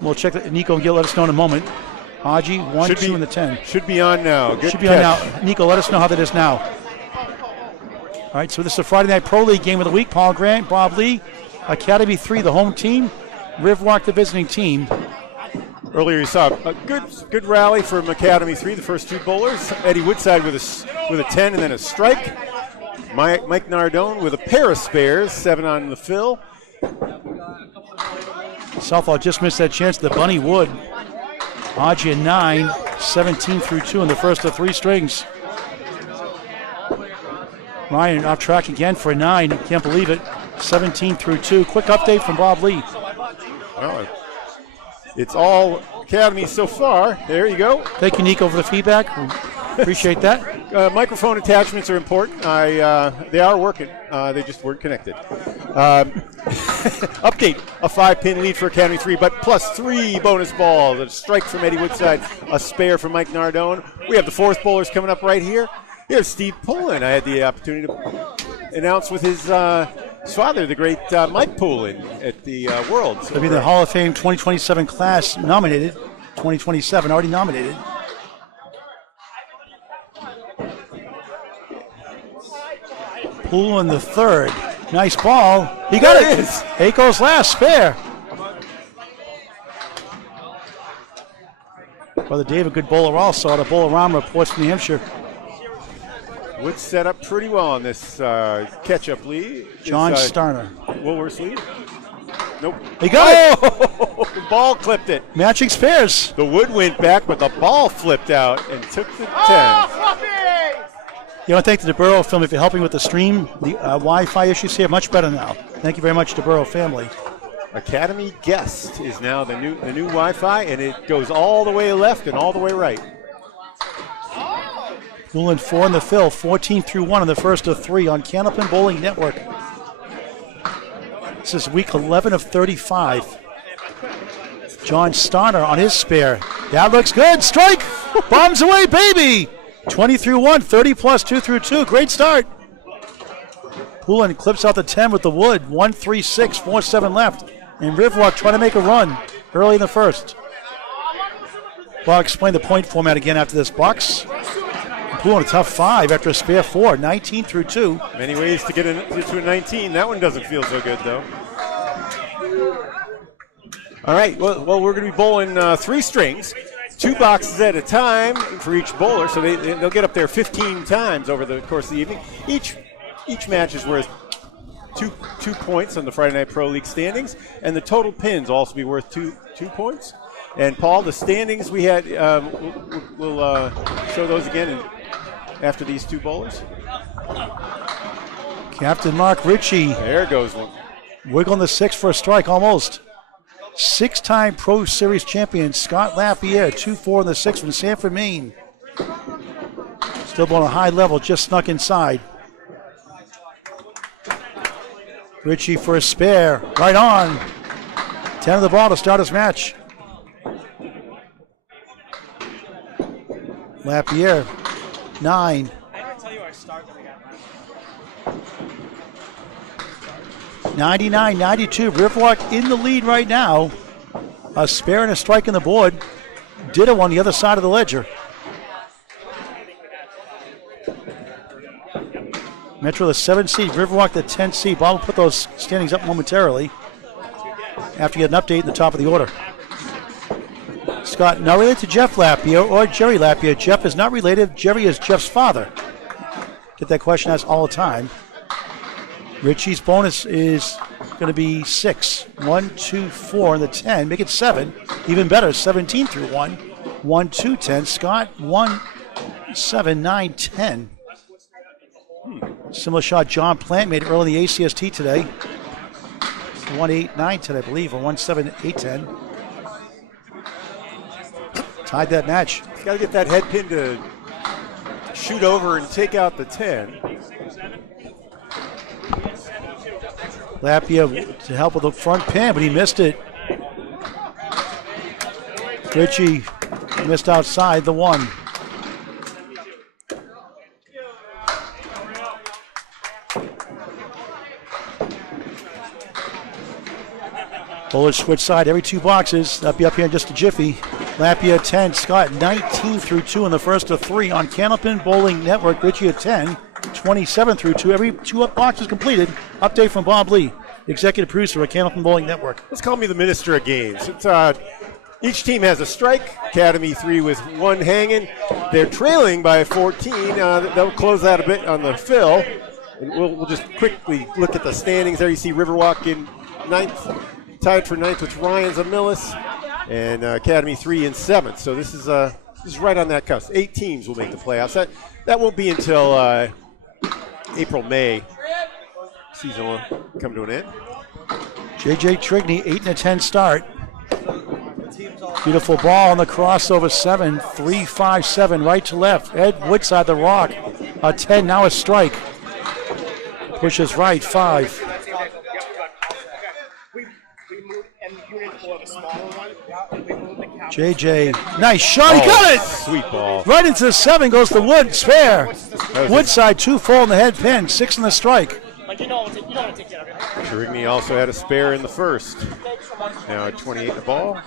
We'll check that. Nico will let us know in a moment. Haji, 1, 2, and the 10. Should be on now. Good Should be catch. on now. Nico, let us know how that is now. All right, so this is a Friday Night Pro League game of the week. Paul Grant, Bob Lee, Academy 3, the home team. Riverwalk, the visiting team. Earlier you saw a good rally from Academy 3, the first two bowlers. Eddie Woodside with a 10 and then a strike. Mike Nardone with a pair of spares, 7 on the fill. Southall just missed that chance. The Bunny Wood. Haji a 9, 17 through 2 in the first of 3 strings. Ryan off track again for a 9. Can't believe it. 17 through 2. Quick update from Bob Lee. Well, it's all Academy so far. There you go. Thank you, Nico, for the feedback. Appreciate that. Microphone attachments are important. They are working. They just weren't connected. Update, a 5-pin lead for Academy 3, but plus 3 bonus balls. A strike from Eddie Woodside, a spare from Mike Nardone. We have the fourth bowlers coming up right here. Here's Steve Poulin. I had the opportunity to announce with his father, the great Mike Poulin, at the Worlds. It'll be the Hall of Fame 2027 class nominated. 2027 already nominated. Poulin the third. Nice ball. He got it. 8 goes last. Spare. Brother Dave, a good bowler also out of Bowlerama, Ports, New Hampshire. Woods set up pretty well on this catch-up lead. John Starner. Woolworth's lead. Nope. He got it. The ball clipped it. Matching spares. The wood went back, but the ball flipped out and took the 10. You want to thank the DeBurrow family for helping with the stream. The Wi-Fi issues here much better now. Thank you very much, DeBurrow family. Academy Guest is now the new Wi-Fi, and it goes all the way left and all the way right. Poulin 4 in the fill, 14 through 1 in the first of 3 on Candlepin Bowling Network. This is week 11 of 35. John Starner on his spare. That looks good. Strike! Bombs away, baby! 20 through 1, 30 plus 2 through 2. Great start. Poulin clips out the 10 with the wood. 1, 3, 6, 4, 7 left. And Riverwalk trying to make a run early in the first. Well, I'll explain the point format again after this box. Poulin a tough 5 after a spare 4. 19 through 2. Many ways to get to a 19. That one doesn't feel so good, though. All right, well we're going to be bowling 3 strings. 2 boxes at a time for each bowler, so they'll get up there 15 times over the course of the evening. Each match is worth two points on the Friday Night Pro League standings, and the total pins will also be worth 2 points. And Paul, the standings we had, we'll show those again after these 2 bowlers. Captain Mark Ricci. There goes one. Wiggling the 6 for a strike almost. 6-time Pro Series champion Scott Lapierre, 2-4 in the 6 from Sanford, Maine. Still on a high level, just snuck inside. Ricci for a spare, right on. 10 of the ball to start his match. Lapierre, 9. 99-92, Riverwalk in the lead right now. A spare and a strike on the board. Ditto on the other side of the ledger. Metro the 7 seed, Riverwalk the 10 seed. Bob will put those standings up momentarily after you get an update in the top of the order. Scott, not related to Jeff Lapierre or Jerry Lapierre. Jeff is not related. Jerry is Jeff's father. Get that question asked all the time. Ricci's bonus is going to be 6. 1, 2, 4 in the 10. Make it 7. Even better, 17 through 1. 1, 2, 10. Scott, 1, 7, 9, 10. Similar shot John Plant made early in the ACST today. 1, 8, 9, 10, I believe, or 1, 7, 8, 10. Tied that match. He's got to get that head pin to shoot over and take out the 10. Lapierre to help with the front pin, but he missed it. Ricci missed outside the 1. Bowlers switch side every 2 boxes. That'll be up here in just a jiffy. Lapierre 10, Scott 19 through 2 in the first of 3 on Candlepin Bowling Network. Ricci at 10, 27 through 2. Every 2 boxes completed. Update from Bob Lee, executive producer of Candlepin Bowling Network. Let's call me the minister of games. It's each team has a strike. Academy 3 with 1 hanging. They're trailing by 14. They'll close that a bit on the fill. And we'll just quickly look at the standings there. You see Riverwalk in 9th, tied for 9th with Ryan's and Millis, and Academy 3 in 7th. So this is right on that cusp. 8 teams will make the playoffs. That won't be until April, May. Season will come to an end. JJ Tourigny 8 and a 10 start. Beautiful ball on the crossover 7, 3-5-7 right to left. Ed Woodside the rock. A 10, now a strike. Pushes right, 5. JJ, nice shot, he got it! Sweet ball. Right into the 7 goes the Wood, spare. Woodside 2 full in the head pin, 6 in the strike. Tourigny also had a spare in the first. Now at 28 in the ball.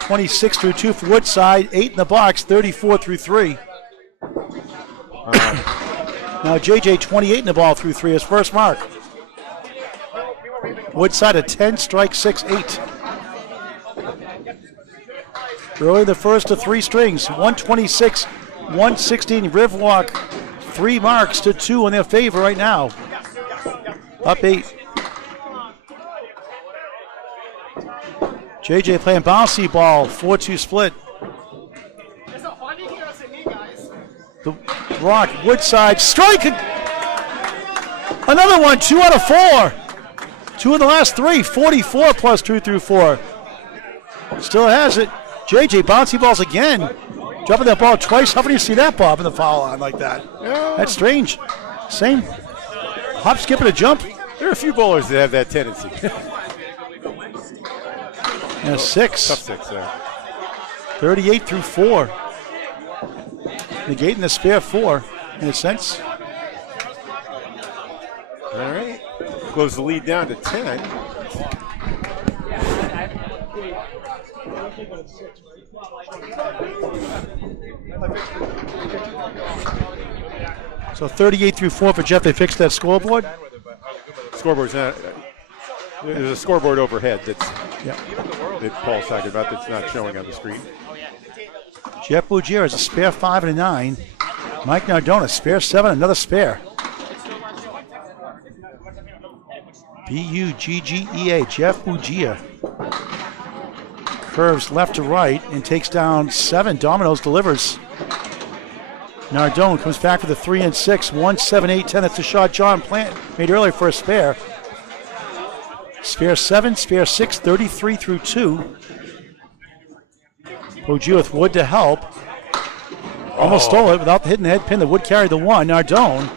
26 through 2 for Woodside, 8 in the box, 34 through 3. Now JJ 28 in the ball through 3, his first mark. Woodside a 10, strike 6, 8. Early the first of 3 strings, 126, 116, Riverwalk, 3 marks to 2 in their favor right now. Up 8. JJ playing bouncy ball, 4-2 split. The rock, Woodside, strike! Another one, 2 out of 4. 2 in the last 3, 44 plus 2 through 4. Still has it. JJ bouncy balls again. Dropping that ball twice. How often do you see that, Bob, in the foul line like that? Yeah. That's strange. Same hop, skip, and a jump. There are a few bowlers that have that tendency. And a 6. Tough 6 there. 38 through 4. Negating the spare 4, in a sense. All right. Close the lead down to 10. So 38 through 4 for Jeff. They fixed that scoreboard. Scoreboard's not. There's a scoreboard overhead that Paul's talking about that's not showing on the screen. Jeff Buggea is a spare 5 and a 9. Mike Nardone, a spare 7, another spare. Buggea, Jeff Buggea. Curves left to right and takes down 7. Dominoes delivers. Nardone comes back with a 3 and 6, 1, 7, 8, 10. That's a shot John Plant made earlier for a spare. Spare 7, spare 6, 33 through 2. Buggea with Wood to help. Almost stole it without hitting the head pin. The Wood carried the 1. Nardone,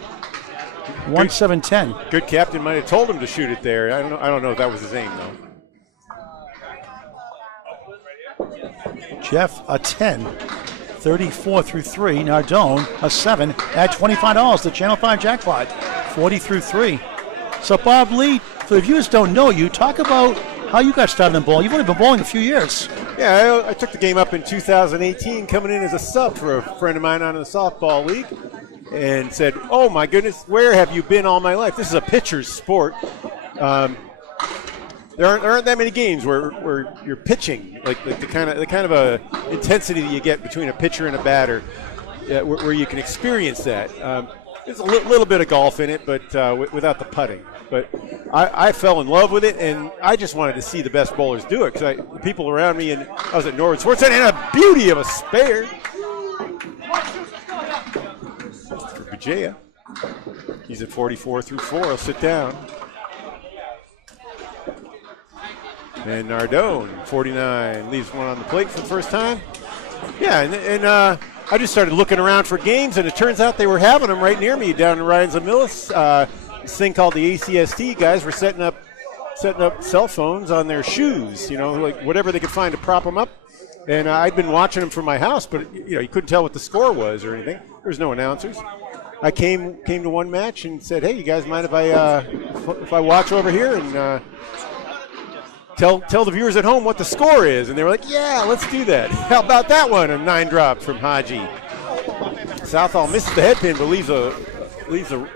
1, 7, 10. Good captain might have told him to shoot it there. I don't know if that was his aim, though. Jeff, a 10. 34 through 3. Nardone, a 7. Add $25 to Channel 5 jackpot. 40 through 3. So, Bob Lee, for the viewers who don't know you, talk about how you got started in bowling. You've only been bowling a few years. Yeah, I took the game up in 2018, coming in as a sub for a friend of mine on the softball league, and said, "Oh my goodness, where have you been all my life? This is a pitcher's sport. There aren't that many games where you're pitching like the kind of a intensity that you get between a pitcher and a batter, where you can experience that. There's a little bit of golf in it, but without the putting. But I fell in love with it, and I just wanted to see the best bowlers do it because the people around me, and I was at Norwood Sports Center, and a beauty of a spare for Buggea. He's at 44 through 4. He'll sit down. And Nardone, 49, leaves one on the plate for the first time. Yeah, and I just started looking around for games, and it turns out they were having them right near me down in Ryan's and Millis. This thing called the ACST guys were setting up cell phones on their shoes, like whatever they could find to prop them up. And I'd been watching them from my house, but you couldn't tell what the score was or anything. There was no announcers. I came to one match and said, "Hey, you guys mind if I watch over here?" And tell the viewers at home what the score is. And they were like, yeah, let's do that. How about that one? A 9 drop from Haji. Southall misses the head pin, but leaves a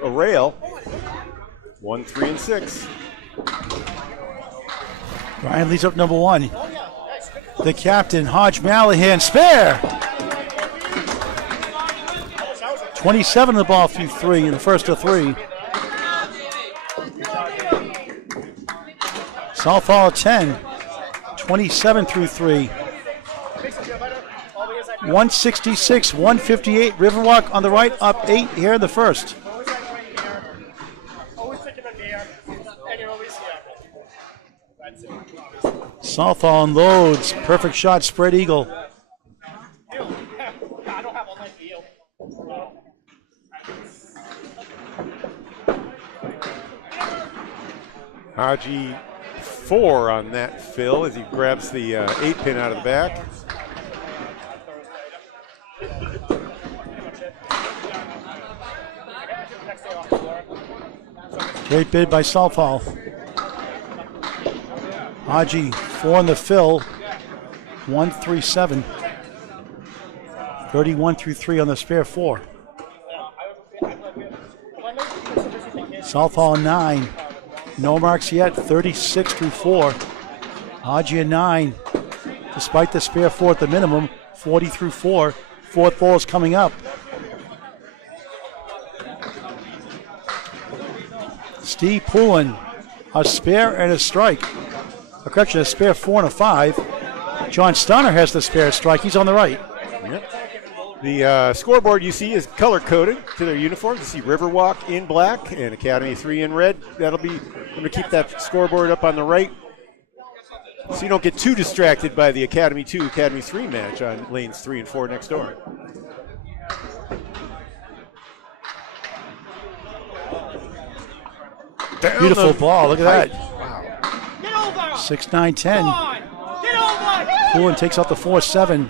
rail. 1, 3, and 6. Ryan leads up number 1. The captain, Hodge Mallahan, spare. 27 of the ball through 3 in the first of 3. Southall 10, 27 through 3. 166, 158. Riverwalk on the right, up 8 here in the first. Southall unloads. Perfect shot, spread eagle. Haji 4 on that fill as he grabs the 8 pin out of the back. Great bid by Southall. Haji 4 on the fill. 137. 31 through 3 on the spare 4. Southall 9. No marks yet. 36 through 4. Haji a 9. Despite the spare 4 at the minimum. 40 through 4. Fourth ball is coming up. Steve Poulin, a spare and a strike. A correction, a spare 4 and a 5. John Starner has the spare strike. He's on the right. Yep. The scoreboard you see is color-coded to their uniforms. You see Riverwalk in black and Academy 3 in red. That'll be, I'm going to keep that scoreboard up on the right so you don't get too distracted by the Academy 2, Academy 3 match on lanes 3 and 4 next door. Beautiful ball. Look at that. Wow. 6-9-10. Poulin takes out the 4-7.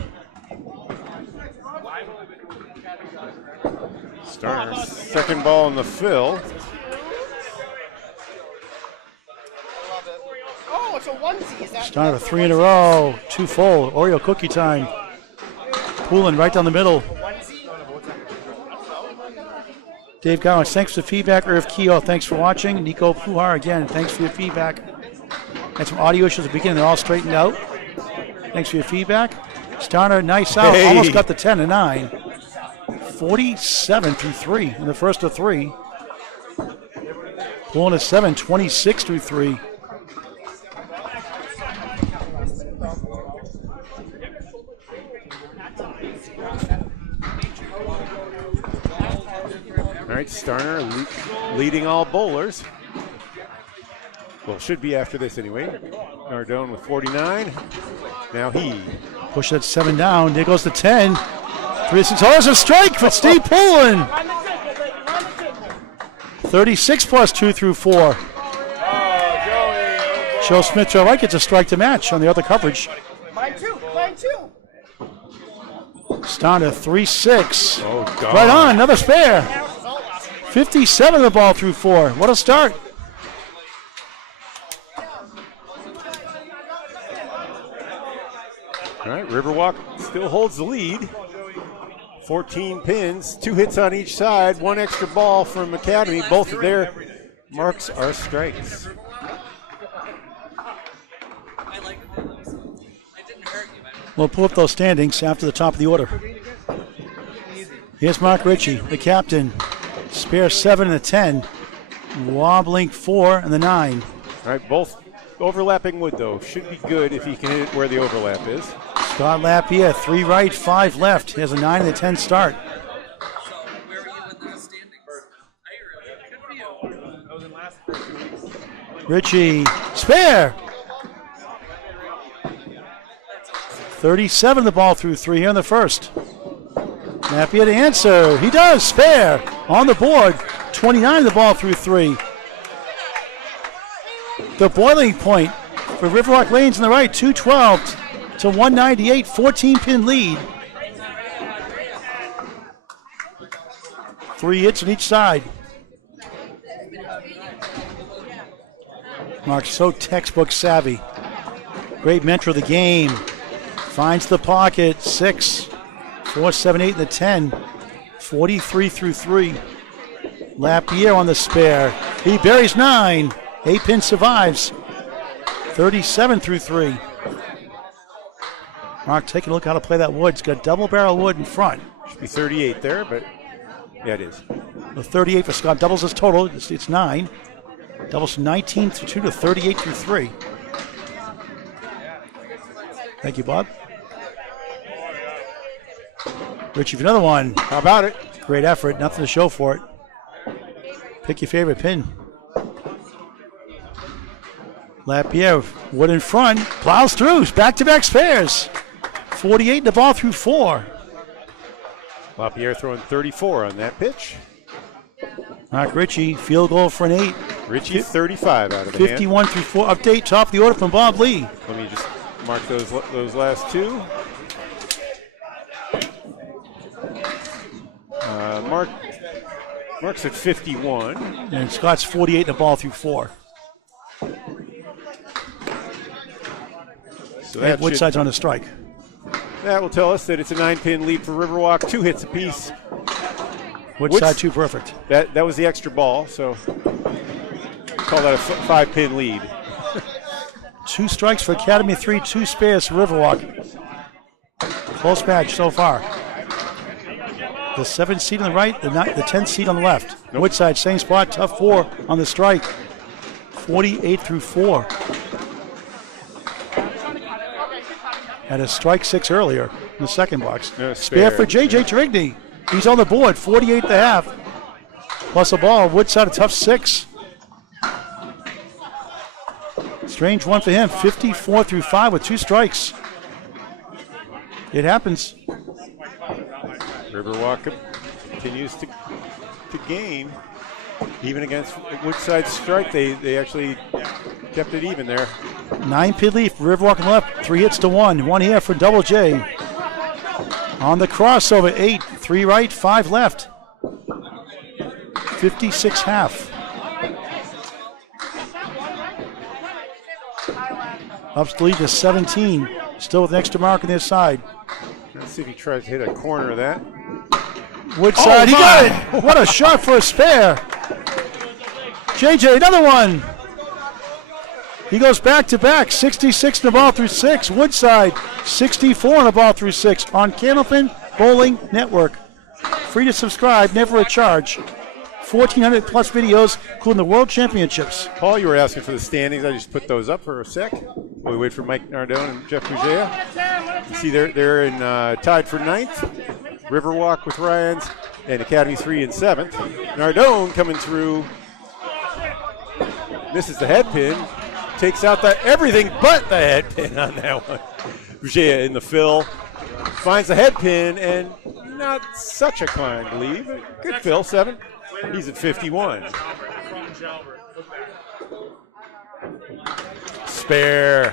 Starner, second ball in the fill. Oh, it's a onesie. Is that Starner 3 in a row. 2 full. Oreo cookie time. Poulin right down the middle. Dave Gowans, thanks for the feedback. Irv Keogh, thanks for watching. Nico Puhar, again, thanks for your feedback. Had some audio issues at the beginning. They're all straightened out. Thanks for your feedback. Starner, nice out. Hey. Almost got the 10 and 9. 47 through 3 in the first of 3. Pulling a 7, 26 through 3. All right, Starner leading all bowlers. Well, should be after this anyway. Nardone with 49. Now he. Push that 7 down. There goes the 10. 3-6. Oh, there's a strike for Steve Poulin. 36 plus 2 through 4. Joe Smith, Joe Wright gets a strike to match on the other coverage. Mine too. Mine too. Starner 3-6. Oh, God. Right on, another spare. 57 of the ball through 4. What a start. All right, Riverwalk still holds the lead. 14 pins, 2 hits on each side, 1 extra ball from Academy. Both of their marks are strikes. We'll pull up those standings after the top of the order. Here's Mark Ricci, the captain. Spare 7 and a 10. Wobbling 4 and the 9. All right, both overlapping wood, though. Should be good if he can hit it where the overlap is. Scott Lapierre, 3 right, 5 left. He has a 9 and a 10 start. Ricci, spare. 37 the ball through 3 here in the first. Lapierre to answer. He does, spare. On the board, 29 the ball through 3. The boiling point for Riverwalk Lanes on the right, 212 to 198, 14-pin lead. 3 hits on each side. Mark's so textbook savvy. Great mentor of the game. Finds the pocket. 6, 4, 7, 8 in the 10. 43 through 3. Lapierre on the spare. He buries 9. 8-pin survives. 37 through 3. Mark taking a look how to play that wood. It's got double barrel wood in front. Should be 38 there, but yeah, it is. The 38 for Scott doubles his total. It's 9. Doubles from 19 through 2 to 38 through 3. Thank you, Bob. Ricci for another one. How about it? Great effort. Nothing to show for it. Pick your favorite pin. Lapierre, wood in front. Plows through. Back-to-back spares. 48 the ball through 4. Lapierre throwing 34 on that pitch. Mark Ricci, field goal for an 8. Ricci 35 out of the 51 hand. through 4. Update, top of the order from Bob Lee. Let me just mark those last two. Mark's at 51. And Scott's 48 the ball through 4. So And Woodside's on a strike. That will tell us that it's a 9-pin lead for Riverwalk. 2 hits apiece. Woodside 2 perfect. That was the extra ball, so call that a 5-pin lead. 2 strikes for Academy 3, 2 spares for Riverwalk. Close match so far. The 7th seed on the right, the 10th seed on the left. Nope. Woodside, same spot, tough 4 on the strike. 48 through 4. Had a strike 6 earlier in the second box. No, spare for J.J. Tourigny. He's on the board, 48 and a half. Plus a ball. Woodside a tough 6. Strange one for him, 54 through 5 with 2 strikes. It happens. Riverwalk continues to gain. Even against Woodside's strike, they actually kept it even there. 9-pin lead for Riverwalk on the left, 3 hits to 1. 1 here for Double J. On the crossover, 8, 3 right, 5 left. 56 half. Ups the lead to 17. Still with an extra mark on their side. Let's see if he tries to hit a corner of that. Woodside, he got it! What a shot for a spare. JJ, another one. He goes back to back, 66 in the ball through 6. Woodside, 64 in the ball through 6 on Candlepin Bowling Network. Free to subscribe, never a charge. 1,400 plus videos, including the World Championships. Paul, you were asking for the standings. I just put those up for a sec. While we wait for Mike Nardone and Jeff Buggea. You see they're in tied for 9th. Riverwalk with Ryans and Academy 3 and 7th. Nardone coming through. Misses the head pin. Takes out everything but the head pin on that one. Buggea in the fill. Finds the head pin and not such a climb, I believe. Good fill, 7. He's at 51. Spare.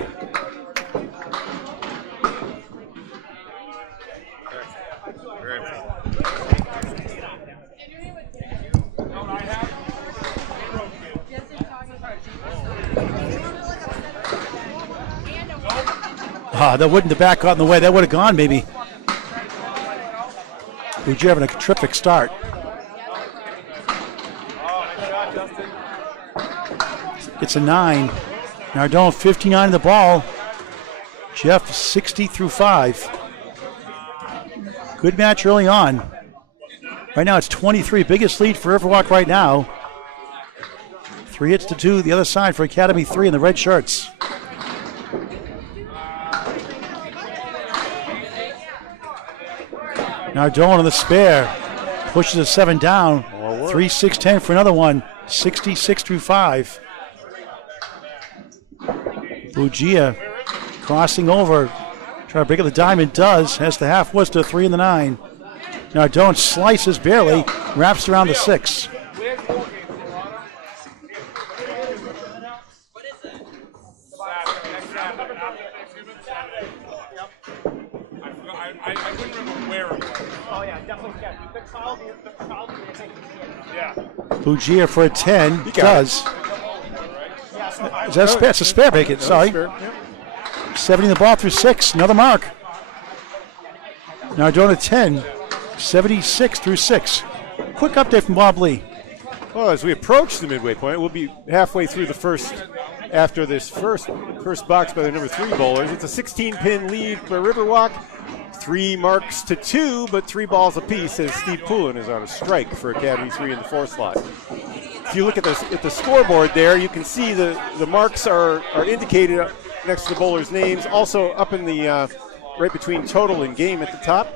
That wouldn't have back got in the way. That would have gone, maybe. Buggea having a terrific start. It's a 9. Nardone 59 in the ball. Jeff 60 through 5. Good match early on. Right now it's 23. Biggest lead for Riverwalk right now. 3 hits to 2. The other side for Academy 3 in the red shirts. Nardone on the spare. Pushes a 7 down. 3-6-10 for another one. 66 through 5. Buggea crossing over. Trying to break up the diamond. Does. Has the half woods to 3 and the 9. Nardone slices barely. Wraps around the 6. Buggea for a 10. Does. Is that a spare? It's a spare bacon. Sorry. 70 the ball through 6. Another mark. Nardone at 10. 76 through 6. Quick update from Bob Lee. Well, as we approach the midway point, we'll be halfway through the first. After this first box by the number 3 bowlers, it's a 16-pin lead for Riverwalk. 3 marks to 2, but 3 balls apiece as Steve Poulin is on a strike for Academy 3 in the 4th slot. If you look at the scoreboard there, you can see the marks are indicated next to the bowlers' names. Also up in the right between total and game at the top,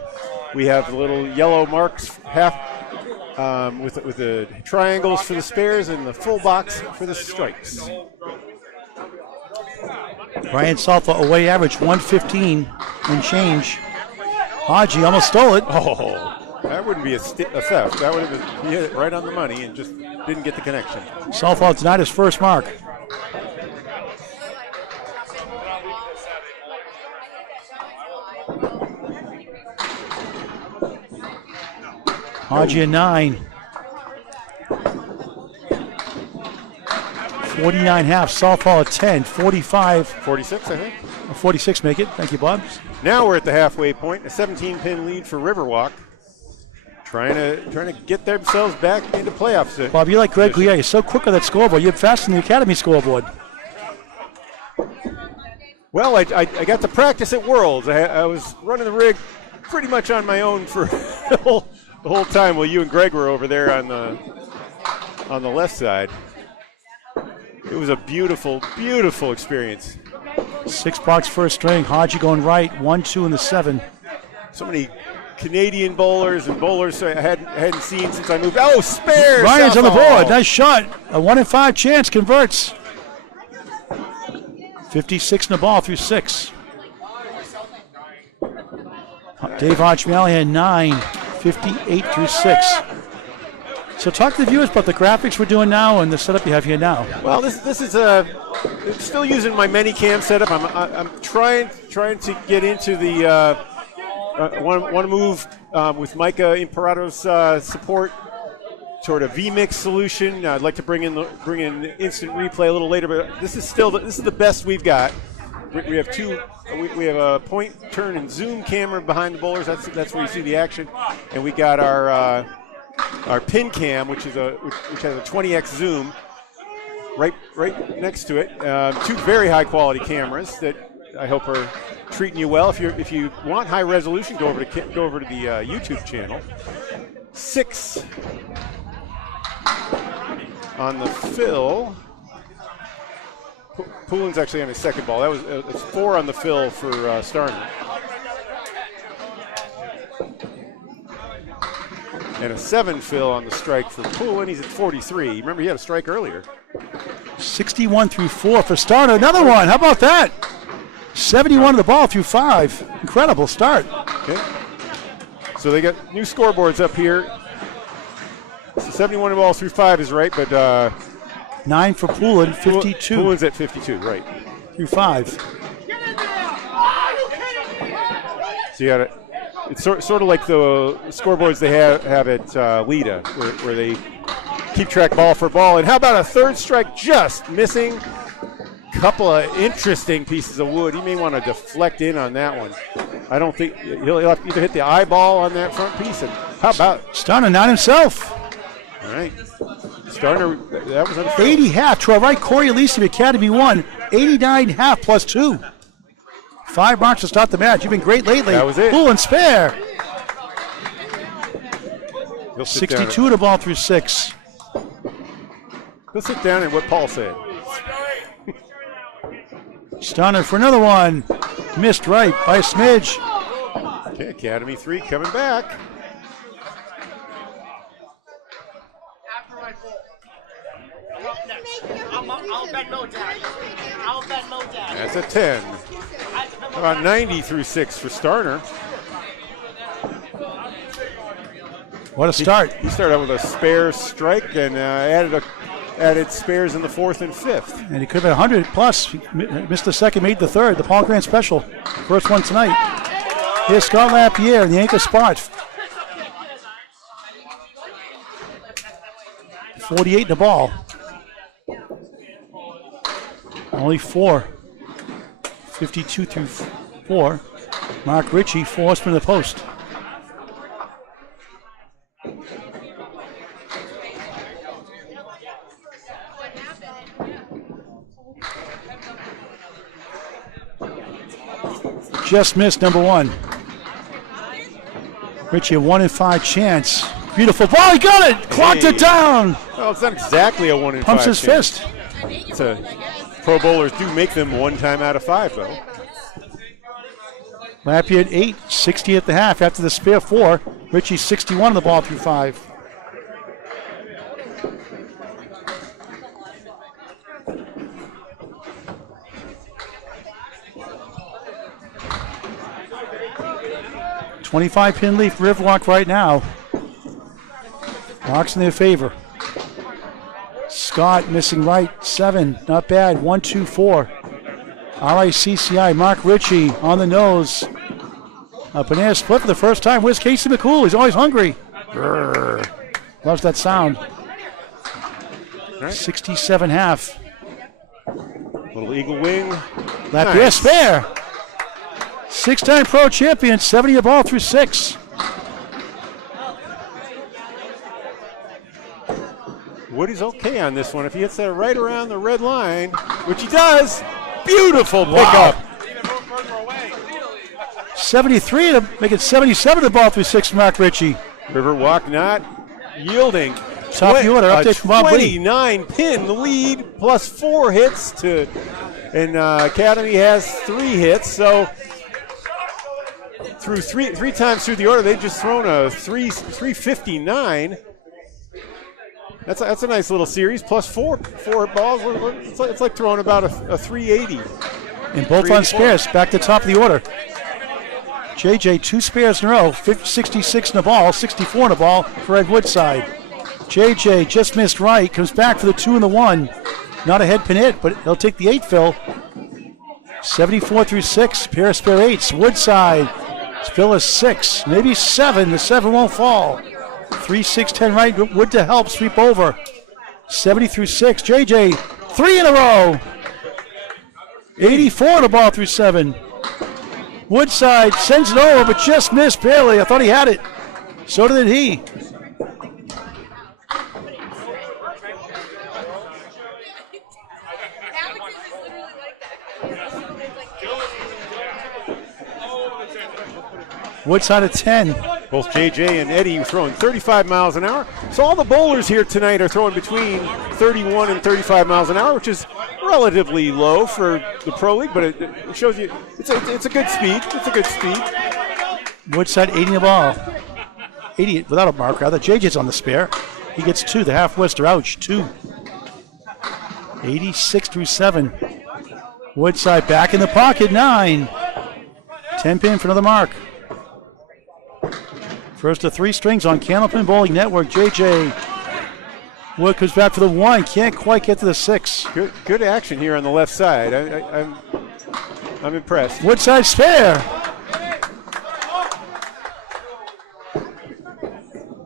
we have the little yellow marks with the triangles for the spares and the full box for the strikes. Brian Southall away average 115 and change. Haji almost stole it. Oh, that wouldn't be a theft. That would have been, he hit it right on the money and just didn't get the connection. Southall denied his first mark. Haji at 9. 49 half. Southall at 10. 45. 46, I think. 46 make it. Thank you, Bob. Now we're at the halfway point. A 17-pin lead for Riverwalk. Trying to get themselves back into playoffs. Bob, you're like Greg Lear. You're so quick on that scoreboard. You're faster than the Academy scoreboard. Well, I got to practice at Worlds. I was running the rig pretty much on my own for the whole time while you and Greg were over there on the left side. It was a beautiful, beautiful experience. 6 box first string. Haji going right. 1-2 in the 7. So many Canadian bowlers and bowlers I hadn't seen since I moved. Oh, spares! Ryan's on the Southall. board. Nice shot. A 1 in 5 chance converts. 56 in the ball through 6. Dave Hodge Mallahan 9. 58 through 6. So talk to the viewers about the graphics we're doing now and the setup you have here now. Well, this is it's still using my Manycam setup. I'm trying to get into the want to move with Micah Imperado's support toward a vMix solution. I'd like to bring in instant replay a little later, but this is the best we've got. We have two. We have a point, turn, and zoom camera behind the bowlers. That's where you see the action, and we got our pin cam, which has a 20x zoom, right next to it. 2 very high quality cameras that I hope are treating you well. If you want high resolution, go over to the YouTube channel. 6 on the fill. Poulin's actually on his second ball. That was 4 on the fill for Starner. And a 7 fill on the strike for Poulin. He's at 43. Remember, he had a strike earlier. 61 through 4 for Starner. Another one. How about that? 71 of the ball through 5. Incredible start. Okay. So they got new scoreboards up here. So 71 of the ball through 5 is right, but 9 for Poulin, 52. Poulin's at 52, right. Through 5. So you got it. It's sort of like the scoreboards they have at Lita, where they keep track ball for ball. And how about a third strike just missing? Couple of interesting pieces of wood. He may want to deflect in on that one. I don't think he'll have to either hit the eyeball on that front piece. And how about Starner, not himself. All right. Starner, that was unfair. 80 half to our right. Corey Elise of Academy 1. 89 half plus 2. 5 marks to start the match. You've been great lately. That was it. Pool and spare. 62 to the ball through 6. He'll sit down and what Paul said. Starner for another one. Missed right by a smidge. Okay, Academy 3 coming back. I'll bet no dad. I'll bet no dad. That's a 10. About 90 through 6 for Starner. What a start. He started out with a spare strike and added spares in the 4th and 5th. And he could have been 100 plus. He missed the second, made the third. The Paul Grant special. First one tonight. Here's Scott Lapierre in the anchor spot. 48 in the ball. Only 4 52 through 4. Mark Ricci, forced from the post. Just missed number 1. Ricci, a 1 in 5 chance. Beautiful ball, he got it! Clocked it down! Well, it's not exactly a 1 in 5 Pumps his chance. fist. Pro bowlers do make them 1 time out of 5, though. Lapierre at 8, 60 at the half after the spare 4. Ricci 61 on the ball through 5. $25-pin lead for Riverwalk right now. Marks in their favor. Scott missing right, 7, not bad, 1, 2, 4. RICCI, Mark Ricci on the nose. A banana split for the first time. Where's Casey McCool? He's always hungry. Grrr. Loves that sound. Right. 67 half. Little eagle wing. Lapierre Nice. spare. 6-time pro champion, 70 the ball through 6. Woody's okay on this one. If he hits that right around the red line, which he does, beautiful pickup. 73 to make it 77 the ball through 6 from Mark Ricci. Riverwalk not yielding. Top of the order, update from Bob Lee. 29-pin lead plus 4 hits to, and Academy has 3 hits. So through three times through the order, they've just thrown a 359. That's a nice little series. Plus 4 balls. It's like throwing about a 380. And both on spares. Back to top of the order. JJ 2 spares in a row. 66 in the ball, 64 in the ball for Ed Woodside. JJ just missed right. Comes back for the 2 and the 1. Not a head pin hit, but he'll take the 8 fill. 74 through 6. Pair of spare 8s. Woodside. Fill is 6, maybe 7. The 7 won't fall. 3, 6, 10 right. Wood to help sweep over. 70 through 6. JJ 3 in a row. 84 the ball through 7. Woodside sends it over, but just missed barely. I thought he had it. So did he. Woodside at 10. Both JJ and Eddie throwing 35 miles an hour. So all the bowlers here tonight are throwing between 31 and 35 miles an hour, which is relatively low for the Pro League, but it shows you it's a good speed. It's a good speed. Woodside 80 the ball. 80 without a mark, rather. JJ's on the spare. He gets 2. The half Wester, ouch, 2. 86 through 7. Woodside back in the pocket, 9. 10 pin for another mark. First of 3 strings on Candlepin Bowling Network. JJ Wood comes back for the 1. Can't quite get to the 6. Good action here on the left side. I'm impressed. Woodside spare.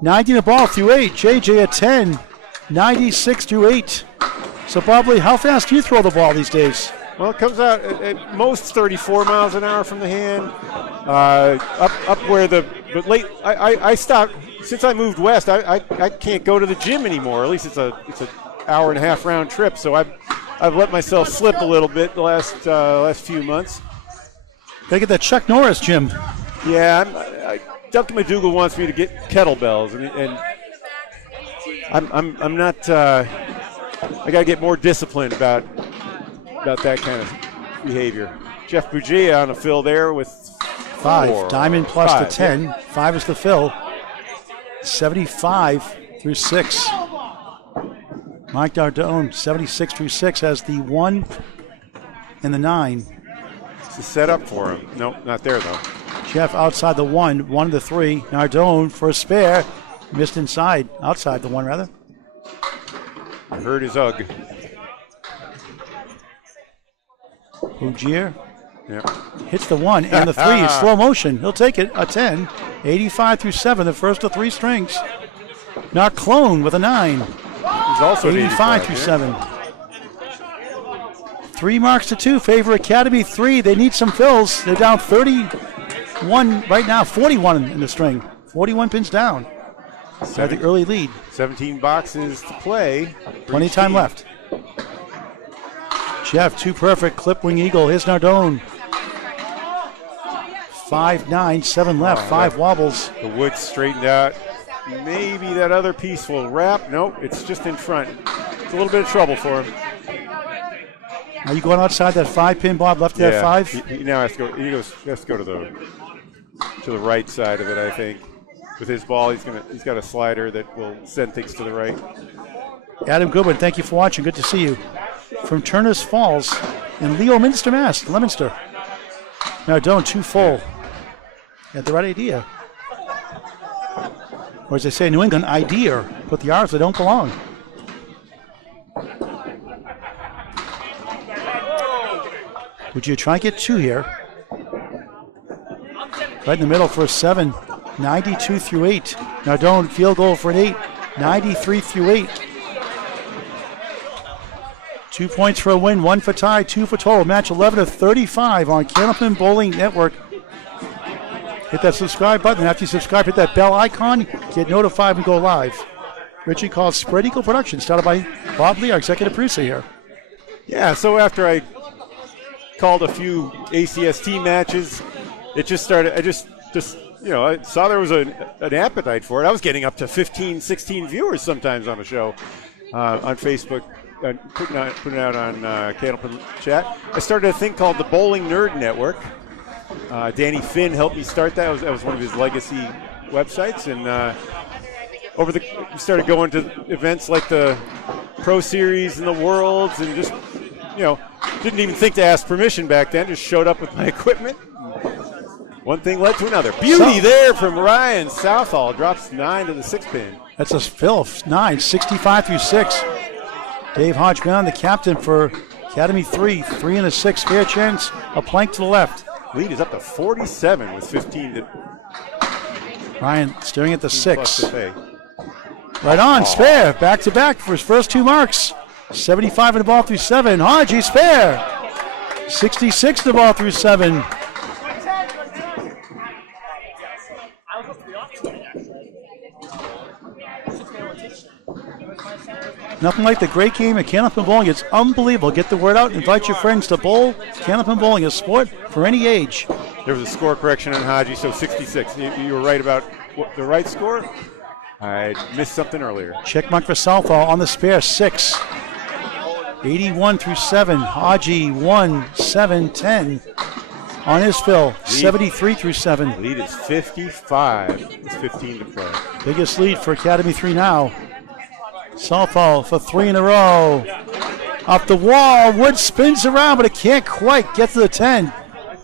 90 the ball through 8. JJ at 10. 96 through 8. So Bob Lee, how fast do you throw the ball these days? Well, it comes out at most 34 miles an hour from the hand. Up where but late. I stopped since I moved west. I can't go to the gym anymore. At least it's an hour and a half round trip. So I've let myself slip a little bit the last few months. Gotta get that Chuck Norris gym. Yeah, Duncan McDougal wants me to get kettlebells, and I'm not. I gotta get more disciplined about that kind of behavior. Jeff Buggea on a fill there with 5. Diamond plus 5, the 10. Yeah. 5 is the fill. 75 through 6. Mike Nardone, 76 through 6, has the 1 and the 9. It's a setup for him. Nope, not there though. Jeff outside the 1, 1 to the 3. Nardone for a spare. Missed inside, outside the 1 rather. Hurt his UGG. Buggea Yep. hits the 1 and the 3 in slow motion. He'll take it, a 10. 85 through 7, the first of 3 strings. Not Clone with a 9. He's also 85 through yeah. 7. 3 marks to 2, favor Academy 3. They need some fills. They're down 31 right now, 41 in the string. 41 pins down. At the early lead. 17 boxes to play. Plenty of time left. Jeff, 2 perfect, clip wing eagle. Here's Nardone. 5-9, 7 left, 5 wobbles. The wood straightened out. Maybe that other piece will wrap. Nope, it's just in front. It's a little bit of trouble for him. Are you going outside that 5-pin, Bob? Left to that 5? He now has to go. He has to go to the right side of it, I think. With his ball, he's got a slider that will send things to the right. Adam Goodwin, thank you for watching. Good to see you. From Turner's Falls in Leominster, Mass. Leominster. Nardone, 2 full. Had the right idea. Or as they say in New England, idea. Put the R's that don't belong. Would you try and get 2 here? Right in the middle for a 7. 92 through 8. Nardone, field goal for an 8. 93 through 8. 2 points for a win, 1 for tie, 2 for total. Match 11 of 35 on Candlepin Bowling Network. Hit that subscribe button. After you subscribe, hit that bell icon. Get notified and go live. Ricci calls Spread Eagle Productions, started by Bob Lee, our executive producer here. Yeah, so after I called a few ACST matches, it just started. I just I saw there was an appetite for it. I was getting up to 15, 16 viewers sometimes on the show on Facebook. Putting it out on Candlepin Chat. I started a thing called the Bowling Nerd Network. Danny Finn helped me start that. That was one of his legacy websites. And we started going to events like the Pro Series and the Worlds, and just, didn't even think to ask permission back then. Just showed up with my equipment. One thing led to another. Beauty there from Ryan Southall. Drops 9 to the 6-pin. That's a fill, 9, 65 through 6. Dave Hodgman, the captain for Academy 3. 3 and a 6, fair chance, a plank to the left. Lead is up to 47 with 15. Ryan staring at the 6. Right on, spare, back to back for his first 2 marks. 75 in the ball through 7. Haji, spare. 66 in the ball through 7. Nothing like the great game at Candlepin Bowling. It's unbelievable. Get the word out. Invite your friends to bowl. Candlepin Bowling, a sport for any age. There was a score correction on Haji, so 66. You were right about the right score. I missed something earlier. Check mark for Southall on the spare, 6. 81 through 7. Haji 1, 7, 10. On his fill, 73 through 7. Lead is 55 with 15 to play. Biggest lead for Academy 3 now. Southall for 3 in a row. Up the wall, Wood spins around, but it can't quite get to the 10.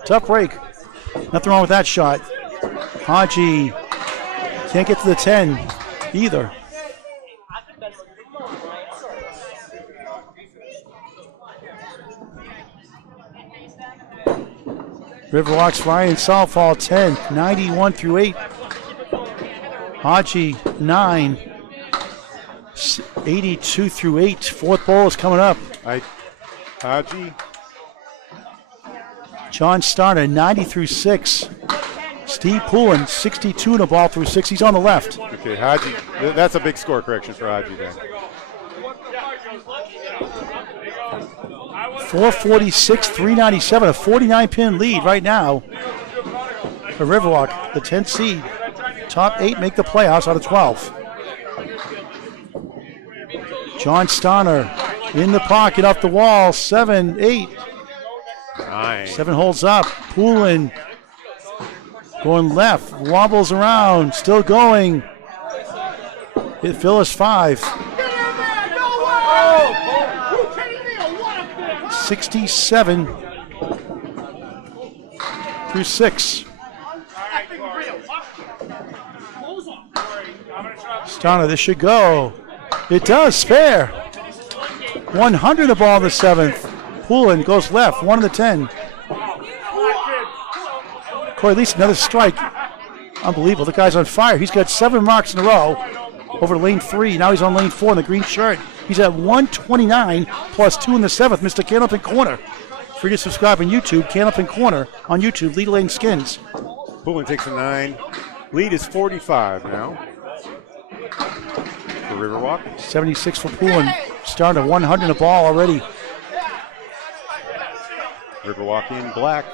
Tough break. Nothing wrong with that shot. Haji can't get to the 10 either. Riverwalk's Ryan Southall 10, 91 through 8. Haji 9. 82 through 8. 4th bowl is coming up. Haji. John Starner, 90 through 6. Steve Poulin, 62 in the ball through 6. He's on the left. Okay, Haji. That's a big score correction for Haji then. 446, 397. A 49-pin lead right now for Riverwalk, the 10th seed. Top 8 make the playoffs out of 12. John Starner in the pocket, off the wall, 7, 8. 9. 7 holds up. Poulin going left, wobbles around, still going. Hit Phyllis 5. 67 through 6. Starner, this should go. It does, spare. 100 the ball in the 7th. Poulin goes left, 1 to 10. Corey, at least another strike. Unbelievable, the guy's on fire. He's got 7 marks in a row. over to lane 3. Now he's on lane 4 in the green shirt. He's at 129 plus 2 in the 7th. Mr. Candlepin Corner. Free to subscribe on YouTube. Candlepin Corner on YouTube. Lead Lane Skins. Poulin takes a 9. Lead is 45 now for Riverwalk. 76 for Poulin. Starting at 100 in the ball already. Riverwalk in black.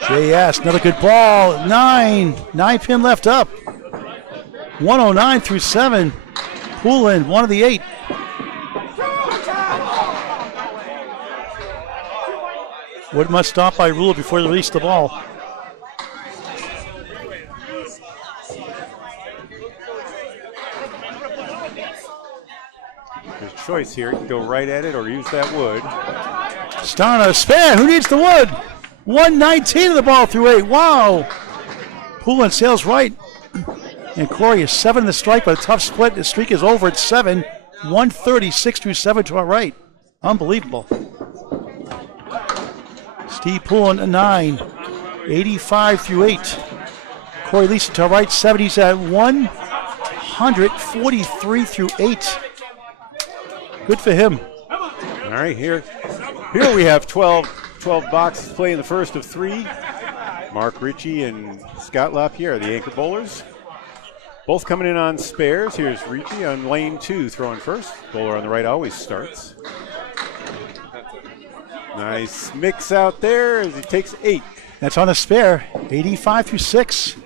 JS, another good ball. 9 pin left up. 109 through 7. Poulin, one of the 8. Wood must stop by rule before they release the ball. There's a choice here. You can go right at it or use that wood. Starner, spare. Who needs the wood? 119 of the ball through 8. Wow. Poulin sails right. And Corey is 7 in the strike, but a tough split. The streak is over at 7. 136 through 7 to our right. Unbelievable. Steve Poulin, a 9. 85 through 8. Corey Leeson to our right, 7. He's at 143 through 8. Good for him. All right, here we have 12 boxes playing the first of 3. Mark Ricci and Scott Lapierre, the anchor bowlers. Both coming in on spares. Here's Ricci on lane 2 throwing first. Bowler on the right always starts. Nice mix out there as he takes 8. That's on a spare. 85 through 6.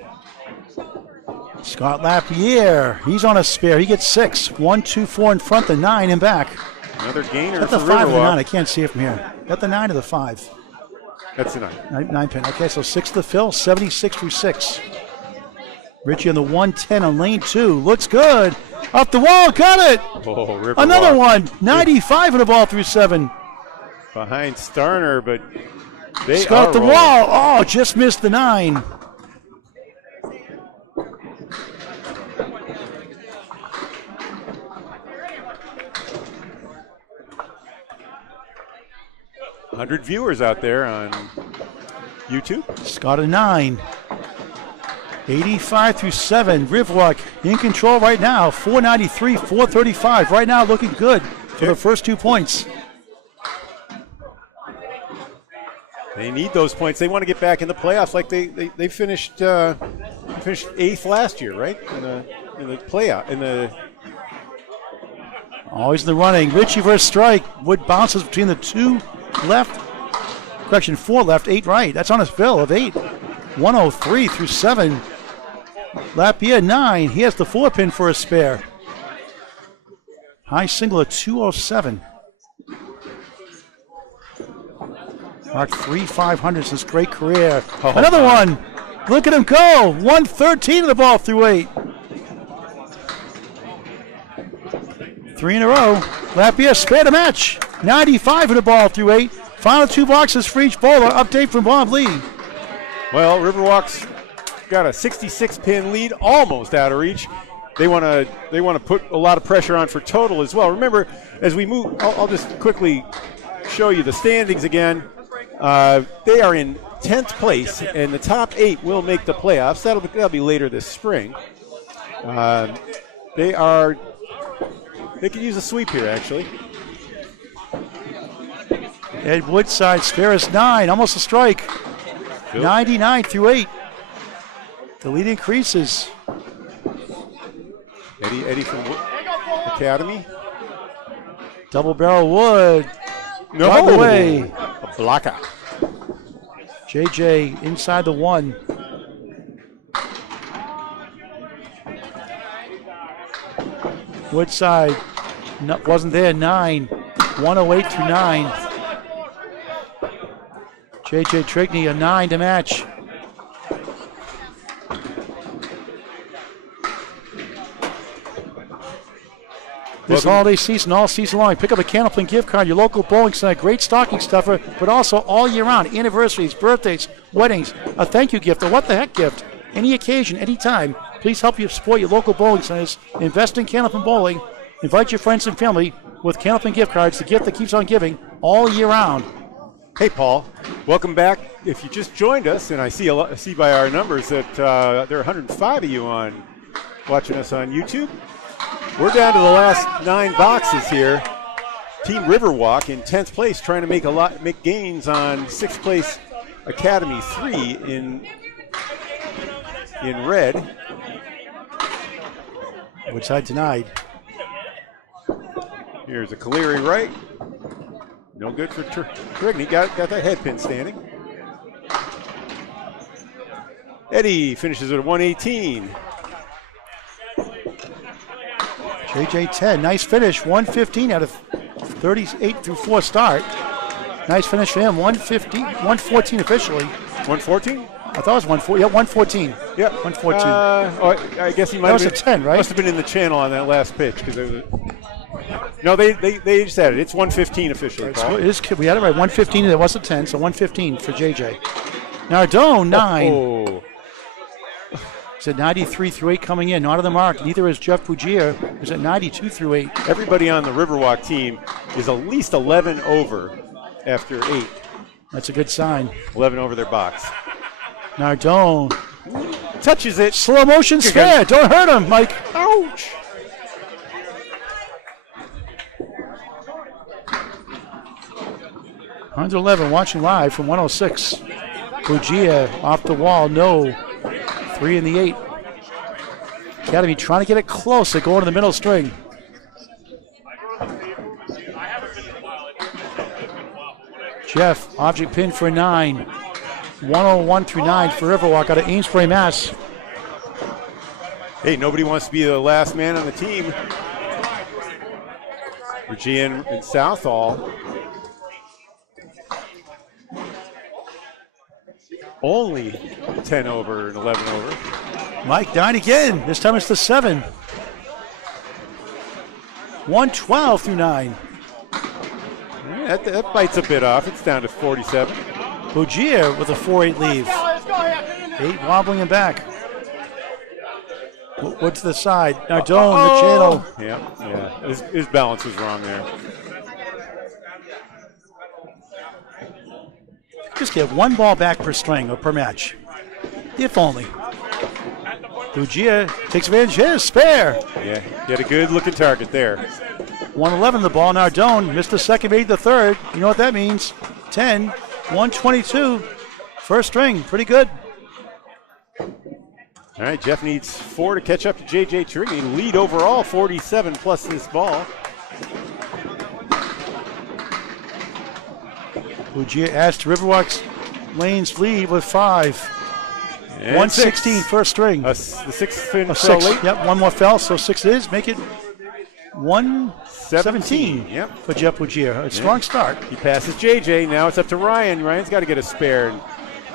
Scott Lapierre, he's on a spare. He gets 6. 1, 2, 4 in front, the 9 and back. Another gainer That's for the 5 or the 9. Riverwalk. I can't see it from here. Got the 9 or the 5? That's the 9. 9 pin. Okay, so 6 to fill, 76 through 6. Ricci on the 110 on lane 2. Looks good. Up the wall, got it. Oh, Riverwalk. Another one. 95 in the ball through 7. Behind Starner, but they Scott are the rolling. wall. Oh, just missed the 9. $100 viewers out there on YouTube. Scott a 9. 85 through 7. Riverwalk in control right now. 493, 435. Right now looking good for the first 2 points. They need those points. They want to get back in the playoffs like they finished 8th last year, right? In the playoff. Always in the running. Ricci versus strike. Wood bounces between the 2 left. Correction, 4 left, 8 right. That's on his bill of 8. 103 through 7. Lapierre 9. He has the 4 pin for a spare. High single at 207. Mark 3 500s his great career. Oh, Another my. one. Look at him go. 113 of the ball through 8. 3 in a row. Lapierre spared a match. 95 of the ball through 8. Final 2 boxes for each bowler. Update from Bob Lee. Well, Riverwalk's got a 66 pin lead, almost out of reach. They want to put a lot of pressure on for total as well. Remember, as we move, I'll just quickly show you the standings again. They are in 10th place, and the top 8 will make the playoffs. That'll be later this spring. They could use a sweep here, actually. Ed Woodside spares 9, almost a strike. Phil. 99 through 8. The lead increases. Eddie from Academy. Double barrel Wood. No Right away. A blocker. JJ inside the 1. Woodside wasn't there. 9. 108 through 9. JJ Tourigny a 9 to match. This holiday season, all season long, pick up a Candlepin gift card, your local bowling center, great stocking stuffer, but also all year round, anniversaries, birthdays, weddings, a thank you gift, a what the heck gift, any occasion, any time. Please help you support your local bowling centers. Invest in Candlepin Bowling. Invite your friends and family with Candlepin gift cards, the gift that keeps on giving all year round. Hey, Paul. Welcome back. If you just joined us, and I see by our numbers that there are 105 of you on watching us on YouTube. We're down to the last 9 boxes here. Team Riverwalk in 10th place, trying to make gains on 6th place Academy 3 in red. Woodside denied. Here's a Caleri right. No good for Tourigny. Got that head pin standing. Eddie finishes with a 118. JJ 10, nice finish, 115 out of 38 through 4 start. Nice finish for him, 114 officially. 114? I thought it was 114. Yeah, 114. Yeah, 114. I guess he might that have was a 10, right? Must have been in the channel on that last pitch because no, they just had it. It's 115 officially. Right, so we had it right. 115. There was a 10, so 115 for JJ. Nardone 9. Oh. He's at 93 through 8 coming in. Not on the mark. Neither is Jeff Buggea, who's at 92 through 8. Everybody on the Riverwalk team is at least 11 over after 8. That's a good sign. 11 over their box. Nardone touches it. Slow motion spare. Don't hurt him, Mike. Ouch. $111 watching live from 106. Buggea off the wall. No. 3 in the 8. Academy trying to get it close. They're going to the middle string. Jeff, object pin for 9. 101 through 9 for Riverwalk out of Amesbury, Mass. Hey, nobody wants to be the last man on the team. Ricci and Southall. Only 10 over and 11 over. Mike 9 again. This time it's the 7. 112 through 9. Yeah, that bites a bit off. It's down to 47. Buggea with a 4-8 leave. 8 wobbling and back. What's the side? Nardone, the channel. Yeah. His balance was wrong there. Just get 1 ball back per string or per match. If only. Buggea takes advantage. His spare. Yeah, he had a good looking target there. 111 the ball. Nardone missed the second, made the third. You know what that means. 10, 122. First string. Pretty good. All right, Jeff needs 4 to catch up to JJ Tourigny. Lead overall, 47 plus this ball. Buggea adds to Riverwalk's lanes lead with 5. And 116 6. first string. The 6th pin fell 6. late. Yep, 1 more fell, so 6 it is. Make it 117 Yep. for Jeff Buggea. A strong start. He passes JJ. Now it's up to Ryan. Ryan's got to get a spare and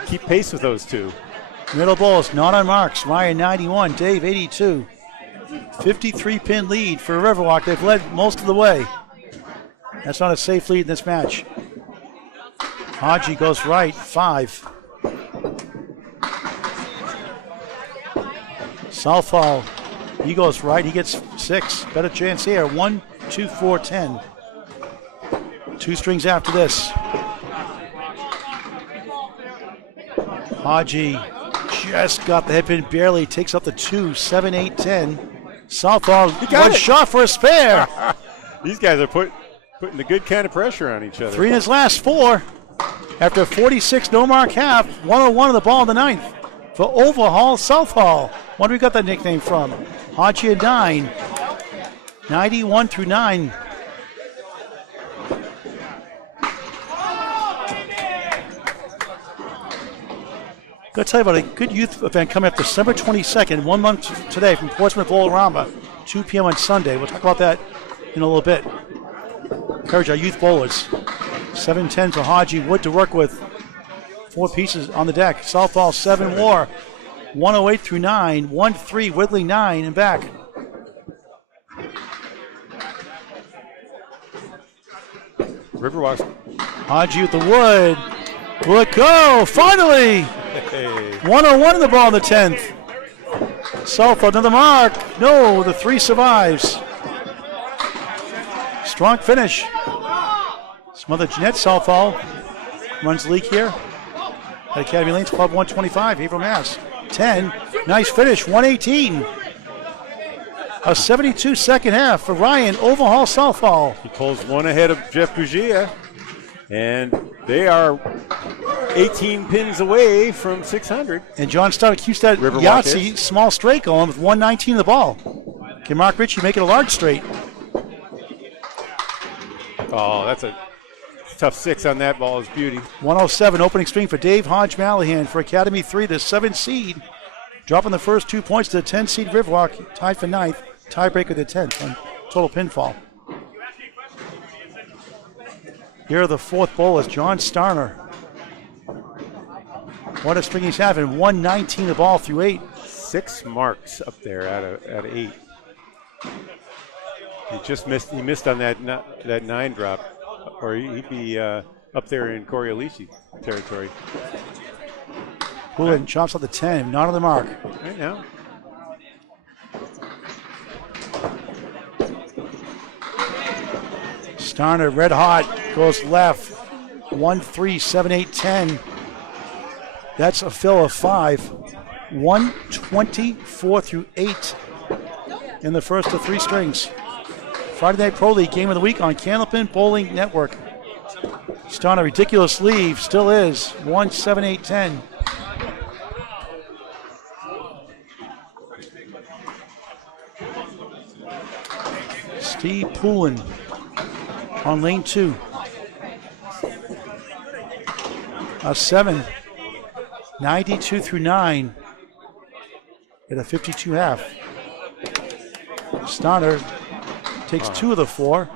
keep pace with those two. Middle balls not on marks. Ryan 91, Dave 82. 53 pin lead for Riverwalk. They've led most of the way. That's not a safe lead in this match. Haji goes right, 5. Southall, he goes right, he gets 6. Better chance here. 1, 2, 4, 10. 2 strings after this. Haji just got the head pin barely, takes up the 2, 7, 8, 10. Southall, one shot for a spare. These guys are putting the good kind of pressure on each other. 3 in his last 4. After 46 no mark half, 101 on the ball in the 9th for Overhaul Southall. What do we got that nickname from? Haji at 9. 91 through 9. Got to tell you about a good youth event coming up December 22nd, 1 month today from Portsmouth Bolorama, 2 p.m. on Sunday. We'll talk about that in a little bit. Encourage our youth bowlers. 7-10 for Haji Wood to work with. 4 pieces on the deck. Southall 7 war. 108 through 9. 1-3, Whittling 9 and back. Riverwalk. Haji with the wood. Will it go? Finally! 101 in the ball in the 10th. Southall to the mark. No, the 3 survives. Strong finish. Smothered Jeanette Southall runs league here at Academy Lanes Club 125, Haverhill, Mass. 10, nice finish, 118. A 72 second half for Ryan, Overhaul Southall. He pulls one ahead of Jeff Buggea, and they are 18 pins away from 600. And John Starner keeps that Riverwalk Yahtzee small straight going with 119 in the ball. Can Mark Ricci make it a large straight? Oh, that's a tough 6 on that ball. Is beauty. 107 opening string for Dave Hodge Mallahan for Academy 3, the 7th seed. Dropping the first 2 points to the 10 seed Riverwalk, tied for 9th. Tiebreaker the 10th on total pinfall. Here are the 4th bowlers, John Starner. What a string he's having, 119 the ball through 8. 6 marks up there out of 8. He just missed. He missed on that 9 drop, or he'd be up there in Coriolis territory. Poulin chops out the 10, not on the mark. Right now. Starner red hot, goes left. 1, 3, 7, 8, 10. That's a fill of 5. 124 through 8 in the first of 3 strings. Friday Night Pro League game of the week on Candlepin Bowling Network. Starner, ridiculous leave, still is. 1, 7, 8, 10. Steve Poulin on lane 2. A 7. 92 through 9 at a 52 half. Starner takes 2 of the 4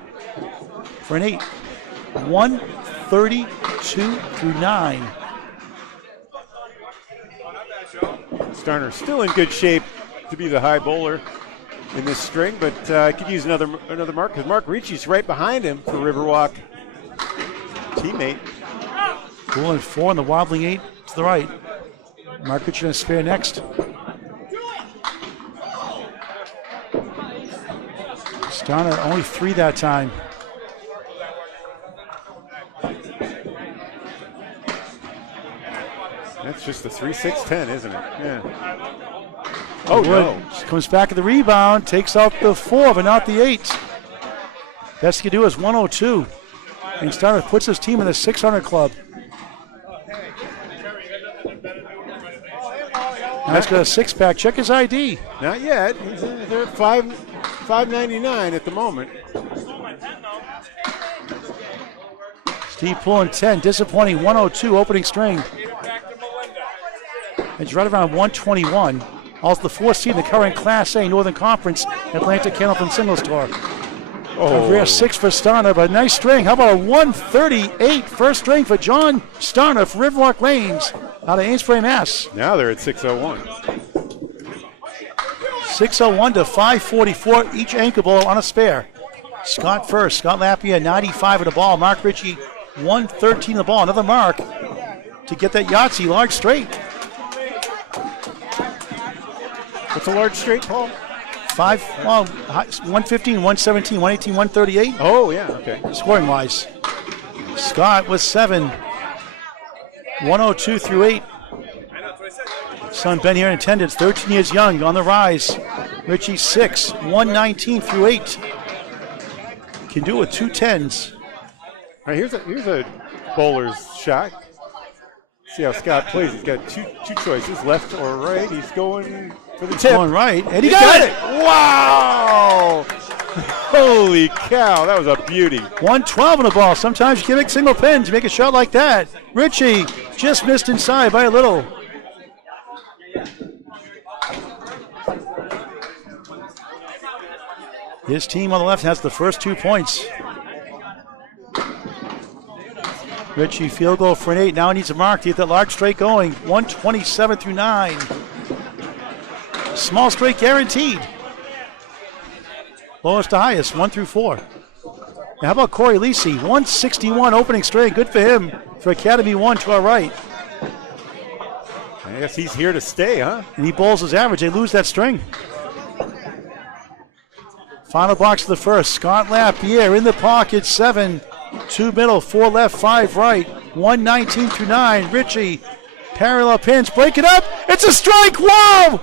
for an 8. 132 through 9. Starner still in good shape to be the high bowler in this string, but could use another mark because Mark Ricci's right behind him for Riverwalk teammate. Poulin 4 and the wobbling 8 to the right. Mark Ricci going to spare next. Starner only 3 that time. That's just the 3-6-10, isn't it? Yeah. Oh, no. Comes back at the rebound, takes out the 4, but not the 8. Best he can do is 102. And Starner puts his team in the 600 club. That's got a 6-pack. Check his ID. Not yet. They're at $5.99 at the moment. Steve Poulin 10, disappointing 102 opening string. It's right around 121. Also the 4th seed in the current Class A Northern Conference Atlantic Candlepin Singles Tour. A rare 6 for Starner, but a nice string. How about a 138 first string for John Starner for Riverwalk Lanes out of Amesbury, Mass. Now they're at 601. 601 to 544, each anchor ball on a spare. Scott first, Scott Lapierre 95 of the ball. Mark Ricci 113 of the ball. Another mark to get that Yahtzee large straight. What's a large straight, Paul? 115, 117, 118, 138. Oh, yeah, okay. Scoring wise. Scott with 7. 102 through 8. Son Ben here in attendance, 13 years young, on the rise. Ricci 6, 119 through 8. Can do it with 2 10s. All right, here's a bowler's shot. See how Scott plays. He's got two choices, left or right. He's going for the tip. Going right, and he got it! Wow! Holy cow, that was a beauty. 112 on the ball. Sometimes you can make single pins. You make a shot like that. Ricci just missed inside by a little. His team on the left has the first 2 points. Ricci field goal for an 8. Now needs a mark to get that large straight going. 127 through 9. Small straight guaranteed. Lowest to highest, 1 through 4. Now how about Corey Lisi? 161 opening straight. Good for him for Academy 1 to our right. I guess he's here to stay, huh? And he bowls his average. They lose that string. Final box of the first. Scott Lapierre in the pocket. 7. 2 middle, 4 left, 5 right. 119 through 9. Ricci, parallel pins, break it up. It's a strike. Whoa!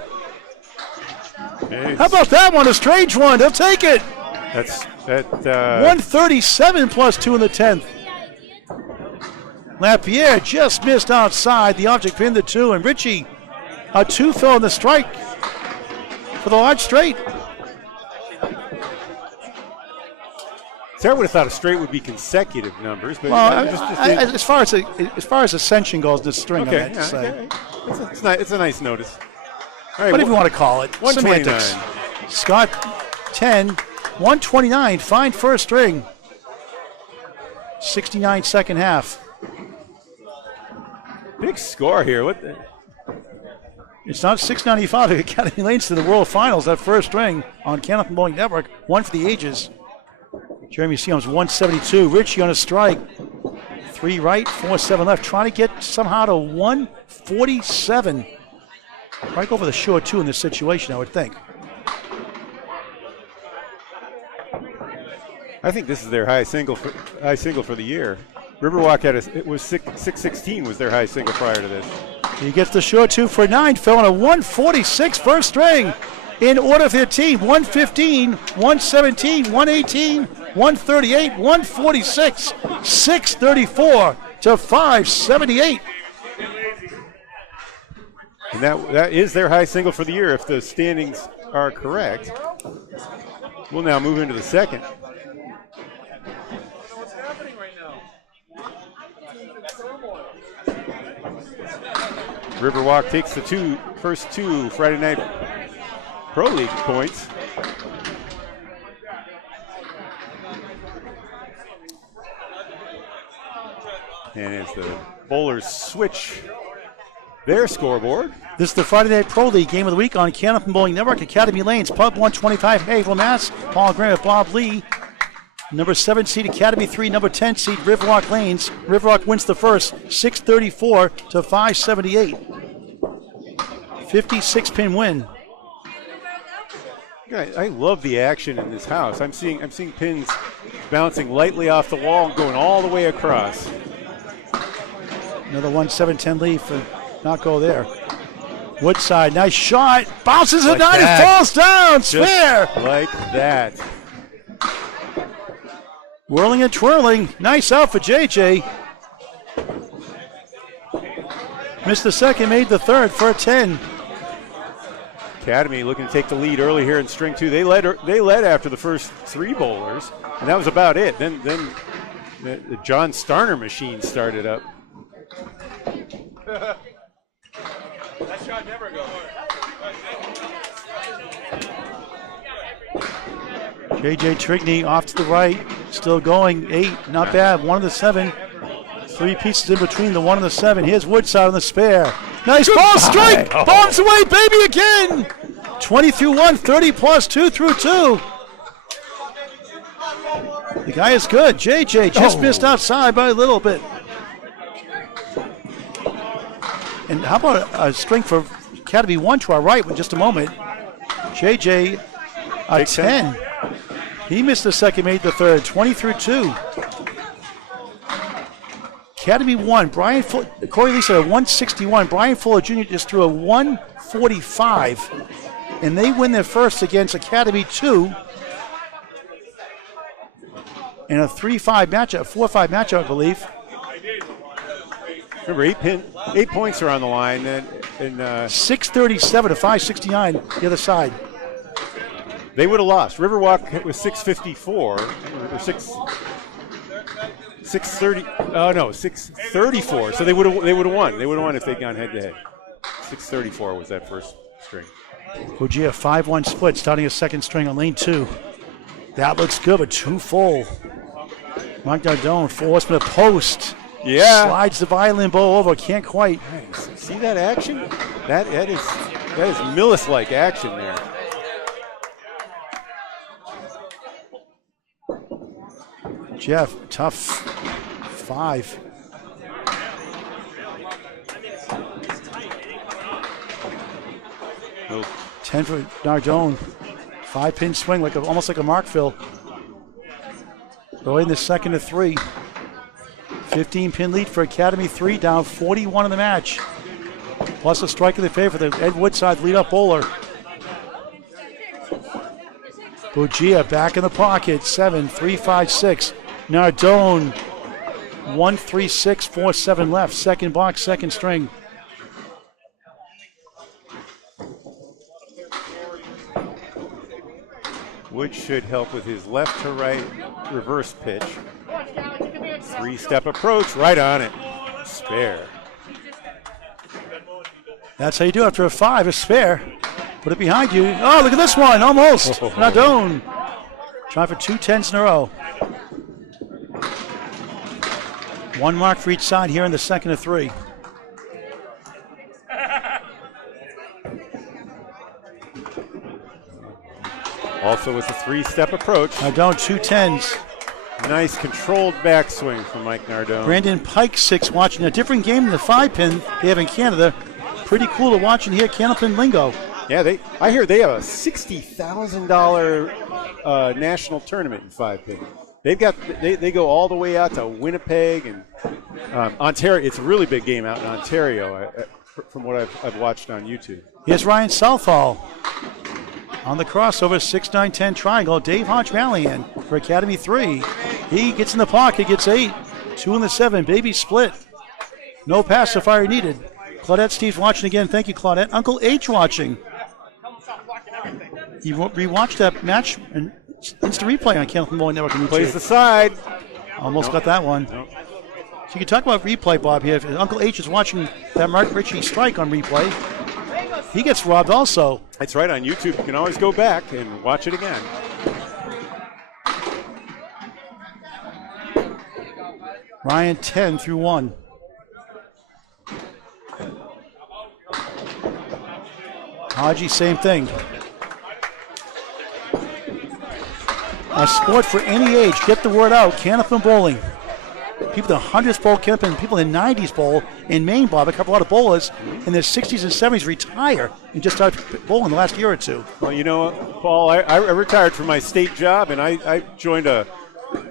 How about that one? A strange one. They'll take it. That's 137 plus 2 in the 10th. Lapierre just missed outside. The object pinned the 2, and Ricci, a 2 fill in the strike for the large straight. See, I would have thought a straight would be consecutive numbers, but well, as far as ascension goes, this string, okay, I meant to say. It's a nice notice. All right, Whatever you want to call it. 129. Semantics. Scott 10, 129. Fine first string. 69 second half. Big score here. What? It's not 695. The Academy Lanes to the World Finals. That first string on Canada Bowling Network. One for the ages. Jeremy Seams 172. Ricci on a strike. 3 right, 4-7 left. Trying to get somehow to 147. Right over the short 2 in this situation, I would think. I think this is their high single for the year. Riverwalk it was 616 was their high single prior to this. He gets the short 2 for 9, filling a 146 first string. In order for the team, 115, 117, 118, 138, 146, 634 to 578. And that is their high single for the year if the standings are correct. We'll now move into the second. Riverwalk takes the first two Friday night Pro League points. And as the bowlers switch their scoreboard. This is the Friday Night Pro League game of the week on Canada Bowling Network. Academy Lanes, Pub 125, Haverhill, Mass. Paul Graham with Bob Lee. Number 7 seed Academy 3, number 10 seed Riverwalk Lanes. Riverwalk wins the first, 634 to 578. 56-pin win. I love the action in this house. I'm seeing pins bouncing lightly off the wall and going all the way across. Another 1-7-10 lead for not go there. Woodside, nice shot. Bounces at 90, falls down. Spare. Like that. Whirling and twirling. Nice out for JJ. Missed the second, made the third for a 10. Academy looking to take the lead early here in string 2. They led after the first 3 bowlers, and that was about it. Then the John Starner machine started up. That shot never goes. JJ Tourigny off to the right, still going. 8, not bad. 1 of the 7. 3 pieces in between the 1 and the 7. Here's Woodside on the spare. Nice ball strike. Oh. Bombs away, baby, again. 20 through 1, 30 plus 2 through 2. The guy is good. JJ just missed outside by a little bit. And how about a string for Academy 1 to our right in just a moment. JJ, a 10. He missed the second, made the third. 20 through 2. Academy 1, Corey Lisa a 161. Brian Fuller Jr. just threw a 145. And they win their first against Academy 2. In a 3-5 matchup, 4-5 matchup, I believe. Remember, 8 points are on the line. And 637 to 569, the other side. They would have lost. Riverwalk was 654 or 630. Oh no, 634. So they would have won. They would have won if they'd gone head to head. 634 was that first string. Buggea 5-1 split, starting a second string on lane 2. That looks good, but 2 full. Mike Nardone, forcing a post. Yeah. Slides the violin bow over, can't quite. Nice. See that action? That is Millis-like action there. Jeff, tough 5. Nope. 10 for Nardone. 5-pin swing, almost like a Markville. Going the second to 3. 15-pin lead for Academy 3, down 41 in the match. Plus a strike in the favor for the Ed Woodside lead-up bowler. Buggea back in the pocket. 7-3-5-6. Nardone 1-3-6-4-7 left. Second box, second string. Wood should help with his left to right reverse pitch. 3-step approach, right on it. Spare. That's how you do after a 5, a spare. Put it behind you. Oh, look at this one, almost. Nardone. Trying for 2 10s in a row. 1 mark for each side here in the second of 3. Also with a 3-step approach. Nardone, 2 10s. Nice controlled backswing from Mike Nardone. Brandon Pike 6 watching a different game than the 5-pin they have in Canada. Pretty cool to watch and hear Candlepin lingo. Yeah, I hear they have a $60,000 national tournament in 5-pin. They go all the way out to Winnipeg and Ontario. It's a really big game out in Ontario, from what I've watched on YouTube. Here's Ryan Southall on the crossover 6-9-10 triangle. Dave Hodge Mallahan for Academy 3. He gets in the pocket, gets 8. 2 in the 7. Baby split. No pacifier needed. Claudette Steve's watching again. Thank you, Claudette. Uncle H watching. He rewatched that match and instant replay on Candlepin Bowling Network. Plays the side. Almost got that one. Nope. So you can talk about replay, Bob, here. If Uncle H is watching that Mark Ricci strike on replay, he gets robbed also. It's right on YouTube. You can always go back and watch it again. Ryan 10 through 1. Haji, same thing. A sport for any age. Get the word out. Candlepin Bowling. People in the 100th bowl, Candlepin, people in the 90s bowl. In Maine, Bob, I cover a lot of bowlers in their 60s and 70s retire and just start bowling the last year or two. Well, you know, Paul, I retired from my state job, and I joined a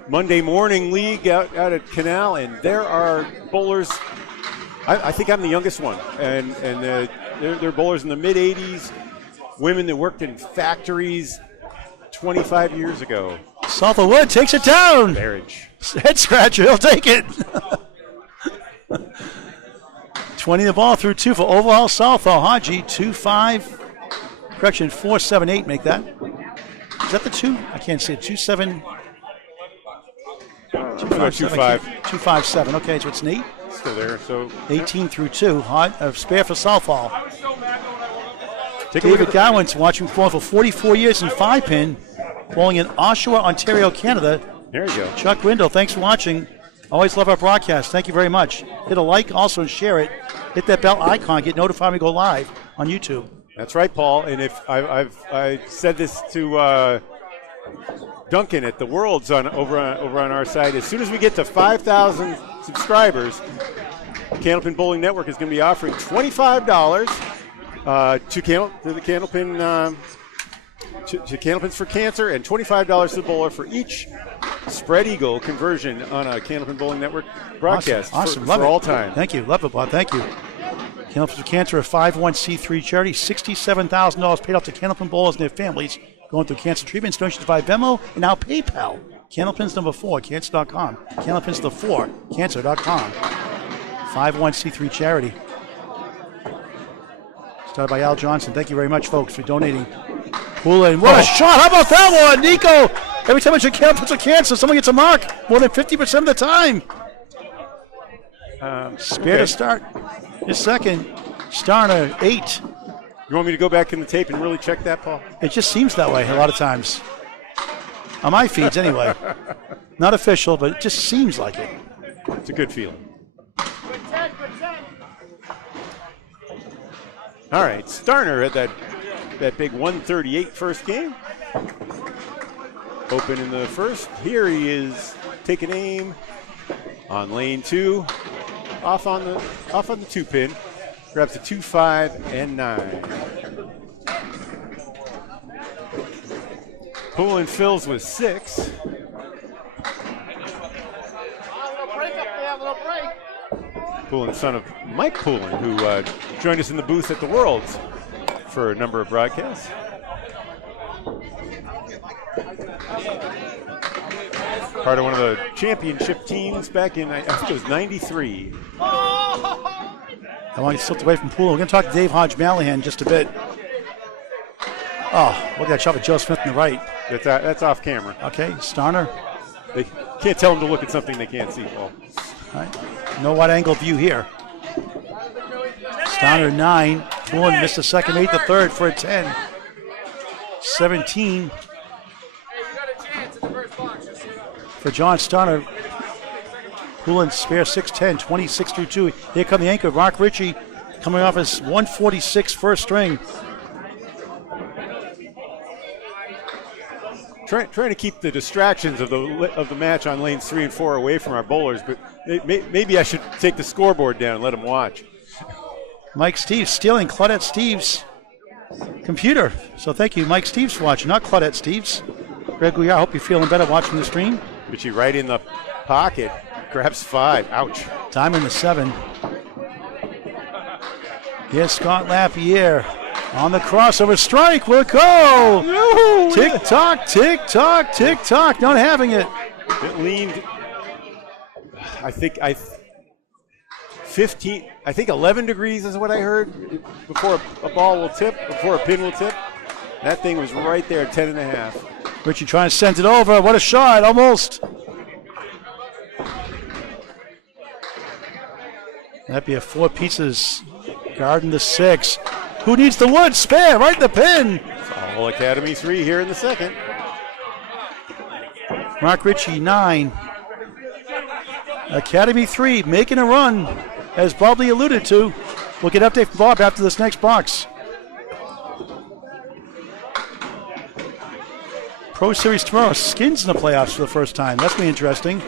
Monday morning league out at Canal, and there are bowlers. I think I'm the youngest one, and they're bowlers in the mid-'80s, women that worked in factories 25 years ago. Southall Wood takes it down. Marriage. Head scratcher, he'll take it. 20 the ball through 2 for overall Southall. Haji, 2-5. Correction, 4-7-8 make that. Is that the 2? I can't see it. 2-7. 2-5. 2-5-7. Okay, so it's an 8. Still there, so 18 through 2. Spare for Southall. take a look David at Gowan's watching for 44 years in 5-pin, bowling in Oshawa, Ontario, Canada. There you go. Chuck Windle, thanks for watching. Always love our broadcast. Thank you very much. Hit a like also and share it. Hit that bell icon. Get notified when we go live on YouTube. That's right, Paul. And if I said this to Duncan at the Worlds over on our side, as soon as we get to 5,000 subscribers, Candlepin Bowling Network is going to be offering $25 to the Candlepin to Candlepins for Cancer, and $25 to the bowler for each spread eagle conversion on a Candlepin Bowling Network broadcast. Awesome. For Love it. all time. Thank you. Love it, Bob. Thank you. Candlepins for Cancer, a 501c3 charity. $67,000 paid out to Candlepin bowlers and their families going through cancer treatments. Donations by Venmo and now PayPal. Candlepins number 4, cancer.com. Candlepins the 4, cancer.com. 501c3 charity. Started by Al Johnson. Thank you very much, folks, for donating. Poulin, what a shot! How about that one, Nico? Every time I check Candlepins for Cancer, someone gets a mark more than 50% of the time. Spare to start. His second. Starner, 8. You want me to go back in the tape and really check that, Paul? It just seems that way a lot of times. On my feeds, anyway. Not official, but it just seems like it. It's a good feeling. All right, Starner had that big 138 first game. Open in the first. Here he is taking aim on lane 2. Off on the 2-pin. Grabs a 2, 5, and 9. Poulin fills with 6. Poulin, son of Mike Poulin, who joined us in the booth at the Worlds for a number of broadcasts. Part of one of the championship teams back in, I think it was 93. I want to slipped away from Poulin. We're going to talk to Dave Hodge Mallahan in just a bit. Oh, look at that shot of Joe Smith on the right. That's off camera. Okay, Starner. They can't tell them to look at something they can't see. Well, All right. No wide angle view here. Starner 9. Poulin missed the second, made the third for a 10. 17 for John Starner. Poulin spare 6'10", 26 through 2. Here come the anchor, Mark Ricci, coming off his 146 first string. Trying to keep the distractions of the match on lanes 3 and 4 away from our bowlers, but maybe I should take the scoreboard down and let them watch. Mike Steves stealing Claudette Steves' computer. So thank you, Mike Steves, for watching, not Claudette Steves. Greg Guillard, I hope you're feeling better watching the stream. Ricci right in the pocket, grabs 5. Ouch. Time in the 7. Here's Scott Lapierre on the crossover strike. Will it go? No. Tick tock, tick tock, tick tock. Not having it. It leaned. I think 15. I think 11 degrees is what I heard before a ball will tip, before a pin will tip. That thing was right there, 10.5. Ricci trying to send it over. What a shot! Almost. That'd be a 4 pieces. Garden to 6. Who needs the wood? Spare, right in the pin. All Academy 3 here in the second. Mark Ricci 9. Academy 3 making a run, as Bobley alluded to. We'll get an update from Bob after this next box. Pro Series tomorrow. Skins in the playoffs for the first time. That's going to be interesting.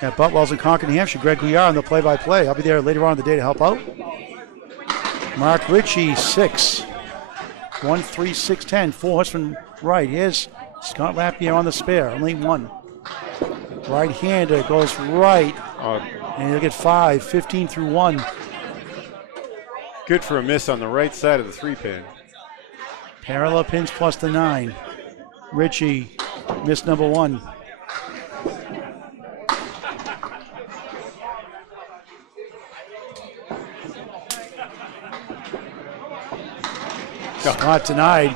At Butwell's in Concord, New Hampshire. Greg Guillard on the play-by-play. I'll be there later on in the day to help out. Mark Ricci, 6. 1, 3, 6, 10. 4 horse from right. Here's Scott Lapierre on the spare. Only 1. Right-hander goes right. And you'll get 5. 15 through 1. Good for a miss on the right side of the 3-pin. Parallel pins plus the 9. Ricci missed number 1. Scott denied.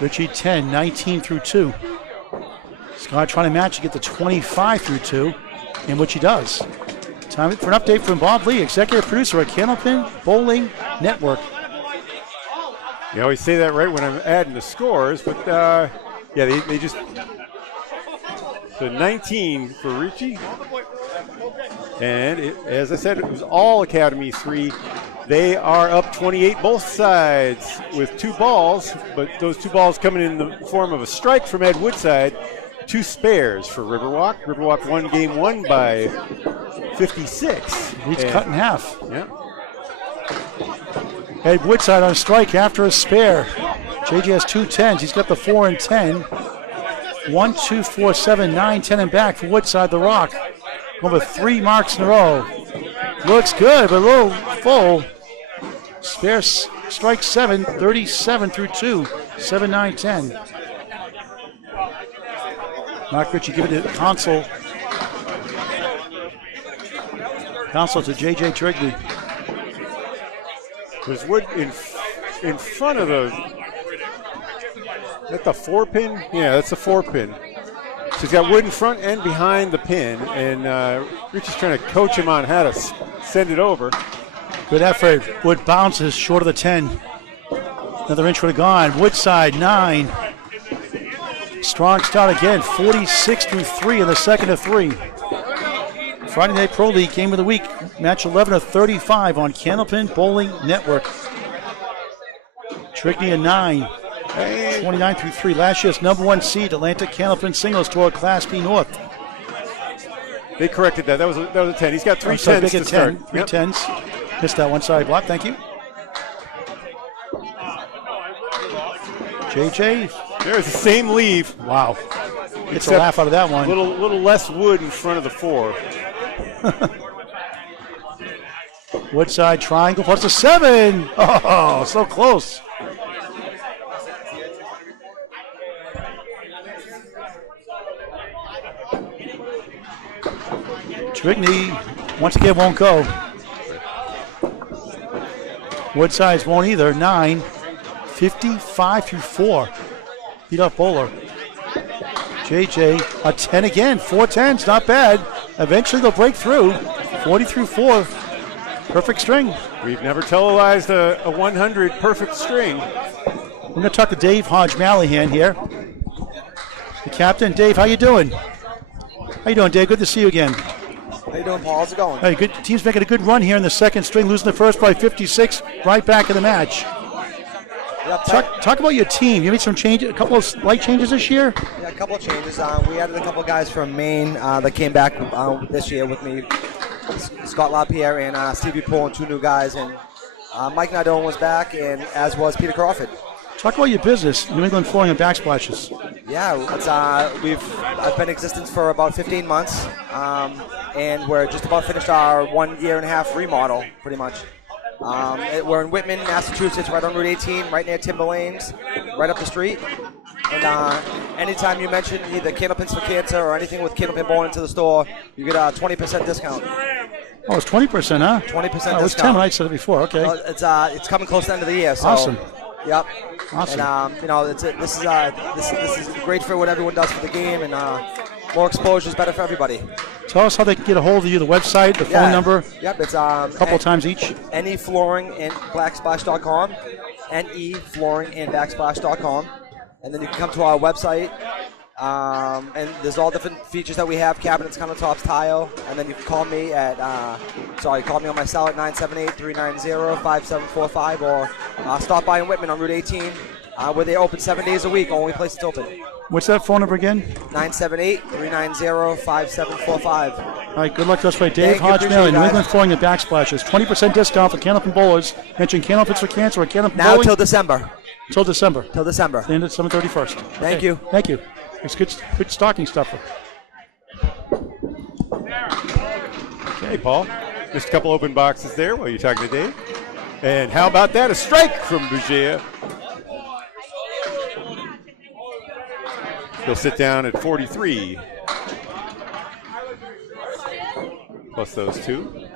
Ricci 10, 19 through 2. Scott trying to match to get the 25 through 2, and which he does. Time for an update from Bob Lee, executive producer at Candlepin Bowling Network. You always say that right when I'm adding the scores, but yeah, they just. So 19 for Ricci. And as I said, it was all Academy 3. They are up 28 both sides with 2 balls, but those 2 balls coming in the form of a strike from Ed Woodside. 2 spares for Riverwalk. Riverwalk won game 1 by 56. He's cut in half. Yeah. Ed Woodside on strike after a spare. JJ has 2 10s. He's got the 4 and 10. 1, 2, 4, 7, 9, 10 and back for Woodside, the Rock. Over 3 marks in a row. Looks good, but a little full. Spare strike 7, 37 through 2. 7, 9, 10. Mark Ricci give it to Console. Console to JJ Tourigny. There's wood in front of the. Is that the 4-pin? Yeah, that's the 4-pin. So he's got wood in front and behind the pin, and Ricci's trying to coach him on how to send it over. Good effort. Wood bounces short of the 10. Another inch would have gone. Woodside 9. Strong start again. 46 through 3 in the second of 3. Friday Night Pro League game of the week. Match 11 of 35 on Candlepin Bowling Network. Tourigny a 9. 29 through 3. Last year's number 1 seed, Atlantic Candlepin Singles Tour Class B North. They corrected that. That was a 10. He's got 3 10s to start. 3 10s. Missed that one. Sorry, Block. Thank you. JJ. There's the same leave. Wow. It's a laugh out of that one. Little less wood in front of the 4. Woodside triangle plus the 7. Oh, so close. Tourigny once again won't go. Woodside's won't either. 9, 55 through 4. Beat up bowler. JJ, a 10 again. 4 10s, not bad. Eventually they'll break through. 40 through 4. Perfect string. We've never televised a 100 perfect string. We're going to talk to Dave Hodge Mallahan here. The captain. Dave, how you doing? How you doing, Dave? Good to see you again. How you doing, Paul? How's it going? Hey, good. Team's making a good run here in the second string, losing the first by 56, right back in the match. Yep, Talk about your team. You made some changes, a couple of slight changes this year? Yeah, a couple of changes. We added a couple of guys from Maine that came back this year with me. Scott Lapierre and Stevie Poulin, 2 new guys. And Mike Nardone was back, and as was Peter Crawford. Talk about your business, New England Flooring and Backsplashes. Yeah, I've been in existence for about 15 months, and we're just about finished our 1.5 year remodel, pretty much. We're in Whitman, Massachusetts, right on Route 18, right near Timber Lanes, right up the street. And anytime you mention either Candlepins for Cancer or anything with Candlepin Bowling to the store, you get a 20% discount. Oh, it's 20%, huh? 20% discount. It was 10 when I said it before. Okay. It's coming close to the end of the year. So, awesome. Yep. Awesome. And this is great for what everyone does for the game, and more exposure is better for everybody. Tell us how they can get a hold of you, the website, the phone number. Yep, it's a couple of times each. NEFlooringandBacksplash.com, NEFlooringandBacksplash.com, and then you can come to our website. And there's all different features that we have: cabinets, countertops, tile, and then you can call me at call me on my cell at 978-390-5745, or stop by in Whitman on Route 18, where they open 7 days a week. Only place it's open. What's that phone number again? 978-390-5745. All right, good luck to us by Dave Hodge, New England Flooring and Backsplashes. 20% discount for Candlepin Bowlers. Mention Candlepins for Cancer or Candlepin Now Bowling. till December. Till December. Till December. The end of December 31st. Thank you. Thank you. It's good stocking stuffer. Okay, Paul. Just a couple open boxes there while you're talking to Dave. And how about that? A strike from Buggea. He'll sit down at 43. Plus those 2.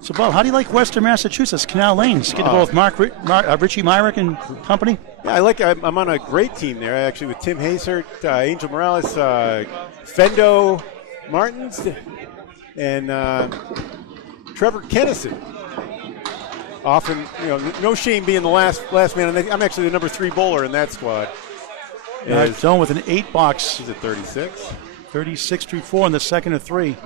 So, Bob, how do you like Western Massachusetts, Canal Lanes? Get to go with Ricci, Myrick and company? Yeah, I'm on a great team there, actually, with Tim Hazert, Angel Morales, Fendo Martins, and Trevor Kennison. Often, no shame being the last man. I'm actually the number 3 bowler in that squad. Nardone with an 8 box. He's at 36. 36 through 4 in the second of 3.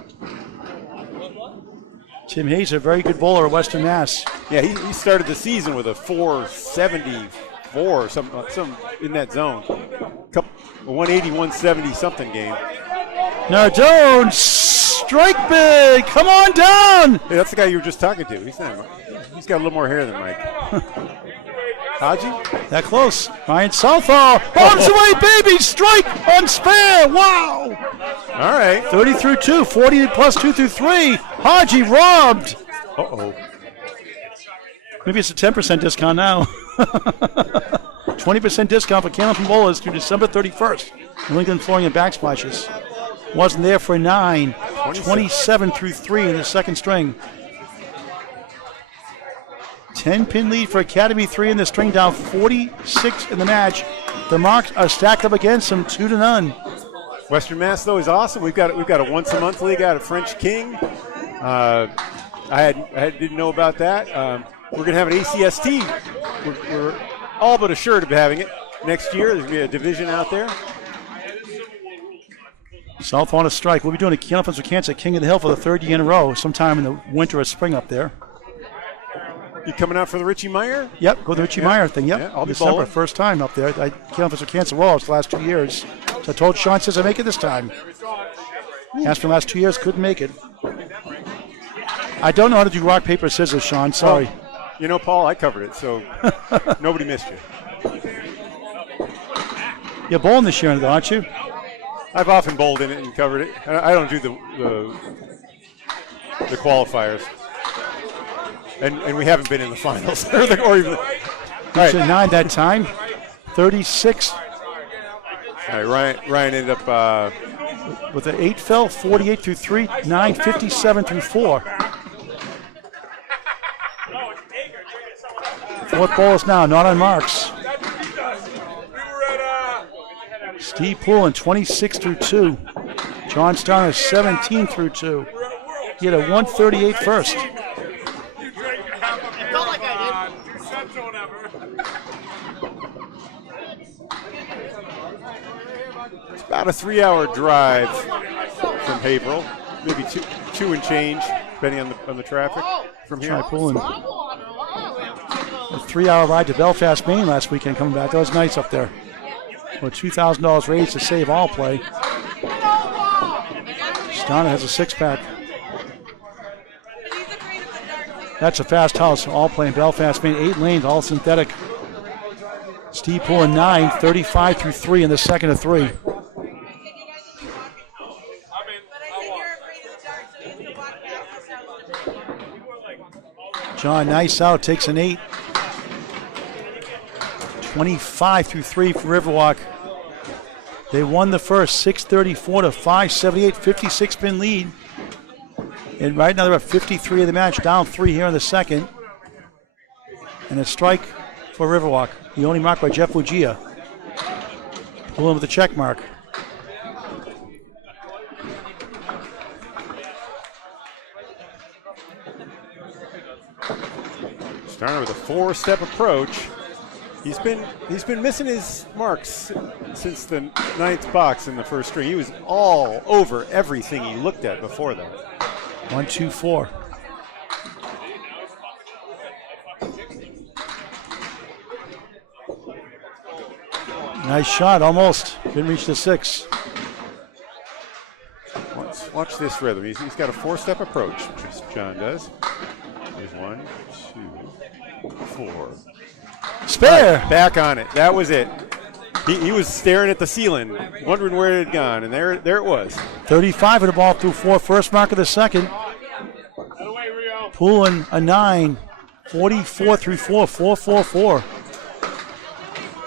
Tim Hayes, a very good bowler at Western Mass. Yeah, he started the season with a 474, some in that zone. A 180, 170 something game. Nardone, strike big, come on down. Hey, that's the guy you were just talking to. He's got a little more hair than Mike. Haji? That close. Ryan Southall, bombs away, baby, strike on spare, wow. All right. 30 through 2, 40 plus 2 through 3. Haji robbed. Uh-oh. Maybe it's a 10% discount now. 20% discount for Candlepin Bowlers through December 31st. New England Flooring and Backsplashes. Wasn't there for 9. 27 through 3 in the second string. 10-pin lead for Academy 3 in the string, down 46 in the match. The marks are stacked up against them, 2-0. Western Mass, though, is awesome. We've got a once-a-month league out of French King. I didn't know about that. We're going to have an ACST. We're all but assured of having it next year. There's going to be a division out there. South on a strike. We'll be doing a Candlepins for Cancer at King of the Hill for the 3rd year in a row, sometime in the winter or spring up there. You coming out for the Richie Meyer? Yep, go to the Richie Meyer thing. Yep, yeah, I'll be December, bowling. first time up there. I Candlepins for Cancer Walls the last 2 years. So I told Sean, says I make it this time. Asked for the last 2 years, couldn't make it. I don't know how to do rock, paper, scissors, Sean. Sorry. Paul, I covered it, so nobody missed you. You're bowling this year, aren't you? I've often bowled in it and covered it. I don't do the qualifiers. And we haven't been in the finals. or even. Right. 9 that time. 36. All right, Ryan ended up with an 8 fill, 48 through 3, 9, 57 through 4. Fourth ball is now not on marks. Steve Poulin, 26 through 2. John Starner, 17 through 2. He had a 138 first. It's about a 3-hour drive from Haverhill, maybe two and change, depending on the traffic from here. Try Poulin. A 3-hour ride to Belfast, Maine last weekend coming back. That was nice up there. With $2,000 raised to save all play. Starner has a 6-pack. That's a fast house. All playing Belfast, Maine. 8 lanes, all synthetic. Steve Poulin 9, 35 through 3 in the second of 3. John, nice out, takes an 8. 25 through 3 for Riverwalk. They won the first 634 to 578, 56-pin lead. And right now they're at 53 of the match, down 3 here in the second. And a strike for Riverwalk. The only mark by Jeff Buggea. Poulin with the check mark. Starner with a 4-step approach. He's been missing his marks since the 9th box in the first string. He was all over everything he looked at before that. 1, 2, 4. Nice shot, almost. Didn't reach the 6. Watch this rhythm. He's got a 4-step approach, which John does. There's 1, 2, 4. Spare! Right, back on it. That was it. He was staring at the ceiling, wondering where it had gone, and there it was. 35 of the ball through 4. First mark of the second. Poulin a 9. 44 through 4. 4, 4, 4.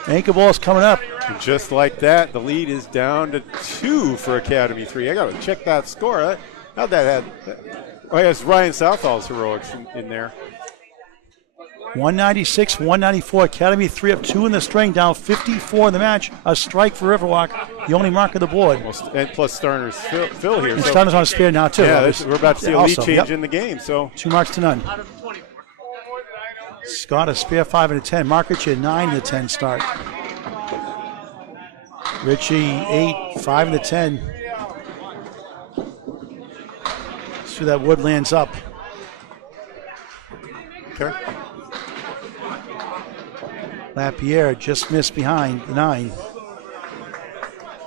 Anchor ball's coming up. And just like that, the lead is down to 2 for Academy 3. I got to check that score. How'd that have? Oh, yes, Ryan Southall's heroics in there. 196, 194. Academy 3 up 2 in the string, down 54 in the match. A strike for Riverwalk, the only mark of the board. And plus Starner's fill here. And Starner's on a spare now, too. Yeah, we're about to see a lead change yep. in the game. So 2 marks to none. Scott a spare 5 and a 10. Mark Ricci a 9 and a 10 start. Ricci 8, 5 and a 10. See that wood lands up. Okay. Lapierre just missed behind the 9.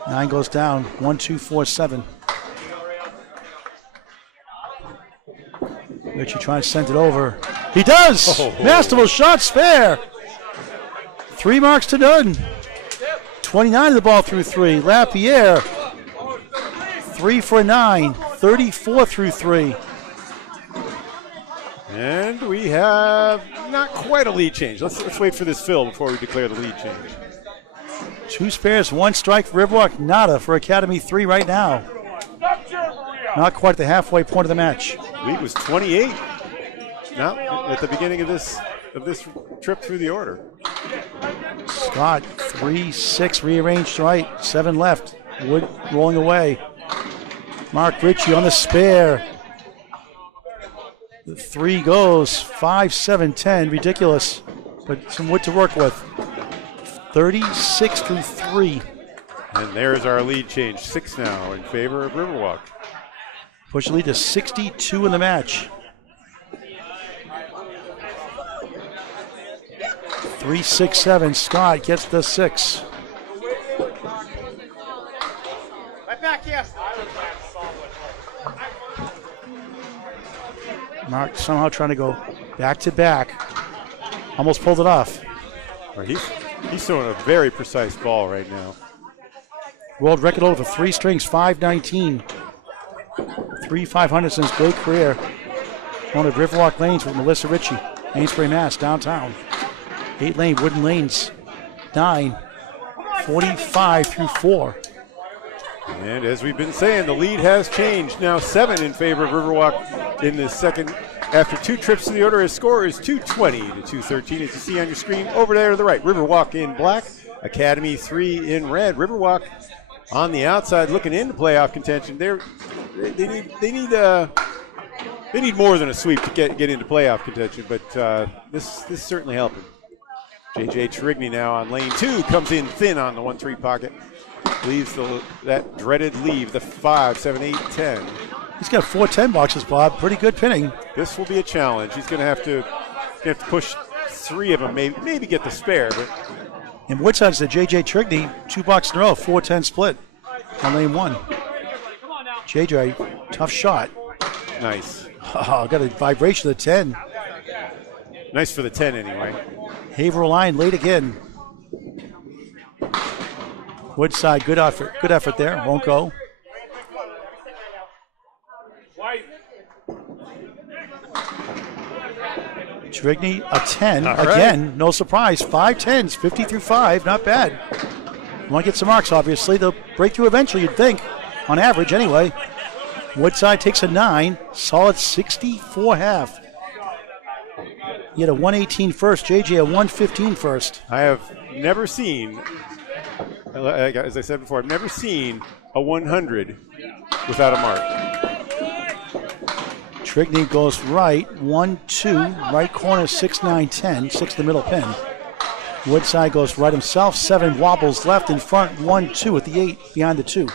9 goes down. 1, 2, 4, 7. Ricci trying to send it over. He does! Oh. Masterful shot, spare. 3 marks to none. 29 of the ball through 3. Lapierre 3 for 9. 34 through 3. And we have not quite a lead change. Let's wait for this fill before we declare the lead change. 2 spares, 1 strike for Riverwalk. Nada for Academy 3 right now. Not quite at the halfway point of the match. Lead was 28. Now at the beginning of this trip through the order. Scott 3, 6 rearranged right. 7 left. Wood rolling away. Mark Ricci on the spare. The 3 goes, 5, 7, 10, ridiculous, but some wood to work with. 36 through 3. And there's our lead change, 6 now in favor of Riverwalk. Push the lead to 62 in the match. 3, 6, 7, Scott gets the 6. Right back here. Mark somehow trying to go back to back. Almost pulled it off. He's throwing a very precise ball right now. World record holder for 3 strings, 519. 3 500s in his great career. One of Riverwalk Lanes with Melissa Ricci. Amesbury, Mass, downtown. 8-lane wooden lanes. 9. 45 through 4. And as we've been saying, the lead has changed. Now 7 in favor of Riverwalk in the second. After 2 trips to the order, his score is 220 to 213, as you see on your screen over there to the right. Riverwalk in black, Academy 3 in red. Riverwalk on the outside looking into playoff contention. They need more than a sweep to get into playoff contention, but this is certainly helping. JJ Tourigny now on lane 2, comes in thin on the 1-3 pocket. Leaves that dreaded leave, the 5, 7, 8, 10. He's got 4 10 boxes, Bob. Pretty good pinning. This will be a challenge. He's going to have to push 3 of them, maybe get the spare. But And Woodside's the JJ Tourigny, 2 boxes in a row, 4-10 split on lane 1. JJ, tough shot. Nice. Oh, got a vibration of the 10. Nice for the 10 anyway. Haverhill line late again. Woodside, good effort there. Won't go. Tourigny, a 10. All Again, right. no surprise. 5 10s, 50 through 5. Not bad. Want to get some marks, obviously. They'll break through eventually, you'd think. On average, anyway. Woodside takes a 9. Solid 64 half. You had a 118 first. JJ, a 115 first. I have never seen, as I said before, I've never seen a 100 without a mark. Tourigny goes right, 1, 2, right corner, 6, 9, 10, 6 the middle pin. Woodside goes right himself, 7 wobbles left in front, 1, 2 at the 8 behind the 2.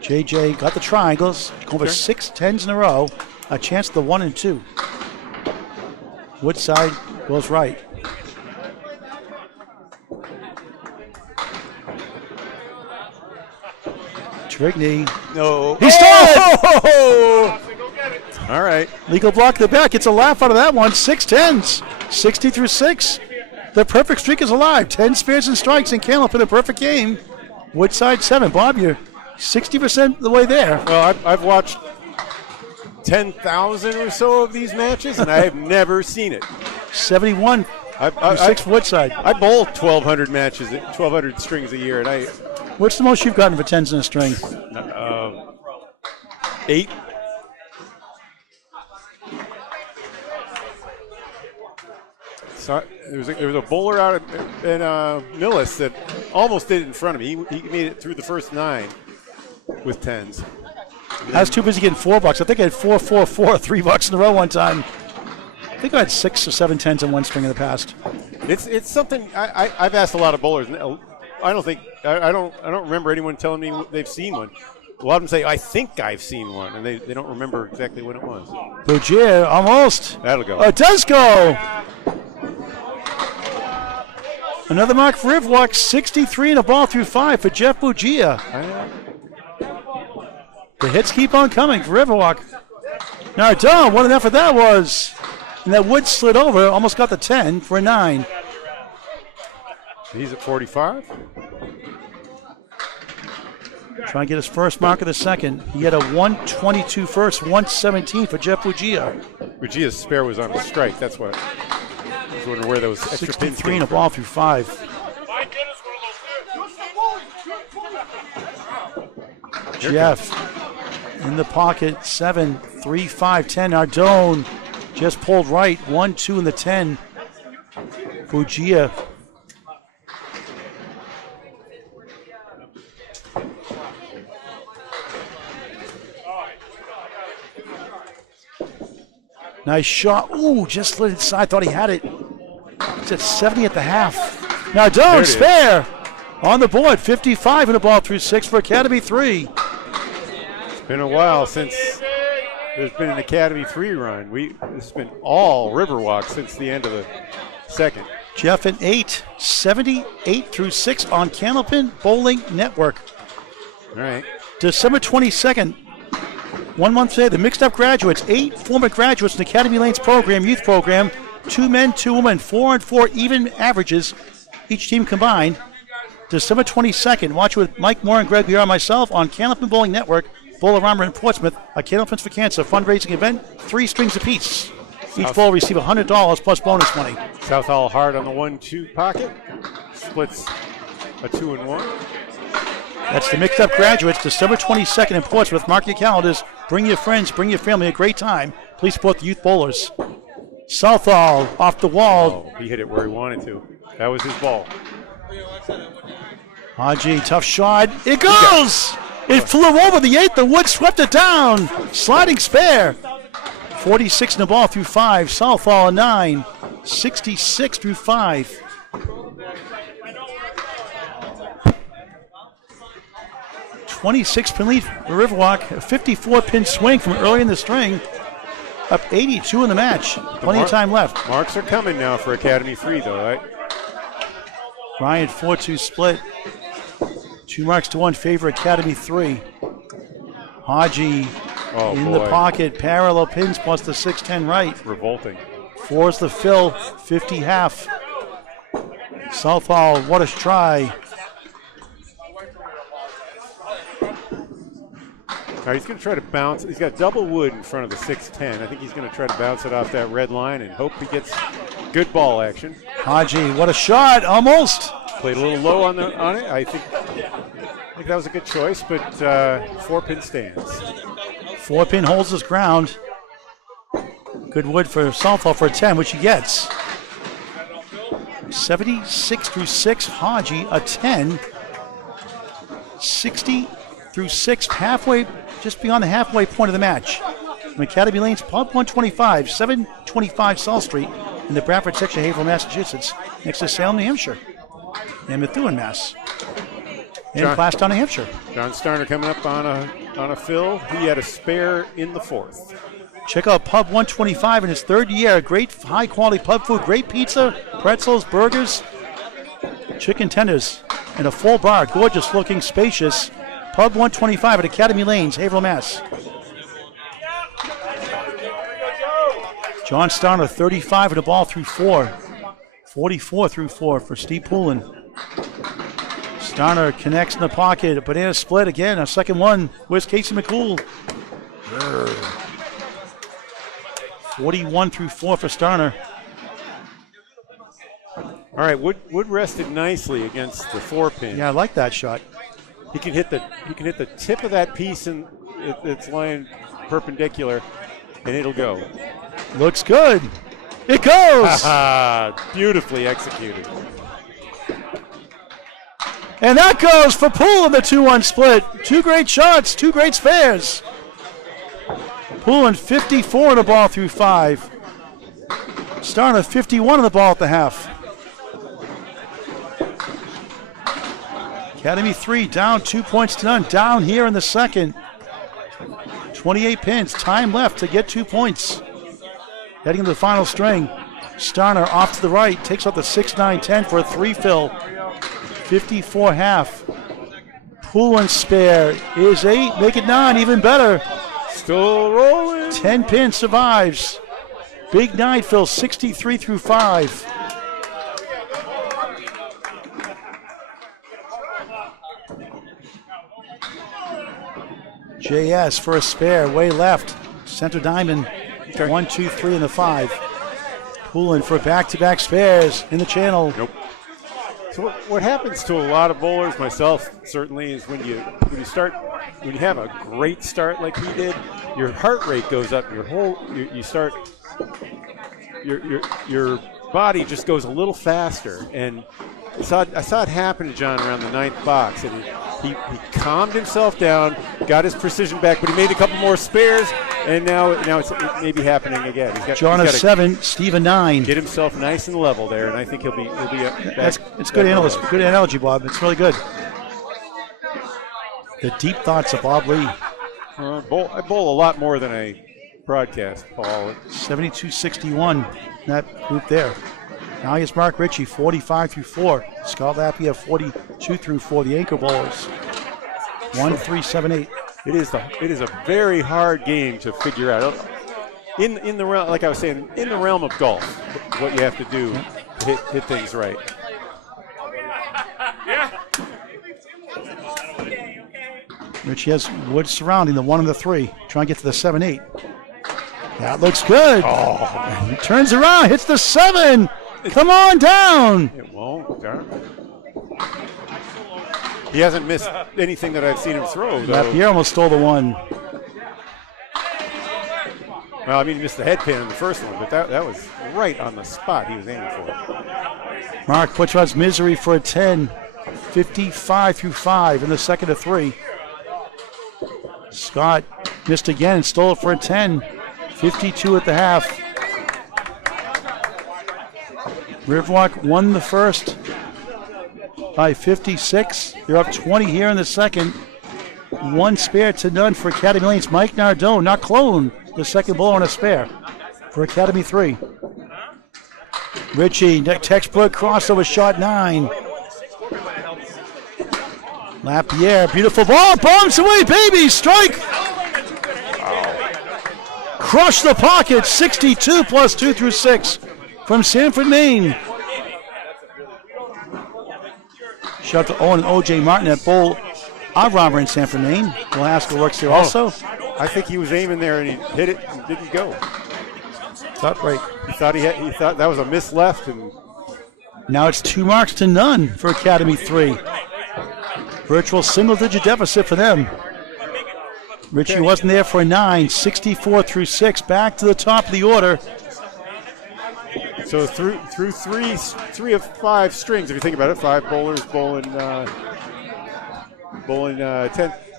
JJ got the triangles, going for 6 10s in a row, a chance at the 1 and 2. Woodside goes right. Tourigny. No. He stole it! Oh! All right. Legal block to the back. It's a laugh out of that one. 6 10s. 60 through 6. The perfect streak is alive. 10 spares and strikes in Camel for the perfect game. Woodside 7. Bob, you're 60% of the way there. Well, I've watched 10,000 or so of these matches, and I have never seen it. 71 through 6 for Woodside. I bowl 1,200 matches, 1,200 strings a year, and What's the most you've gotten for 10s in a string? 8. So there was a bowler out in Millis that almost did it in front of me. He made it through the first 9 with 10s. I was too busy getting $4. I think I had 4, 4, 4, $3 in a row one time. I think I had 6 or 7 10s in one string in the past. It's something I've asked a lot of bowlers. I don't remember anyone telling me they've seen one. A lot of them say, I think I've seen one, and they don't remember exactly what it was. Buggea, almost. That'll go. Oh, it does go. Another mark for Riverwalk, 63 and a ball through 5 for Jeff Buggea. The hits keep on coming for Riverwalk. Nardone, what an effort that was. And that wood slid over, almost got the 10 for a 9. He's at 45. Trying to get his first mark of the second. He had a 122 first, 117 for Jeff Buggea. Bugea's spare was on the strike. That's what. I was wondering where those extra pins 63 came and a ball through 5. Jeff in the pocket, 7, 3, 5, 10. Nardone just pulled right, 1, 2 in the 10. Buggea. Nice shot. Ooh, just slid inside. Thought he had it. It's at 70 at the half. Nardone, spare. On the board, 55 and a ball through 6 for Academy 3. It's been a while since there's been an Academy 3 run. This has been all Riverwalk since the end of the second. Jeff in 8, 78 through 6 on Candlepin Bowling Network. All right. December 22nd, 1 month today, the Mixed Up Graduates, 8 former graduates in Academy Lane's program, youth program, 2 men, 2 women, 4 and 4 even averages, each team combined. December 22nd, watch with Mike Moore and Greg Biar and myself on Candlepin Bowling Network, Bowler in Portsmouth, a Candlepins for Cancer fundraising event, 3 strings apiece. Each bowler receive $100 plus bonus money. Southall hard on the 1-2 pocket. Splits a 2 and 1. That's the Mixed Up Graduates, December 22nd in Portsmouth. Mark your calendars. Bring your friends, bring your family, a great time. Please support the youth bowlers. Southall off the wall. Oh, he hit it where he wanted to. That was his ball. Haji, tough shot. It goes! It flew over the 8th. The Woods swept it down. Sliding spare. 46 in the ball through 5. Southall a 9. 66 through 5. $26-pin lead for Riverwalk. A 54-pin swing from early in the string. Up 82 in the match. Plenty of time left. Marks are coming now for Academy 3, though, right? Ryan 4-2 split. 2 marks to 1 favor Academy 3. Haji in the pocket. Parallel pins plus the 6-10 right. Revolting. 4's the fill. 50 half. Southall, what a try. All right, he's going to try to bounce. He's got double wood in front of the 6-10. I think he's going to try to bounce it off that red line and hope he gets good ball action. Haji, what a shot. Almost. Played a little low on it. I think that was a good choice, but 4-pin stands. 4-pin holds his ground. Good wood for Southall for a 10, which he gets. 76 through 6. Haji a 10. 60 through 6, halfway, just beyond the halfway point of the match. From Academy Lanes, Pub 125, 725 South Street in the Bradford section of Haverhill, Massachusetts, next to Salem, New Hampshire, and Methuen, Mass. And Plastown, New Hampshire. John Starner coming up on a fill. He had a spare in the 4th. Check out Pub 125 in his 3rd year. Great high-quality pub food, great pizza, pretzels, burgers, chicken tenders, and a full bar. Gorgeous-looking, spacious. Pub 125 at Academy Lanes, Haverhill, Mass. John Starner, 35 in the ball through 4. 44 through 4 for Steve Poulin. Starner connects in the pocket. A banana split again, a second one. Where's Casey McCool? 41 through 4 for Starner. All right, Wood rested nicely against the 4-pin. Yeah, I like that shot. He can hit the tip of that piece, and it's lying perpendicular, and it'll go. Looks good. It goes. Beautifully executed. And that goes for Poulin, the 2-1 split. 2 great shots, 2 great spares. Poulin 54 in the ball through 5. Starner 51 in the ball at the half. Academy 3 down 2 points to none. Down here in the second. 28 pins. Time left to get 2 points. Heading to the final string. Starner off to the right. Takes out the 6-9-10 for a 3 fill. 54 half. Poulin spare is 8. Make it 9. Even better. Still rolling. 10 pin survives. Big 9 fill. 63 through 5. JS for a spare, way left. Center diamond, 1, 2, 3 in the 5. Poulin for back-to-back spares in the channel. Nope. So what happens to a lot of bowlers, myself certainly, is when you have a great start like he did, your heart rate goes up. Your body just goes a little faster. And I saw it happen to John around the 9th box, and he calmed himself down, got his precision back, but he made a couple more spares, and now it's maybe happening again. John a 7, Steve a 9. Get himself nice and level there, and I think he'll be back. It's good analysis. Good analogy, Bob. It's really good. The deep thoughts of Bob Lee. I bowl a lot more than I broadcast, Paul. 72-61, that group there. Now here's Mark Ricci, 45 through 4. Scott Lapierre, 42 through 4. The anchor bowlers, 1, 3, 7, 8. It is a very hard game to figure out. in the realm, like I was saying, in the realm of golf, what you have to do to hit things right. Ricci has wood surrounding the 1 and the 3. Trying to get to the 7-8. That looks good. Oh. He turns around, hits the 7. Come on down. It won't. Darn. He hasn't missed anything that I've seen him throw, though. Lapierre almost stole the 1. Well, I mean, he missed the head pin in the first one, but that was right on the spot he was aiming for. Mark puts on misery for a 10. 55 through 5 in the second of 3. Scott missed again, stole it for a 10. 52 at the half. Riverwalk won the first by 56. They're up 20 here in the second. 1 spare to none for Academy Lanes. Mike Nardone, not Clone, the second bowler on a spare for Academy 3. Ricci, textbook crossover shot 9. Lapierre, beautiful ball, bombs away, baby, strike! Crush the pocket, 62 plus 2 through 6 from Sanford, Maine. Shout out to Owen and O.J. Martin at Bowl Robber in Sanford, Maine. Glasgow works there also. I think he was aiming there and he hit it and didn't go. Thought break. He thought that was a miss left, and now it's 2 marks to none for Academy 3. Virtual single-digit deficit for them. Ricci wasn't there for a 9, 64 through 6, back to the top of the order. So through three of 5 strings, if you think about it, 5 bowlers bowling 10.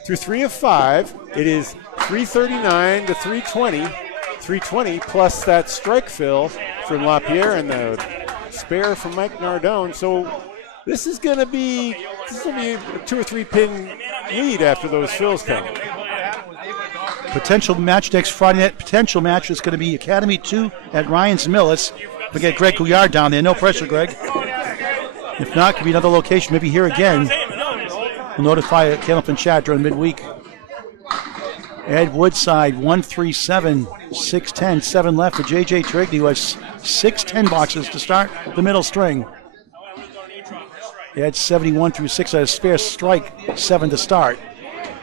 Through 3 of 5, it is 339 to 320. 320 plus that strike fill from Lapierre and the spare from Mike Nardone. So this is going to be a 2 or 3 pin lead after those fills come. Potential match next Friday night. Potential match is going to be Academy 2 at Ryan's Millis. We get Greg Couillard down there. No pressure, Greg. If not, could be another location. Maybe here again. We'll notify Candlepin Chat during midweek. Ed Woodside, 137, 610, 7 left for J.J. Tourigny, who has 6 10 boxes to start the middle string. Ed 71 through 6 at a spare strike, 7 to start.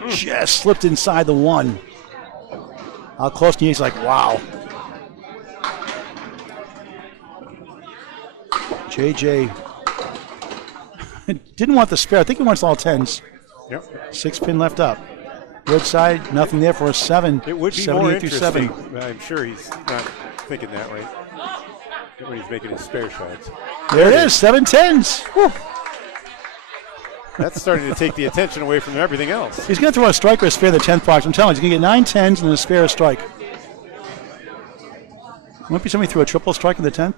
Just slipped inside the 1. How close, he's like, wow. JJ didn't want the spare. I think he wants all 10s. Yep. 6 pin left up. Woodside, nothing there for a 7. It would be more interesting. 7. I'm sure he's not thinking that way when he's making his spare shots. There it is, 7 10s. Whew. That's starting to take the attention away from everything else. He's going to throw a strike or a spare the 10th box. I'm telling you, he's going to get 9 10s and a spare a strike. Won't be somebody threw a triple strike in the 10th?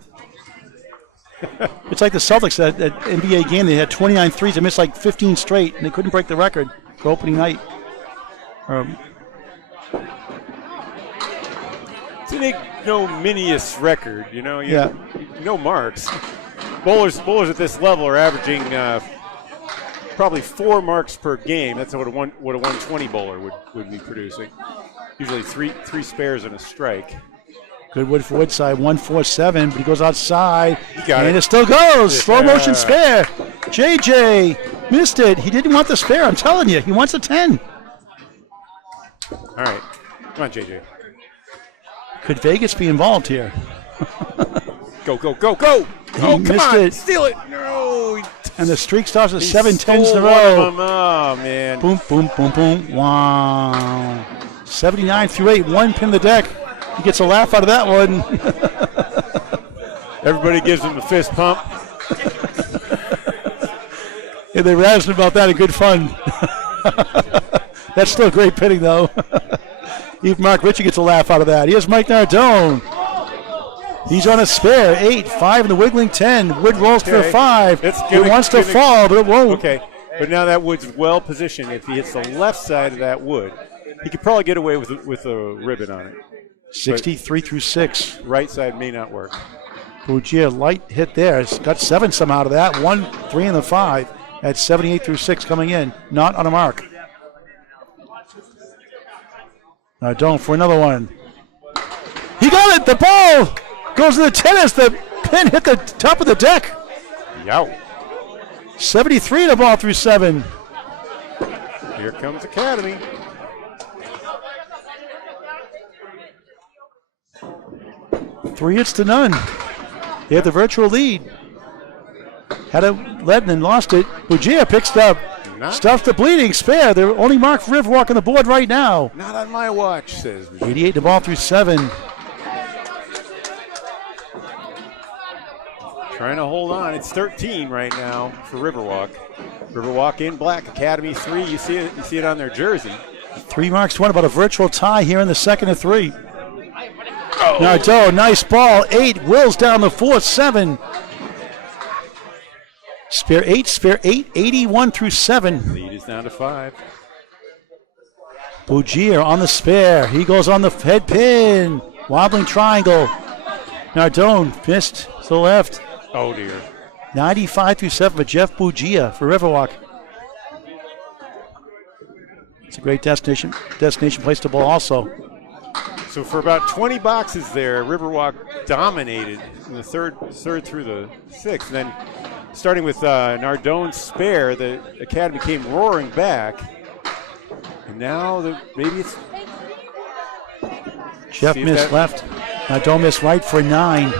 It's like the Celtics at NBA game. They had 29 threes. They missed like 15 straight, and they couldn't break the record for opening night. It's an ignominious record, you know. Yeah. No marks. Bowlers at this level are averaging probably 4 marks per game. That's what a 120 bowler would be producing. Usually three spares and a strike. Good wood for Woodside, 147, but he goes outside, and it still goes. Slow motion spare. JJ missed it. He didn't want the spare, I'm telling you. He wants a 10. All right. Come on, JJ. Could Vegas be involved here? Go, go, go, go. Oh, come on. It. Steal it. No. And the streak starts at 7 10s in a row. Oh, man. Boom, boom, boom, boom. Wow. 79 through 8, 1 pin the deck. He gets a laugh out of that one. Everybody gives him a fist pump. Yeah, they razzed him about that in good fun. That's still great pitting, though. Even Mark Ricci gets a laugh out of that. Here's Mike Nardone. He's on a spare. 8, 5 in the wiggling 10. Wood rolls for 5. It wants to fall, but it won't. Okay, but now that wood's well positioned. If he hits the left side of that wood, he could probably get away with a ribbon on it. 63 through 6. Right side may not work. Buggea, light hit there. He's got 7 somehow out of that. 1, 3, and the 5 at 78 through 6 coming in. Not on a mark. Nardone for another one. He He got it. The ball goes to the tennis. The pin hit the top of the deck. Yow. 73 the ball through 7. Here comes Academy. Three hits to none. They had the virtual lead. Had it led and then lost it. Buggea picks it up. Stuffs the bleeding. Spare. They're only marked Riverwalk on the board right now. Not on my watch, says Buggea. 88 the ball through 7. Trying to hold on. It's 13 right now for Riverwalk. Riverwalk in black. Academy 3. You see it on their jersey. 3 marks to 1. About a virtual tie here in the second of 3. Nardone, nice ball. 8. Wills down the 4. 7. Spare 8. 81 through 7. Lead is down to 5. Buggea on the spare. He goes on the head pin. Wobbling triangle. Nardone missed to the left. Oh, dear. 95 through 7 for Jeff Buggea for Riverwalk. It's a great destination place to bowl also. So for about 20 boxes there, Riverwalk dominated in the third through the 6th. And then starting with Nardone's spare, the Academy came roaring back. And now maybe it's... Jeff missed left. Nardone missed right for 9.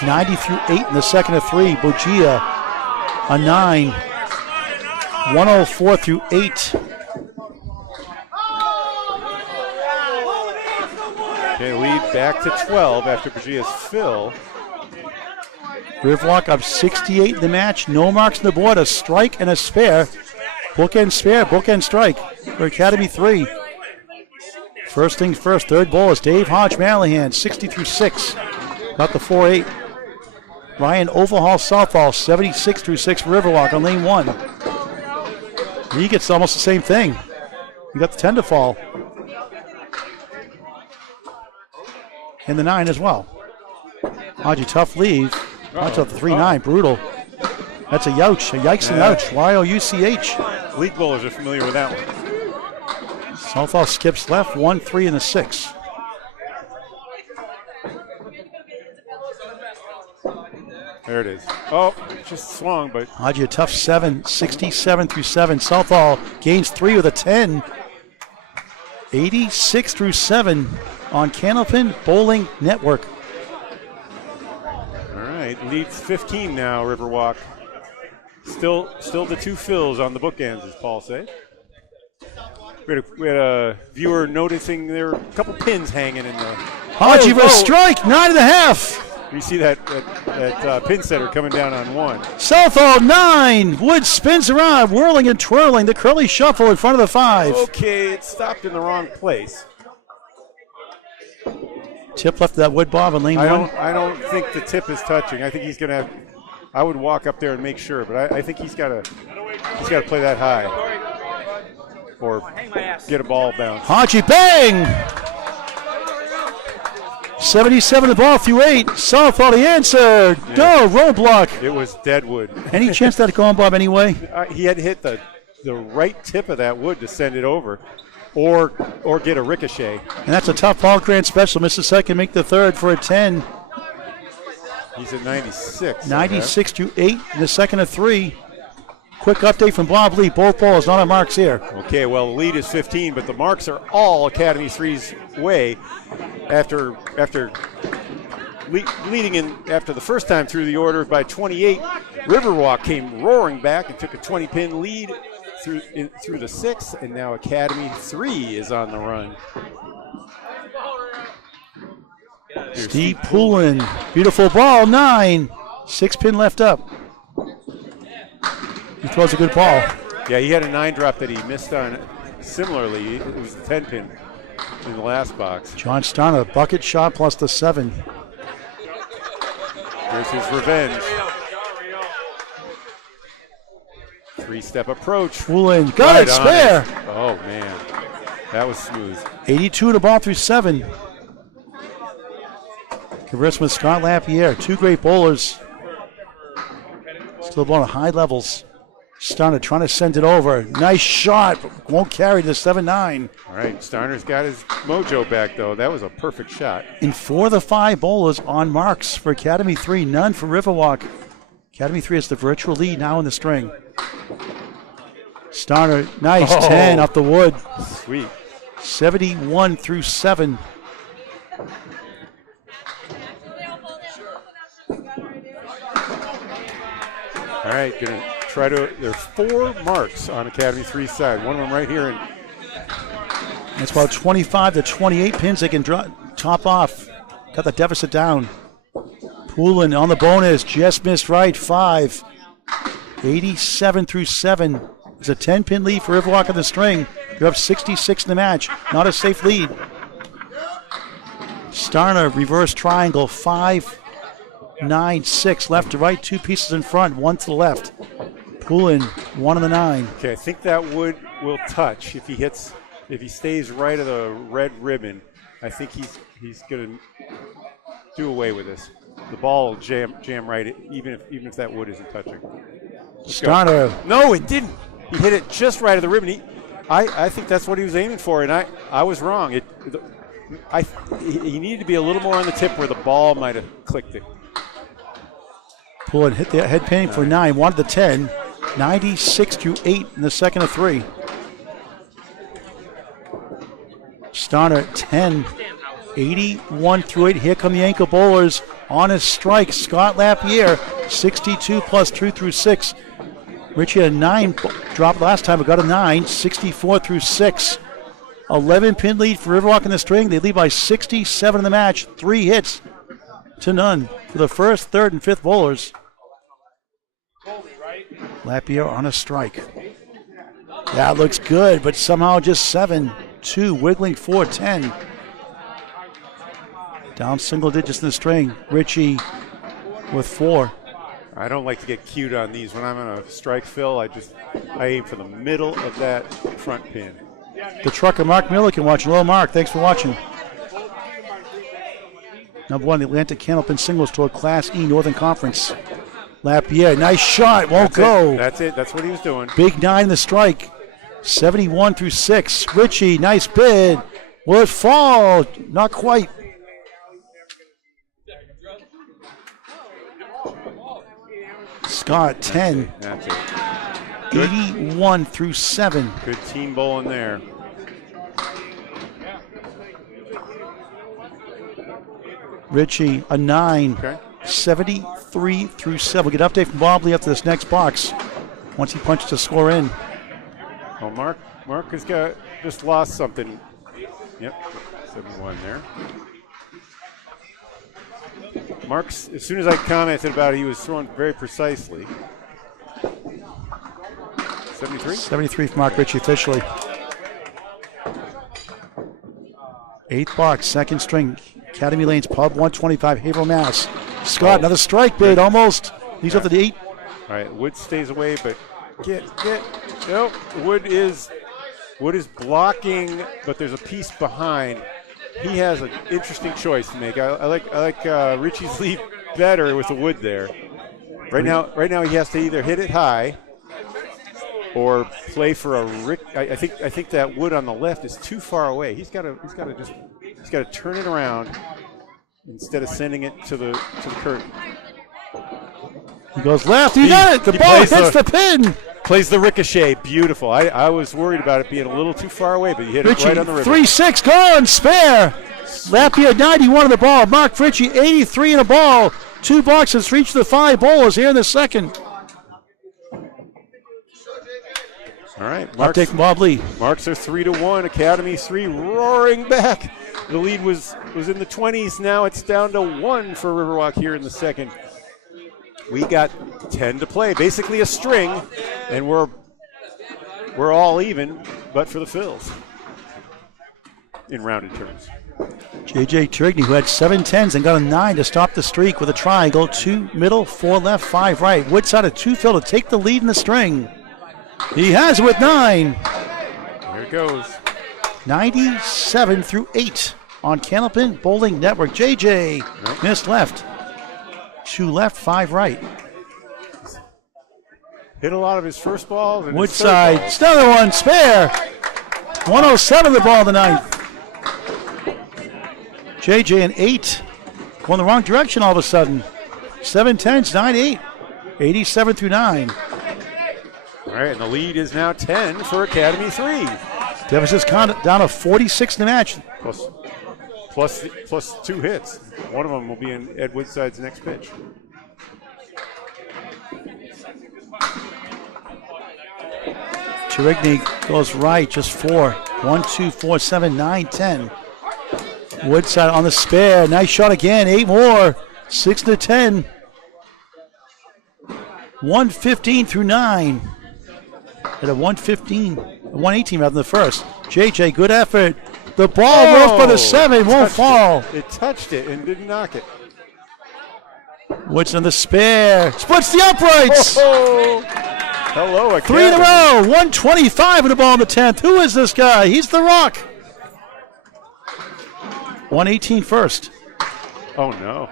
90 through 8 in the second of 3. Buggea a 9. 104 through 8. Okay, lead back to 12 after Buggea's fill. Riverwalk up 68 in the match. No marks on the board. A strike and a spare. Bookend spare, bookend strike for Academy 3. First things first, third ball is Dave Hodge Mallahan, 60 through 6. Got the 4-8. Ryan Overhaul Southall, 76 through 6 for Riverwalk on lane 1. He gets almost the same thing. You got the 10 to fall. And the 9 as well. Hodge, tough leave. Hodge off the 3-9, brutal. That's a youch, a yikes and ouch. Y-O-U-C-H. League bowlers are familiar with that one. Southall skips left, 1-3 in the 6. There it is. Oh, just swung, but... Hodge, a tough 7, 67 through 7. Southall gains 3 with a 10. 86 through 7 on Candlepin Bowling Network. All right, leads 15 now, Riverwalk. Still the 2 fills on the bookends, as Paul said. We had a viewer noticing there were a couple pins hanging in the... Hodge with a strike, 9.5. You see that pin setter coming down on 1. Southall 9. Wood spins around, whirling and twirling. The curly shuffle in front of the 5. Okay, it stopped in the wrong place. Tip left of that wood bob in lane 1. I don't think the tip is touching. I think he's going to have... I would walk up there and make sure, but I think he's got to play that high or get a ball bounce. Haji, bang! 77 the ball through 8. Southall the answer. Yeah. No, roadblock. It was deadwood. Any chance that going, Bob, anyway? He had to hit the right tip of that wood to send it over or get a ricochet. And that's a tough ball. Grand Special. Miss the second, make the third for a 10. He's at 96. 96 to 8 in the second of 3. Quick update from Bob Lee. Both balls not on marks here. Okay, well, the lead is 15, but the marks are all Academy 3's way after leading in after the first time through the order by 28. Riverwalk came roaring back and took a 20-pin lead through the 6th, and now Academy 3 is on the run. Steve Poulin, beautiful ball, 9. 6-pin left up. He throws a good ball. Yeah, he had a 9 drop that he missed on. Similarly, it was the 10-pin in the last box. John Starner, bucket shot plus the 7. Here's his revenge. 3-step approach. Poulin, got it, spare. Oh, man. That was smooth. 82 to ball through 7. Conversing with Scott Lapierre, 2 great bowlers. Still bowling at high levels. Starner trying to send it over. Nice shot, but won't carry to 7-9. All right, Starner's got his mojo back, though. That was a perfect shot. And 4 of the 5 bowlers on marks for Academy 3, none for Riverwalk. Academy 3 has the virtual lead now in the string. Starner, nice 10 off the wood. Sweet. 71 through 7. All right, gonna try to. There's 4 marks on Academy 3's side. One of them right here. And it's about 25 to 28 pins they can top off. Cut the deficit down. Poulin on the bonus, just missed right, 5. 87 through 7. It's a 10-pin lead for Riverwalk on the string. They're up 66 in the match. Not a safe lead. Starner, reverse triangle, 5, 9, 6. Left to right, 2 pieces in front, 1 to the left. Poulin, 1 on the 9. Okay, I think that wood will touch if he stays right of the red ribbon. I think he's going to do away with this. The ball will jam right, even if that wood isn't touching. Starner. No, it didn't. He hit it just right of the ribbon. I think that's what he was aiming for, and I was wrong. He needed to be a little more on the tip where the ball might have clicked it. Poulin hit the head pin for 9, wanted the 10. 96 through 8 in the second of 3. Starner 10, 81 through 8. Here come the ankle bowlers on his strike. Scott Lapierre, 62 plus 2 through 6. Ricci had a 9 drop last time, but got a 9, 64 through 6. 11-pin lead for Riverwalk in the string. They lead by 67 in the match. 3 hits to none for the first, third, and fifth bowlers. Lapierre on a strike. That looks good, but somehow just 7-2, wiggling 4-10. Down single digits in the string. Ricci with 4. I don't like to get cued on these. When I'm on a strike, Phil, I aim for the middle of that front pin. The trucker Mark Milliken watching. Hello, Mark. Thanks for watching. Number 1, the Atlantic Candlepin Singles Tour Class E Northern Conference. Lapierre, nice shot. Won't go. That's it. That's what he was doing. Big 9 in the strike. 71 through 6. Ricci, nice bid. Will it fall? Not quite. Scott, 10. That's it. 81 through 7. Good team bowling there. Ricci, a 9. Okay. 73 through 7. We'll get an update from Bob Lee up to this next box once he punches the score in. Well, Mark has just lost something. Yep, 71 there. Mark's, as soon as I commented about it, he was throwing very precisely. 73? 73 for Mark Ricci officially. 8th box, second string. Academy Lanes Pub, 125, Haverhill, Mass. Scott, another strike bid, almost. He's up to the 8. All right, Wood stays away, but nope. Wood is blocking, but there's a piece behind. He has an interesting choice to make. I like Ricci's lead better with the wood there. Right now he has to either hit it high or play for a Rick. I think that wood on the left is too far away. He's got to turn it around instead of sending it to the curtain. He goes left. He got it. The ball hits the pin. Plays the ricochet. Beautiful. I was worried about it being a little too far away, but he hit it right on the river. 3-6 gone. Spare. Lapierre 91 on the ball. Mark Ricci 83 in a ball. 2 boxes for each of the 5 bowlers here in the second. All right. Update from Bob Lee. Marks are 3-1. Academy 3 roaring back. The lead was in the 20s. Now it's down to 1 for Riverwalk here in the second. We got 10 to play, basically a string, and we're all even, but for the fills in rounded terms. J.J. Tourigny, who had 7 10s and got a 9 to stop the streak with a triangle, 2 middle, 4 left, 5 right. Woodside a 2 fill to take the lead in the string. He has it with 9. There it goes. 97 through 8 on Candlepin Bowling Network. J.J. Missed left. 2 left, 5 right. Hit a lot of his first balls. And Woodside, his third another one, spare. 107 the ball in the ninth. JJ an 8. Going the wrong direction all of a sudden. 7-10s, 9-8. 87 through 9. All right, and the lead is now 10 for Academy 3. Deficit's down to 46 in the match. Plus 2 hits. One of them will be in Ed Woodside's next pitch. Tourigny goes right, just 4. 1, 2, 4, 7, 9, 10. Woodside on the spare. Nice shot again. 8 more. 6 to 10. 115 through 9. At a 115, 118 rather than the first. JJ, good effort. The ball rolls by the 7, won't fall. It touched it and didn't knock it. Woodson on the spare. Splits the uprights. Oh, hello, Academy. 3 in a row. 125 with the ball in the 10th. Who is this guy? He's the Rock. 118 first. Oh, no.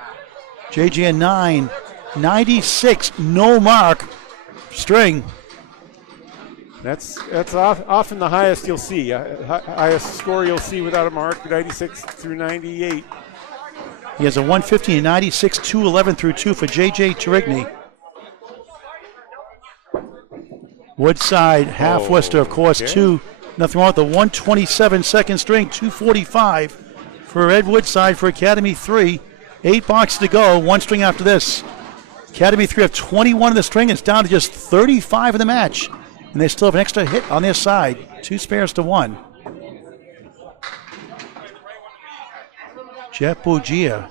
JJ a 9. 96, no mark. String. That's often the highest you'll see. Highest score you'll see without a mark, 96 through 98. He has a 115, 96, 211 through 2 for JJ Tourigny. Woodside, half Worcester, of course, okay. 2. Nothing wrong with the 127 second string, 245 for Ed Woodside for Academy 3. 8 boxes to go, 1 string after this. Academy 3 have 21 in the string. It's down to just 35 in the match. And they still have an extra hit on their side. 2 spares to 1. Jeff Buggea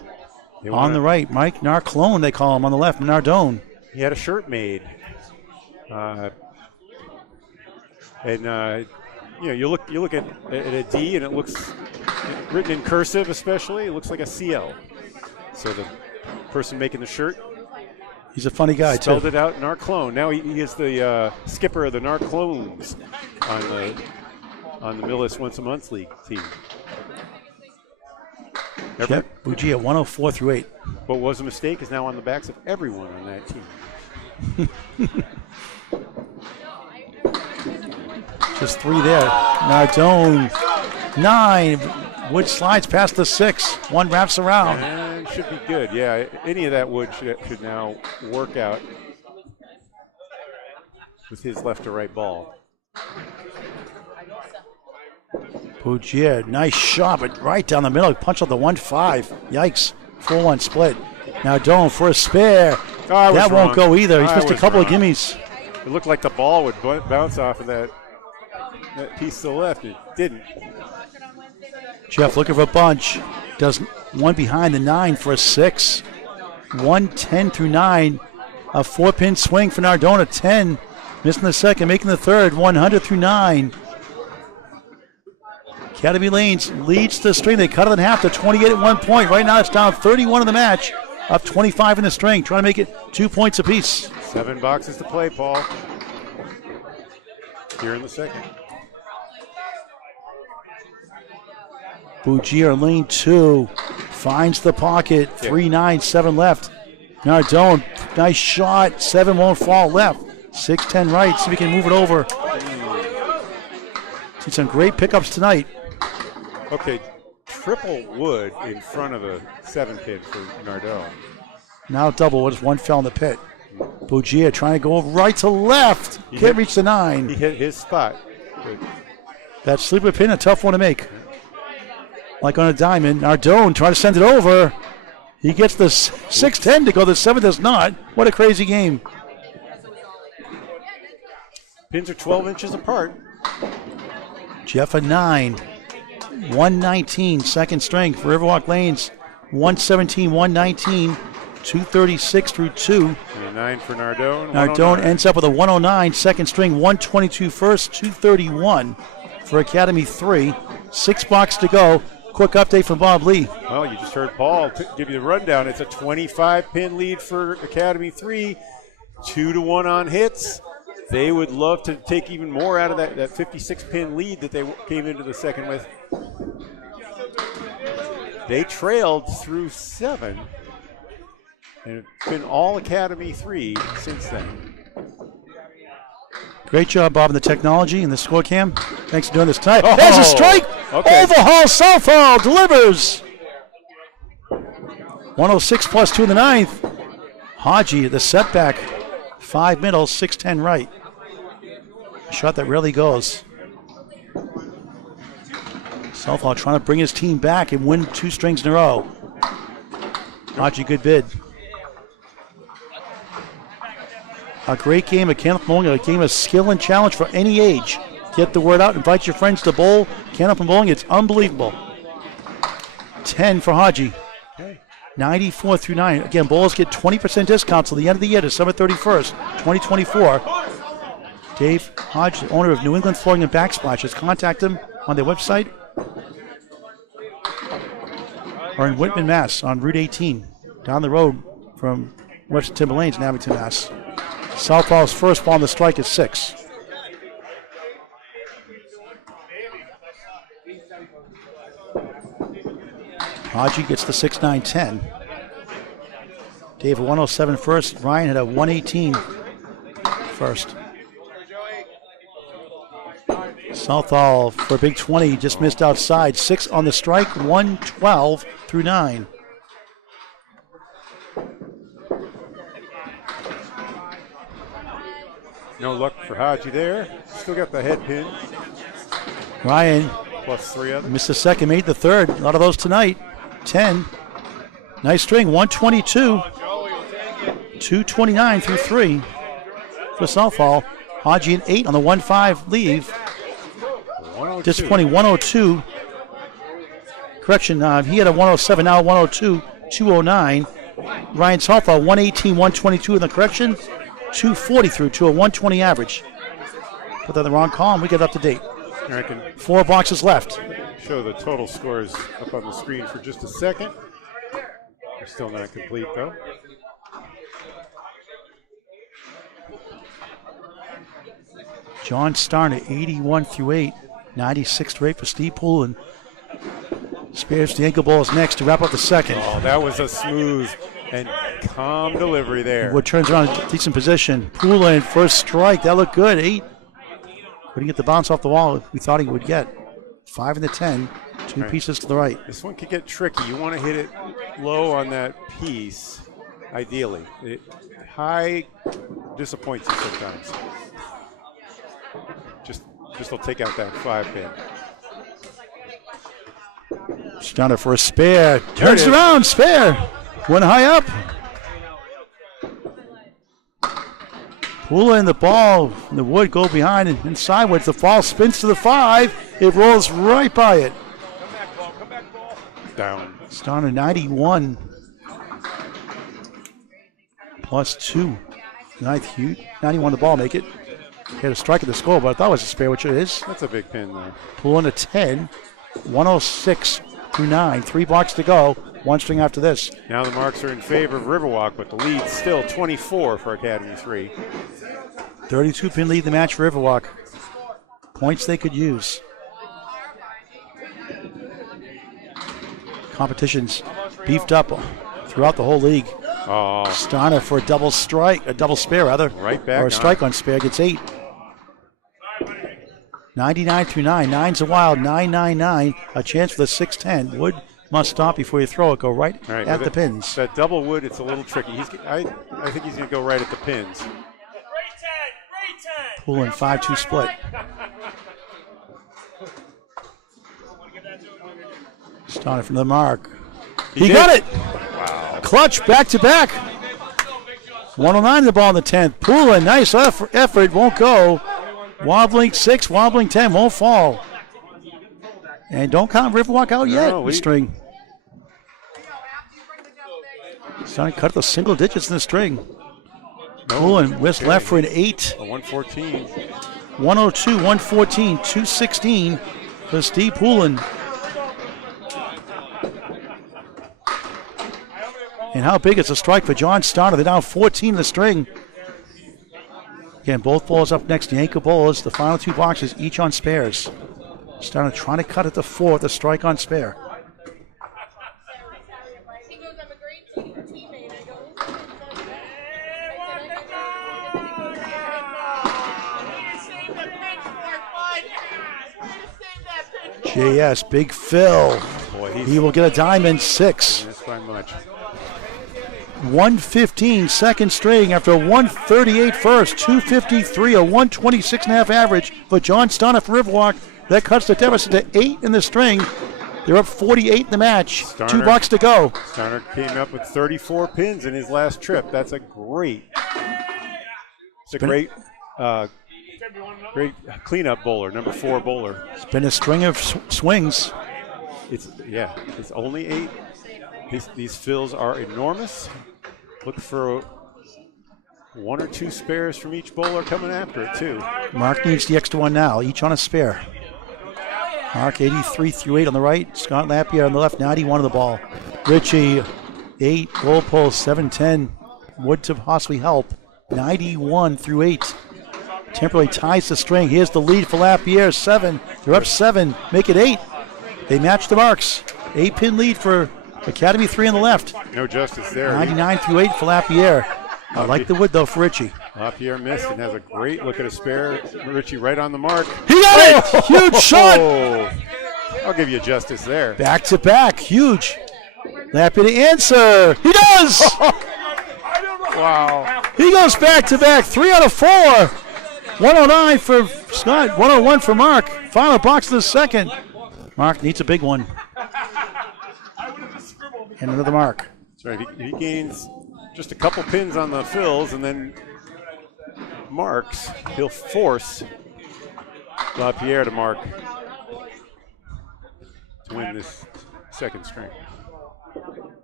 on the right. Mike Narclone, they call him on the left. Nardone. He had a shirt made. You look at a D and it looks written in cursive, especially. It looks like a CL. So the person making the shirt, he's a funny guy, spelled too. it out Narclone. Now he is the skipper of the Narclones on the Millis Once a Month League team. Jeff Buggea, 104 through 8. What was a mistake is now on the backs of everyone on that team. Just 3 there. Nardone, 9. Wood slides past the 6. 1 wraps around. And should be good. Yeah, any of that wood should now work out with his left to right ball. Buggea, nice shot, but right down the middle. Punch out the 1-5. Yikes. 4-1 split. Nardone for a spare. That won't go either. He's missed a couple of gimmies. It looked like the ball would bounce off of that piece to the left. It didn't. Jeff looking for a bunch. Does 1 behind the 9 for a 6. 110 through 9. A 4-pin swing for Nardone at 10. Missing the second, making the third. 100 through 9. Academy Lanes leads the string. They cut it in half to 28 at 1 point. Right now it's down 31 in the match. Up 25 in the string. Trying to make it 2 points apiece. 7 boxes to play, Paul. Here in the second. Buggea, lane 2, finds the pocket. 3-9, 7 left. Nardone, nice shot. 7 won't fall left. 6-10 right. See if we can move it over. See some great pickups tonight. Okay, triple wood in front of a 7-pin for Nardone. Now double. Just 1 fell in the pit. Buggea trying to go right to left. Can't reach the 9. He hit his spot. Good. That sleeper pin, a tough one to make. Like on a diamond. Nardone trying to send it over. He gets the 6-10 to go. The 7 does not. What a crazy game. Pins are 12 inches apart. Jeff a 9. 119 second string for Riverwalk Lanes. 117, 119. 236 through 2. And a 9 for Nardone. Nardone ends up with a 109 second string. 122 first. 231 for Academy 3. 6 boxes to go. Quick update from Bob Lee. Well, you just heard Paul give you the rundown. It's a 25-pin lead for Academy 3. 2-1 on hits. They would love to take even more out of that 56-pin lead that they came into the second with. They trailed through 7. And it's been all Academy 3 since then. Great job, Bob, in the technology and the score cam. Thanks for doing this tonight. Oh, There's a strike. okay. Overhaul, Southall delivers. 106 plus 2 in the ninth. Haji, the setback. 5 middle, 6-10 right. A shot that rarely goes. Southall trying to bring his team back and win 2 strings in a row. Haji, good bid. A great game of Kenneth Bowling, a game of skill and challenge for any age. Get the word out, invite your friends to bowl. Kenneth Bowling, it's unbelievable. 10 for Haji. 94 through 9. Again, bowlers get 20% discount till the end of the year, December 31st, 2024. Dave Hodge, the owner of New England Flooring and Backsplashes. Contact them on their website or in Whitman, Mass. on Route 18, down the road from Webster Timber Lanes in Abington, Mass. Southall's first ball on the strike is 6. Haji gets the 6-9-10. Dave, a 107 first. Ryan had a 118 first. Southall for a big 20, just missed outside. 6 on the strike, 112 through 9. No luck for Haji there. Still got the head pin. Ryan Plus 3 others. missed the second, made the third. A lot of those tonight. 10. Nice string, 122. 229 through 3 for Southall. Haji an 8 on the 1-5 leave. 102. Disappointing 102. Correction, he had a 107, now 102, 209. Ryan Southall, 118, 122 in the correction. 240 through to a 120 average. Put that in the wrong column, we get up to date. I can 4 boxes left. show the total scores up on the screen for just a second. They're still not complete though. John Starner, 81 through 8. 96 through 8 for Steve Poulin. Spares the ankle balls next to wrap up the second. Oh, that was a smooth and calm delivery there. Wood turns around in decent position. Poulin, first strike. That looked good. 8. Couldn't get the bounce off the wall we thought he would get. 5 in the 10. 2 pieces to the right. This one could get tricky. You want to hit it low on that piece, ideally. High disappoints you sometimes. Just will take out that 5 pin. Starner for a spare. Turns it around. Spare. Went high up. Pulling the ball. The wood go behind and sideways. The ball spins to the 5. It rolls right by it. Down. Starner 91. Plus 2. Ninth Hugh. 91 the ball make it. He had a strike at the score, but I thought it was a spare, which it is. That's a big pin there. Pulling a 10. 106 through 9. 3 blocks to go. 1 string after this. Now the marks are in favor of Riverwalk, but the lead's still 24 for Academy 3. 32 pin lead in the match for Riverwalk. Points they could use. Competition's beefed up throughout the whole league. Oh, Starner for a double strike, a double spare rather. Right back Or a strike on. on spare, gets 8. 99 through 9. 9's a wild, 999. A chance for the 6-10. Wood must stop before you throw it. Go right all right. at with the pins. That double wood, it's a little tricky. I think he's going to go right at the pins. Pulling 5-2 split. Starner from the mark. He got it! Wow. Clutch, back to back. 109 the ball in the 10th. Poulin, nice effort, won't go. Wobbling 6, wobbling 10, won't fall. And don't count Riverwalk out yet, the string. Starting to cut the single digits in the string. Poulin whiffs left for an 8. A 114. 102, 114, 216 for Steve Poulin. And how big is a strike for John Starner? They're down 14 in the string. Again, both balls up next to Yanker bowlers. The final 2 boxes, each on spares. Starner trying to cut it to 4 with a strike on spare. JS, Big Phil. Boy, He will get a diamond 6. That's by much. 115 second string after a 138 first, 253, a 126.5 average for John Starner for Riverwalk. That cuts the deficit to 8 in the string. They're up 48 in the match. Starner, 2 bucks to go. Starner came up with 34 pins in his last trip. That's a great, great cleanup bowler, number 4 bowler. It's been a string of swings. It's only 8. These fills are enormous. Look for 1 or 2 spares from each bowler coming after it too. Mark needs the extra one now, each on a spare. Mark 83 through 8 on the right. Scott Lapierre on the left, 91 on the ball. Ricci 8, goal post 7-10. Would to possibly help. 91 through 8. Temporarily ties the string. Here's the lead for Lapierre, 7. They're up 7, make it 8. They match the marks. 8-pin lead for Academy 3 on the left. No justice there. 99 through 8 for Lapierre. I like the wood though for Ricci. Lapierre missed and has a great look at a spare. Ricci right on the mark. He got it! Huge shot! Oh, I'll give you justice there. Back to back, huge. Lapierre to answer. He does! Wow. He goes back to back, 3 out of 4. 109 for Scott, 101 for Mark. Final box of the second. Mark needs a big one. And another mark. That's right. He gains just a couple pins on the fills and then marks. He'll force Lapierre to mark to win this second string.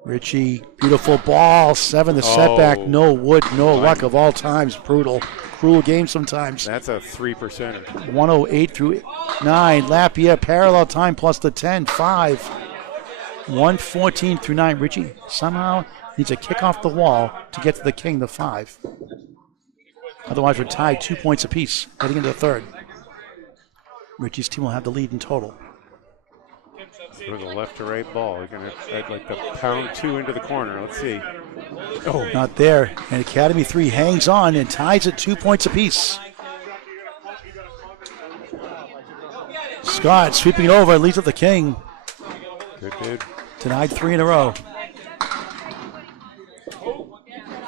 Ricci, beautiful ball, 7 the setback, no wood, no luck of all times. Brutal, cruel game sometimes. That's a 3%. 108 through 9. Lapierre, parallel time plus the 10, 5. 114 through 9. Ricci somehow needs a kick off the wall to get to the king, the 5. Otherwise, we're tied 2 points apiece heading into the third. Ricci's team will have the lead in total. With a left to right ball. You're going to add like the pound 2 into the corner. Let's see. Oh, not there. And Academy 3 hangs on and ties at 2 points apiece. Scott sweeping it over, leads up the king. Good bid. Denied 3 in a row.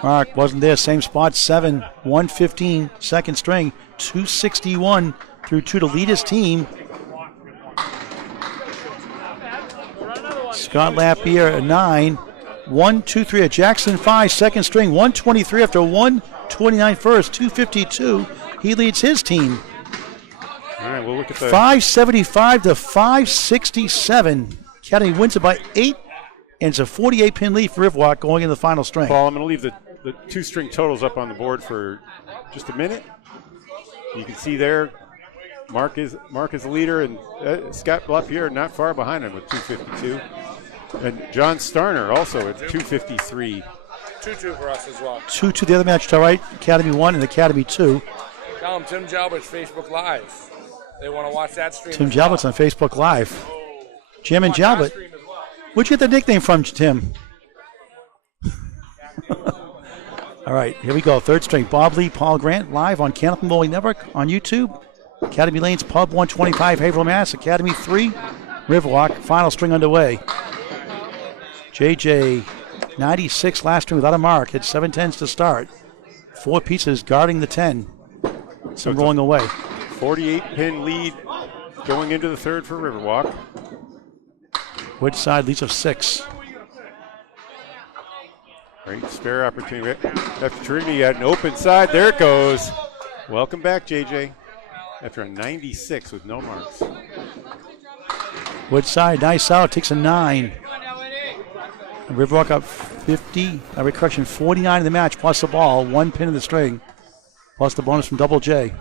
Mark wasn't there, same spot, 7, 115, second string, 261 through 2 to lead his team. Scott Lapierre a 9, 1, 2, 3 at Jackson 5, second string, 123 after 129 first, 252. He leads his team. All right, we'll look at the 575 to 567. Academy wins it by 8, and it's a 48-pin lead for Riverwalk going into the final string. Paul, I'm going to leave the 2-string totals up on the board for just a minute. You can see there, Mark is the leader, and Scott Lapierre not far behind him with 252. And John Starner also at 253. 2-2 for us as well. 2-2 the other match to our right, Academy 1 and Academy 2. Tell them Tim Jalbert's Facebook Live. They want to watch that stream. Tim Jalbert's on Facebook Live. Jim and Jalbert. Where'd you get the nickname from, Tim? All right, here we go. Third string, Bob Lee, Paul Grant, live on Canton Bowling Network on YouTube. Academy Lanes Pub 125, Haverhill, Mass. Academy 3, Riverwalk. Final string underway. JJ, 96 last string without a mark. Hit 7-10s to start. 4 pieces guarding the 10. Some rolling away. 48-pin lead going into the third for Riverwalk. Woodside leads of 6. Great spare opportunity. After Tourigny had an open side, there it goes. Welcome back, JJ. After a 96 with no marks. Woodside, nice out, takes a 9. And Riverwalk up 50, correction, 49 in the match, plus the ball, 1 pin in the string, plus the bonus from Double J.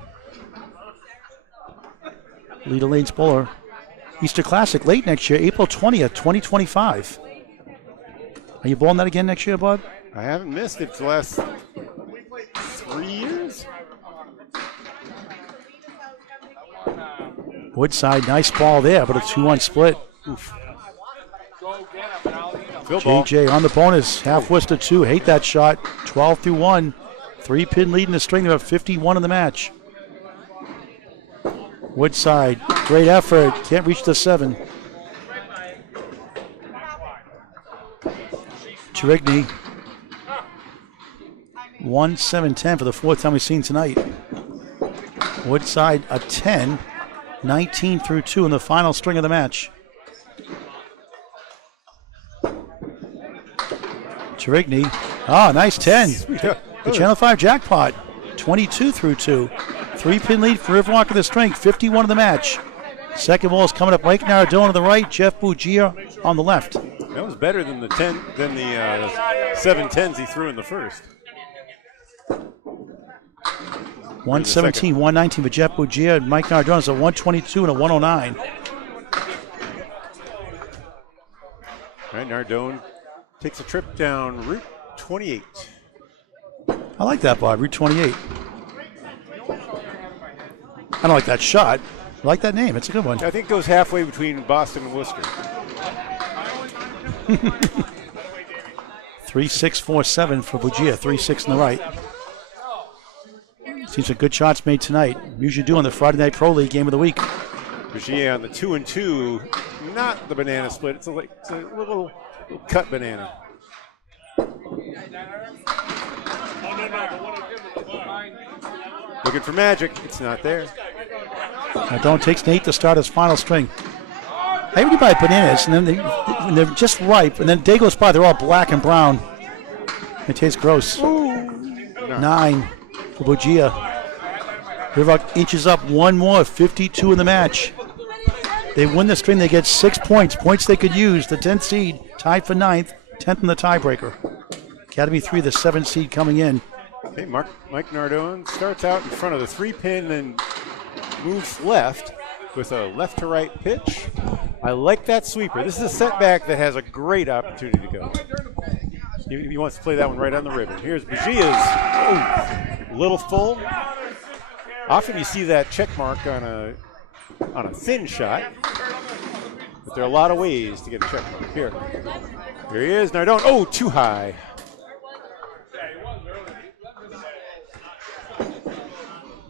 Leader Lanes Bowler. Easter Classic late next year, April 20th, 2025. Are you bowling that again next year, Bob? I haven't missed it for the last 3 years. Woodside, nice ball there, but a 2-1 split. Oof. JJ on the bonus, half Worcester 2. Hate that shot. 12 through 1. 3-pin lead in the string. They're up 51 in the match. Woodside, great effort. Can't reach the 7. Tourigny. 1-7-10 for the 4th time we've seen tonight. Woodside a 10, 19 through 2 in the final string of the match. Tourigny, nice 10. The Channel 5 jackpot, 22 through 2. 3-pin lead for Riverwalk of the string, 51 in the match. Second ball is coming up. Mike Nardone on the right, Jeff Buggea on the left. That was better than the 7-10s he threw in the first. 117, 119 for Jeff Buggea, and Mike Nardone is a 122 and a 109. All right, Nardone takes a trip down Route 28. I like that, Bob, Route 28. I don't like that shot. I like that name. It's a good one. I think it goes halfway between Boston and Worcester. 3-6-4-7 for Buggea, 3-6 in the right. Seen some good shots made tonight. Usually do on the Friday Night Pro League game of the week. Buggea on the 2-2, not the banana split. It's a little cut banana. Looking for magic. It's not there. Nardone takes Nate to start his final string. I even buy bananas, and then they're just ripe, and then day goes by, they're all black and brown. It tastes gross. 9 for Buggea. Riverwalk inches up one more, 52 in the match. They win the string, they get 6 points. Points they could use. The 10th seed tied for 9th, 10th in the tiebreaker. Academy 3, the 7th seed coming in. Okay, Mike Nardone starts out in front of the 3-pin and moves left with a left to right pitch. I like that sweeper. This is a setback that has a great opportunity to go. He wants to play that one right on the ribbon. Here's Buggea's little full. Often you see that check mark on a thin shot, but there are a lot of ways to get a check mark. Here he is, Nardone. Oh, too high.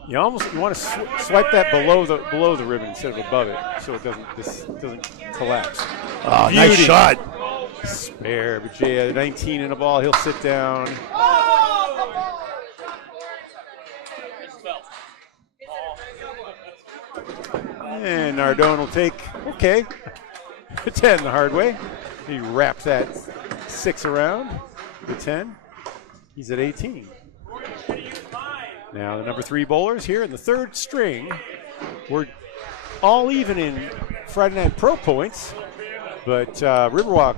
You want to swipe that below the ribbon instead of above it, so it doesn't collapse. Oh, nice shot. Spare Buggea, 19 in the ball. He'll sit down. And Nardone will take, a 10 the hard way. He wraps that 6 around the 10. He's at 18. Now the number 3 bowlers here in the 3rd string. We're all even in Friday Night Pro points, but Riverwalk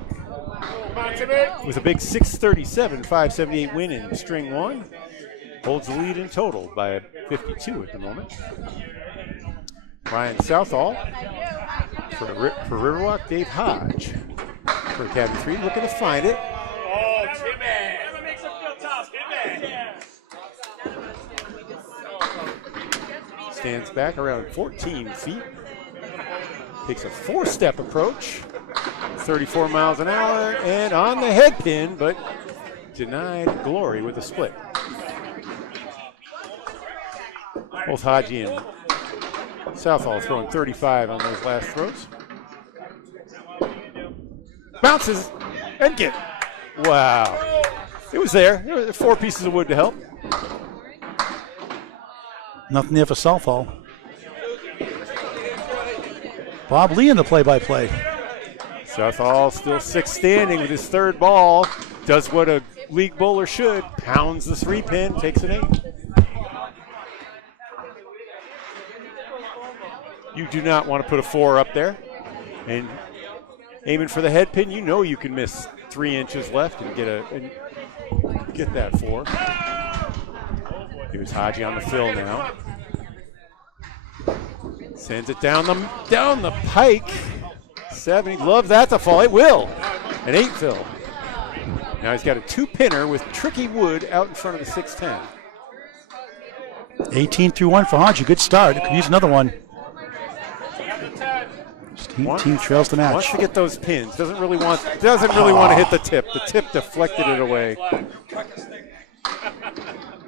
with a big 637-578 win in string 1 holds the lead in total by 52 at the moment. Ryan Southall for Riverwalk, Dave Hodge for Academy 3, looking to find it. Oh, Timmy! Makes him feel tough, Timmy! Stands back around 14 feet. Takes a 4-step approach. 34 miles an hour and on the head pin, but denied glory with a split. Both Haji and Southall throwing 35 on those last throws. Bounces and get. Wow. It was there. There were 4 pieces of wood to help. Nothing there for Southall. Bob Lee in the play-by-play. Southall still 6th standing with his 3rd ball. Does what a league bowler should. Pounds the 3-pin, takes an 8. You do not want to put a 4 up there. And aiming for the head pin, you know you can miss 3 inches left and get that 4. Here's Haji on the fill now. Sends it down the pike. 7. He'd love that to fall. It will. An 8 fill. Now he's got a 2-pinner with tricky wood out in front of the 6-10. 18 through 1 for Haji. Good start. Could use another one. Team trails the match. Wants to get those pins. Doesn't really want to hit the tip. The tip deflected it away.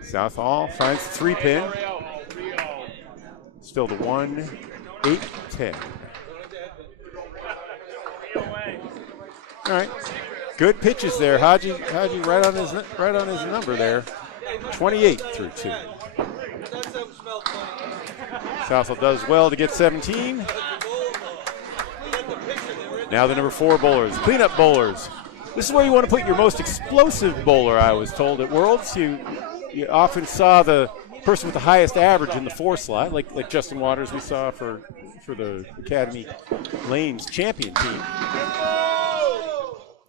Southall finds the 3-pin. Still the 1-8-10. All right. Good pitches there. Haji right on his number there. 28 through 2. Southall does well to get 17. Now the number 4 bowlers, cleanup bowlers. This is where you want to put your most explosive bowler, I was told, at Worlds. You often saw the person with the highest average in the 4 slot, like Justin Waters we saw for the Academy Lanes champion team.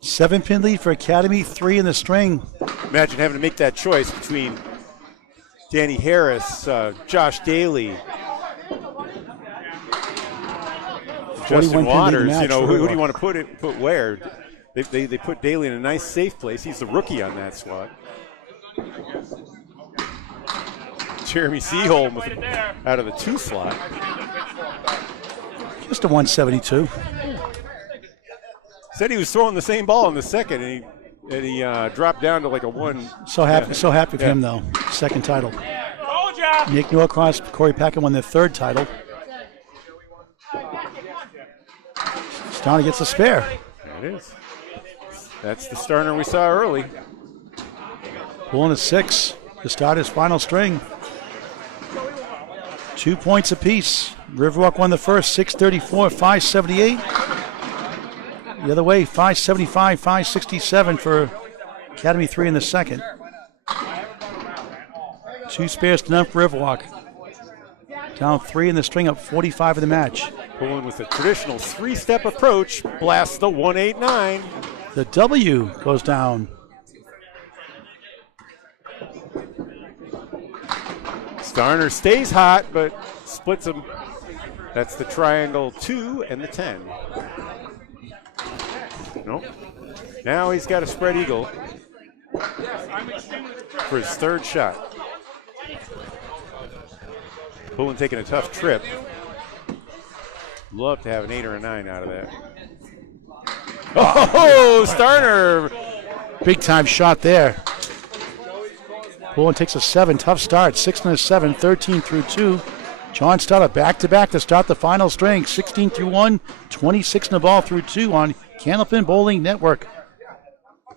7-pin lead for Academy, 3 in the string. Imagine having to make that choice between Danny Harris, Josh Daly, Justin Waters. Who do you want to put where? They put Daly in a nice safe place. He's the rookie on that squad. Jeremy Seaholm out of the 2 slot. Just a 172. Said he was throwing the same ball in the second, and he dropped down to like a 1. So happy for him though. Second title. Nick Norcross, Corey Packer won their 3rd title. Starner gets a spare. There it is. That's the Starner we saw early. Poulin at 6 to start his final string. 2 points apiece. Riverwalk won the first, 634, 578. The other way, 575, 567 for Academy 3 in the second. 2 spares to none for Riverwalk. Down 3 in the string, up 45 in the match. Poulin with a traditional 3-step approach, blasts the 189. The W goes down. Starner stays hot, but splits them. That's the triangle 2 and the 10. Nope. Now he's got a spread eagle for his 3rd shot. Poulin taking a tough trip. Love to have an 8 or a 9 out of that. Oh, Starner! Big time shot there. Poulin takes a 7, tough start, 6 and a 7, 13 through 2. John Starner back-to-back to start the final string, 16 through 1, 26 in the ball through 2 on Candlepin Bowling Network. All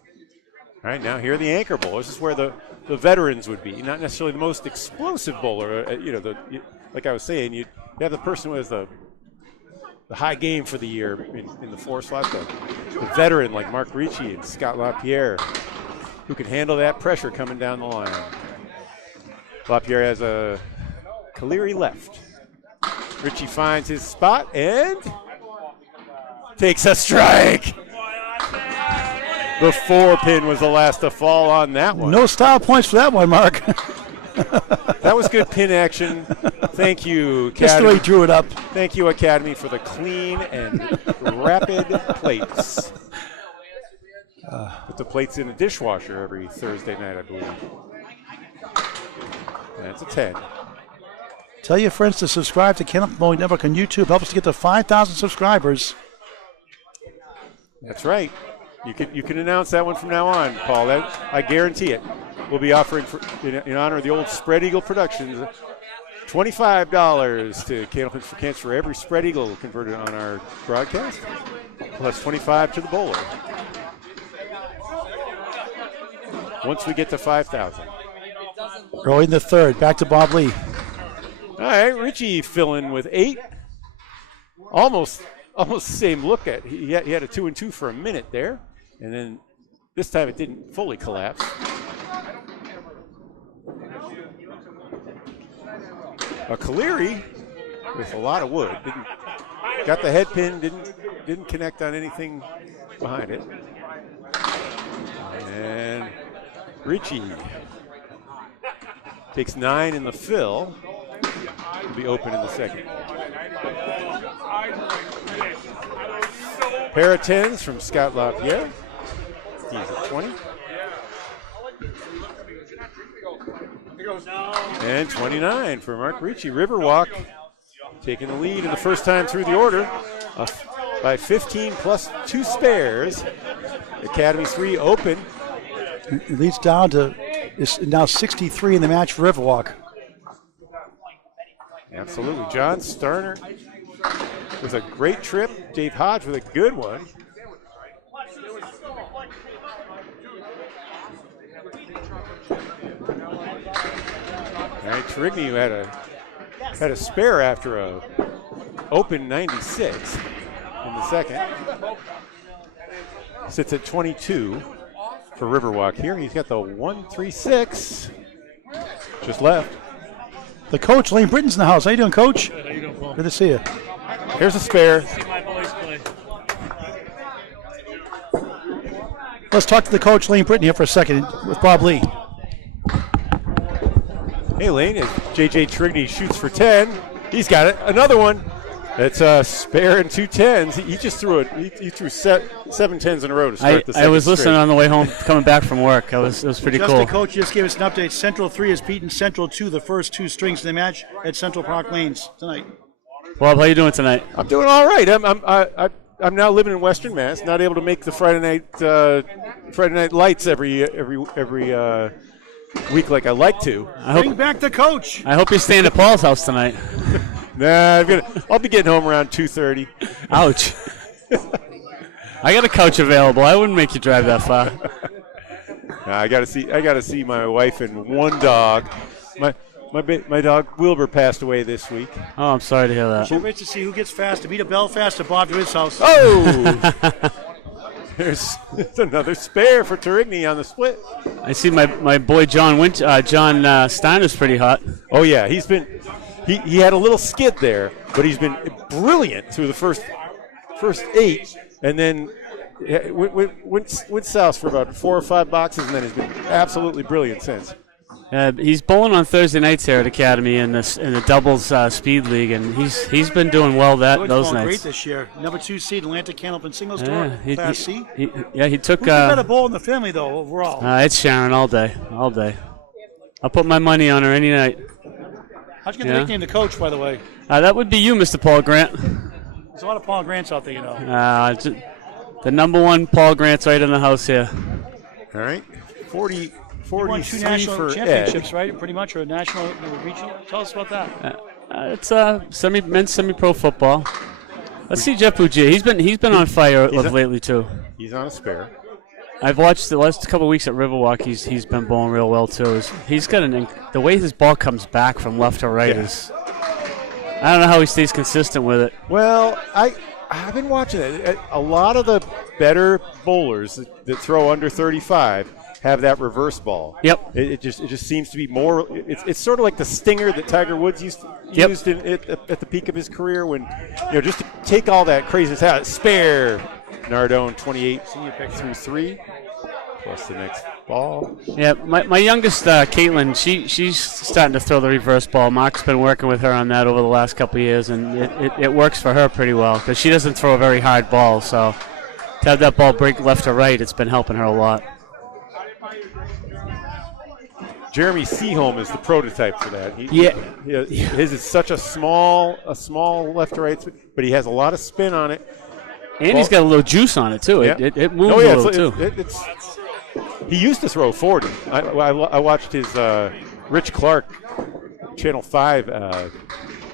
right, now here are the anchor bowlers. This is where the veterans would be, not necessarily the most explosive bowler. Like I was saying, you have the person who has the high game for the year in the 4 slot, the veteran like Mark Ricci and Scott Lapierre, who can handle that pressure coming down the line. Lapierre has a Caleri left. Ricci finds his spot and takes a strike. The 4-pin was the last to fall on that one. No style points for that one, Mark. That was good pin action. Thank you, Academy. Just the way he drew it up. Thank you, Academy, for the clean and rapid plates. Put the plates in a dishwasher every Thursday night, I believe. That's a 10. Tell your friends to subscribe to Candlepin Bowling Network on YouTube. Help us to get to 5,000 subscribers. That's right. You can announce that one from now on, Paul. I guarantee it. We'll be offering, in honor of the old Spread Eagle Productions, $25 to Candlepin for Cancer for every Spread Eagle converted on our broadcast, plus $25 to the bowler. Once we get to 5,000. Early in the 3rd, back to Bob Lee. All right, Ricci filling with 8. Almost the same look at. He had a 2 and 2 for a minute there, and then this time it didn't fully collapse. A Caleri with a lot of wood. Got the head pin, didn't connect on anything behind it. And Ricci takes 9 in the fill. Will be open in the second. Pair of 10s from Scott Lapierre. He's at 20. And 29 for Mark Ricci. Riverwalk taking the lead in the first time through the order by 15 plus 2 spares. Academy 3 open. It leads down to, it's now 63 in the match for Riverwalk. Absolutely. John Starner with a great trip. Dave Hodge with a good one. All right, Tourigny, who had a spare after a open 96 in the second. Sits at 22 for Riverwalk here. He's got the 136 just left. The coach, Lane Britton's in the house. How you doing, Coach? Good, how you doing, Paul? Good to see you. Here's a spare. See my boys play. Let's talk to the coach, Lane Britton, here for a second with Bob Lee. Hey, Lane, as J.J. Tourigny shoots for 10. He's got it. Another one. That's a spare and 2 10s. He just threw it. He threw 7 10s in a row to start the second I was listening straight. on the way home, coming back from work. It was pretty Just cool. the coach just gave us an update. Central 3 has beaten Central 2, the first 2 strings in the match at Central Park Lanes tonight. Bob, how you doing tonight? I'm doing all right. I'm now living in Western Mass. Not able to make the Friday night lights every week like I like to. Bring back the coach. I hope you're staying at Paul's house tonight. Nah, I'll be getting home around 2:30. Ouch. I got a couch available. I wouldn't make you drive that far. I gotta see my wife and one dog. My dog Wilbur passed away this week. Oh, I'm sorry to hear that. Can't wait to see who gets fast to beat a Belfast to Bob to his house. Oh! There's another spare for Tourigny on the split. I see my boy John Steiner's pretty hot. Oh yeah, he had a little skid there, but he's been brilliant through the first 8, and then went south for about 4 or 5 boxes, and then has been absolutely brilliant since. He's bowling on Thursday nights here at Academy in the doubles speed league, and he's been doing well those bowling nights. great this year. Number 2 seed Atlantic Candlepin Singles Tour, Class C. He took. Who's the better bowl in the family though overall? It's Sharon all day. I'll put my money on her any night. How'd you get the nickname the coach, by the way? That would be you, Mr. Paul Grant. There's a lot of Paul Grants out there, you know. The number 1 Paul Grant's right in the house here. All right, 40. You won 2 national for championships, Ed. right? Pretty much, or national, or regional. Tell us about that. It's men's semi-pro football. Let's see Jeff Buggea. He's been on fire lately too. He's on a spare. I've watched the last couple of weeks at Riverwalk. He's been bowling real well too. He's got the way his ball comes back from left to right is. I don't know how he stays consistent with it. Well, I've been watching it. A lot of the better bowlers that throw under 35 have that reverse ball. Yep. It just seems to be more. It's sort of like the stinger that Tiger Woods used at the peak of his career when just to take all that craziness out. Spare Nardone 28 through 3 plus the next ball. Yeah, my youngest Caitlin, she's starting to throw the reverse ball. Mark's been working with her on that over the last couple of years, and it works for her pretty well because she doesn't throw a very hard ball. So to have that ball break left to right, it's been helping her a lot. Jeremy Seaholm is the prototype for that. His is such a small left to right, but he has a lot of spin on it. And he's got a little juice on it too. Yeah. It moves a little too. He used to throw 40. I watched his Rich Clark Channel 5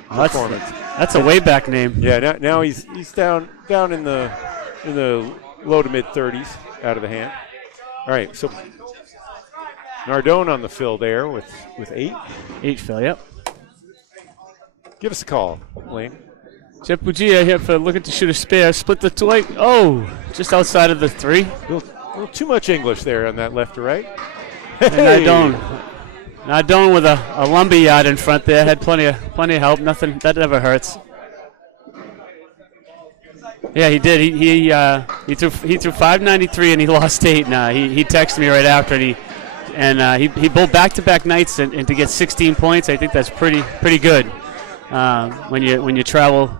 performance. That's a way back name. Yeah. Now he's down in the low to mid 30s out of the hand. All right. So Nardone on the fill there with 8. 8 fill. Yep. Give us a call, Lane. Jeff Buggea here for looking to shoot a spare. Split the two. Just outside of the 3. A little too much English there on that left to right. Hey. Nardone with a lumberyard in front there. Had plenty of help. Nothing that never hurts. Yeah, he did. He threw 593 and he lost 8. He texted me right after and he bowled back-to-back nights and to get 16 points. I think that's pretty good. When you travel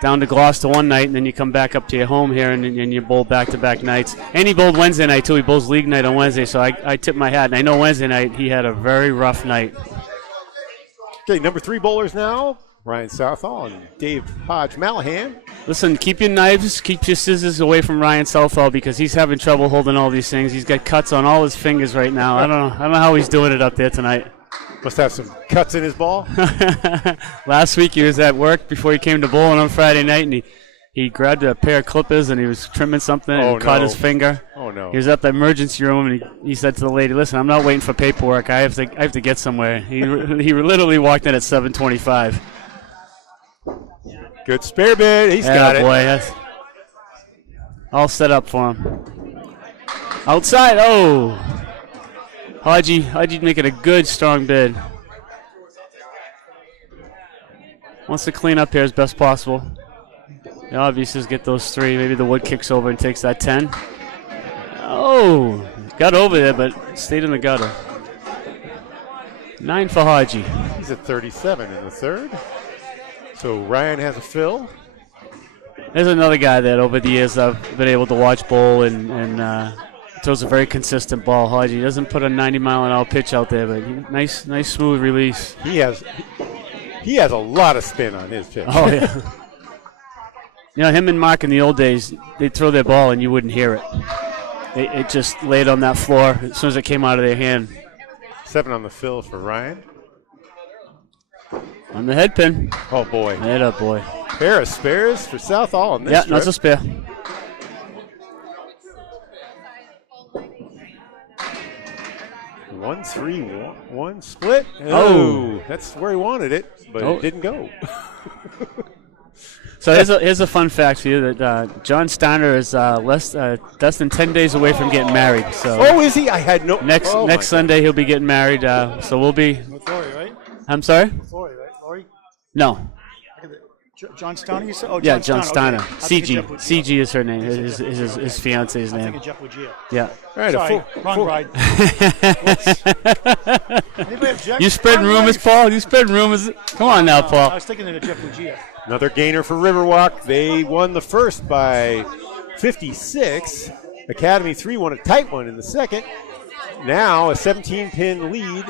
down to Gloucester one night and then you come back up to your home here and you bowl back-to-back nights. And he bowled Wednesday night too. He bowls league night on Wednesday, so I tip my hat. And I know Wednesday night he had a very rough night. Okay, number 3 bowlers now. Ryan Southall and Dave Hodge Mallahan. Listen, keep your knives, keep your scissors away from Ryan Southall because he's having trouble holding all these things. He's got cuts on all his fingers right now. I don't know how he's doing it up there tonight. Must have some cuts in his ball. Last week he was at work before he came to bowling on Friday night, and he grabbed a pair of clippers and he was trimming something and caught his finger. Oh no! He was at the emergency room and he said to the lady, "Listen, I'm not waiting for paperwork. I have to get somewhere." He literally walked in at 7:25. Good spare bid. He's got it. Boy, that's all set up for him. Outside. Oh, Haji making a good strong bid. Wants to clean up here as best possible. The obvious is get those 3. Maybe the wood kicks over and takes that 10. Oh, got over there, but stayed in the gutter. 9 for Haji. He's at 37 in the 3rd. So Ryan has a fill. There's another guy that over the years I've been able to watch bowl and throws a very consistent ball. Haji doesn't put a 90-mile-an-hour pitch out there, but nice smooth release. He has a lot of spin on his pitch. Oh yeah. You know, him and Mark in the old days, they'd throw their ball and you wouldn't hear it. It just laid on that floor as soon as it came out of their hand. 7 on the fill for Ryan. On the head pin. Oh, boy. Head up, boy. Pair of spares for Southall on this Yeah, strip. that's a spare. 1-3-1 split. Oh. That's where he wanted it, but it didn't go. So here's a fun fact for you that John Starner is less than 10 days away from getting married. So is he? I had no. Next Sunday he'll be getting married. So we'll be. With Lori, right? I'm sorry? Lori, right? Lori? No. John Steiner, you said? Oh, Yeah, John Steiner. Steiner. Okay. CG is her name. Is his fiance's I name. think of Jeff Buggea. Yeah. All right, Sorry, wrong bride. Anybody object? You spreading Wrong rumors, wife. Paul? You spreading rumors? Come on now, I Paul. was thinking of Jeff Buggea. Another gainer for Riverwalk. They won the first by 56. Academy 3 won a tight one in the second. Now a 17-pin lead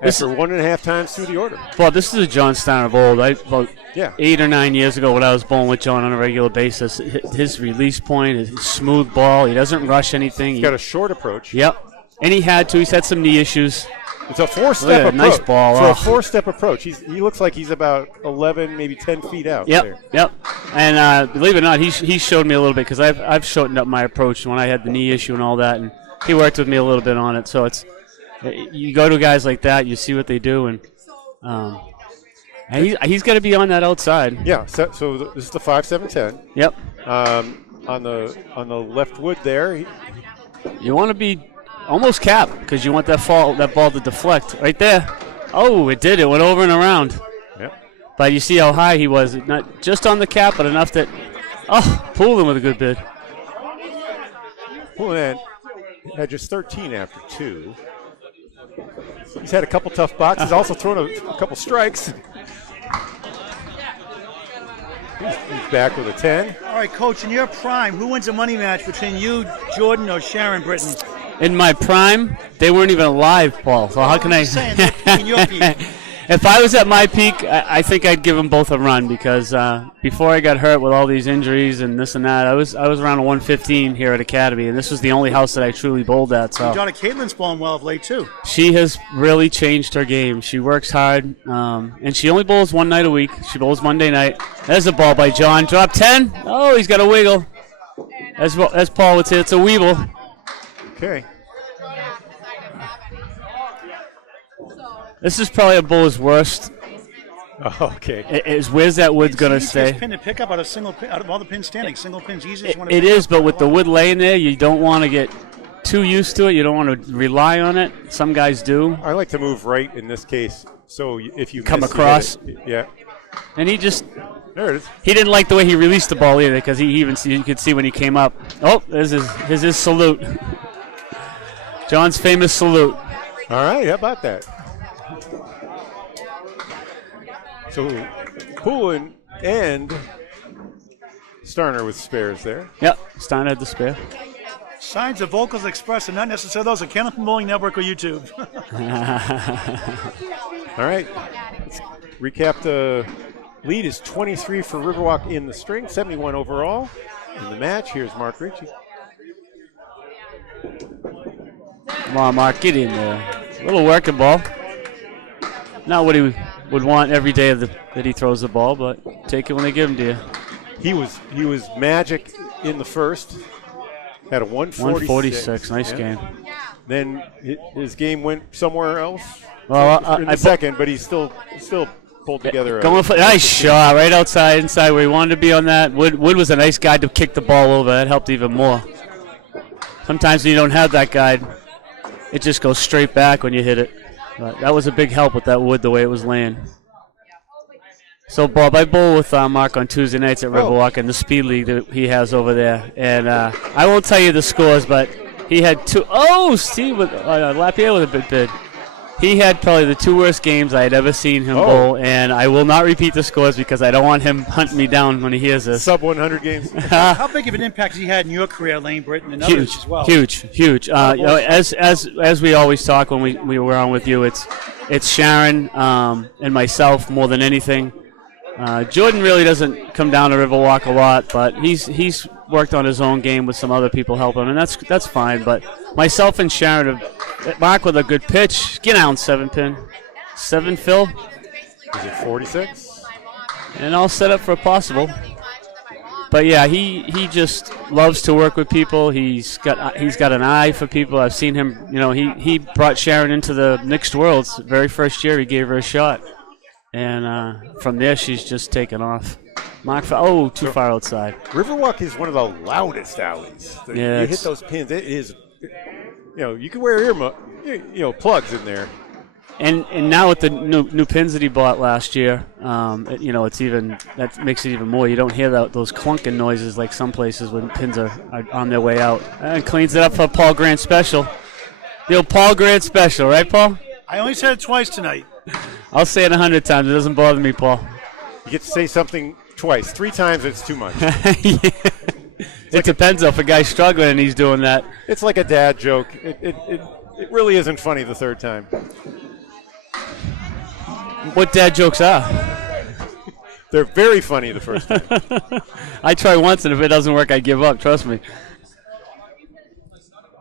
after 1.5 times through the order. Well, this is a John Steiner of old. About Yeah. 8 or 9 years ago when I was bowling with John on a regular basis, his release point, his smooth ball, he doesn't rush anything. He's got a short approach. Yep. And he had to. He's had some knee issues. It's a 4-step Look at approach. that, nice ball. For Oh. a 4-step approach, he looks like he's about 11, maybe 10 feet out there. Yep. And believe it or not, he showed me a little bit because I've shortened up my approach when I had the knee issue and all that, and he worked with me a little bit on it. So it's you go to guys like that, you see what they do, and he's got to be on that outside. Yeah. So this is the 5-7-10. Yep. On the left wood there. You want to be almost capped because you want that ball to deflect right there. Oh, it did. It went over and around. Yep. But you see how high he was. Not just on the cap, but enough that. Oh, Poulin with a good bid. Poulin had just 13 after 2. He's had a couple tough boxes. Also thrown a couple strikes. He's back with a 10. All right, Coach, in your prime, who wins a money match between you, Jordan, or Sharon Britton? In my prime, they weren't even alive, Paul. So how can I? I'm saying, in your peak. If I was at my peak, I think I'd give them both a run because before I got hurt with all these injuries and this and that, I was around a 115 here at Academy, and this was the only house that I truly bowled at. So Your daughter Caitlin's bowling well of late, too. she has really changed her game. She works hard, and she only bowls one night a week. She bowls Monday night. There's a ball by John. Drop 10. Oh, he's got a wiggle. As Paul would say, it's a weeble. Okay. This is probably a bowler's worst. Oh, okay. Where's that wood going to It's the stay? easiest pin to pick up out of all the pins standing. Single pin's easiest one to It pick is, up. but with the wood laying there, you don't want to get too used to it. You don't want to rely on it. Some guys do. I like to move right in this case. So if you Come miss, you across. hit it. Yeah. And he just There it is. he didn't like the way he released the ball either because you could see when he came up. Oh, there's his salute. John's famous salute. All right. How about that? So Poulin and Starner with spares there. Yep, Stein had the spare. Signs of vocals expressed and not necessarily those of Kenneth Bowling Network or YouTube. All right. Let's recap the lead is 23 for Riverwalk in the string, 71 overall in the match. Here's Mark Ricci. Come on, Mark, get in there. A little working ball. Not what he would want every day that he throws the ball, but take it when they give him to you. He was magic in the first. Had a 146. Nice game. Then his game went somewhere else. Well, in the second, but he still pulled together. Going for nice shot right outside, inside where he wanted to be on that. Wood was a nice guy to kick the ball over. That helped even more. Sometimes when you don't have that guy, it just goes straight back when you hit it. But that was a big help with that wood, the way it was laying. So, Bob, I bowl with Mark on Tuesday nights at Riverwalk in the speed league that he has over there. And I won't tell you the scores, but he had two. Oh, Steve with Lapierre with a big bid. He had probably the two worst games I had ever seen him bowl, and I will not repeat the scores because I don't want him hunting me down when he hears this. Sub 100 games. How big of an impact has he had in your career, Lane Britton, and others as well? Huge. As we always talk when we were on with you, it's Sharon and myself more than anything. Jordan really doesn't come down to Riverwalk a lot, but he's worked on his own game with some other people helping him, and that's fine. But myself and Sharon, Mark with a good pitch, get down 7-pin. 7, Phil. Is it 46? And all set up for a possible. But yeah, he just loves to work with people. He's got an eye for people. I've seen him. He brought Sharon into the mixed worlds. The very first year, he gave her a shot. And from there, she's just taken off. Mark, too far outside. Riverwalk is one of the loudest alleys. Yeah, you hit those pins. It is, you can wear plugs in there. And now with the new pins that he bought last year, it's even that makes it even more. You don't hear those clunking noises like some places when pins are on their way out. And cleans it up for Paul Grant Special. The old Paul Grant Special, right, Paul? I only said it twice tonight. I'll say it 100 times. It doesn't bother me, Paul. You get to say something twice. 3 times, it's too much. Yeah. It depends if a guy's struggling and he's doing that. It's like a dad joke. It really isn't funny the third time. What dad jokes are? They're very funny the first time. I try once, and if it doesn't work, I give up. Trust me.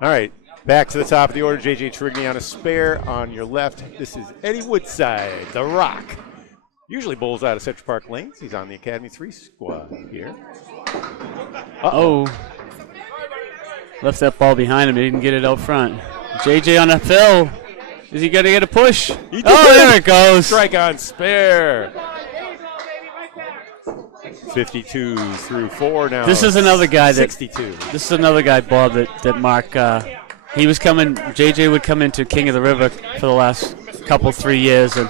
All right. Back to the top of the order, J.J. Tourigny on a spare. On your left, this is Eddie Woodside, the Rock. Usually bowls out of Central Park Lanes. He's on the Academy 3 squad here. Uh-oh. Left that ball behind him. He didn't get it out front. J.J. on a fill. Is he going to get a push? Oh, there it goes. Strike on spare. 52 through 4 now. This is another guy 62. This is another guy, Bob, that Mark, he was coming, JJ would come into King of the River for the last 3 years, and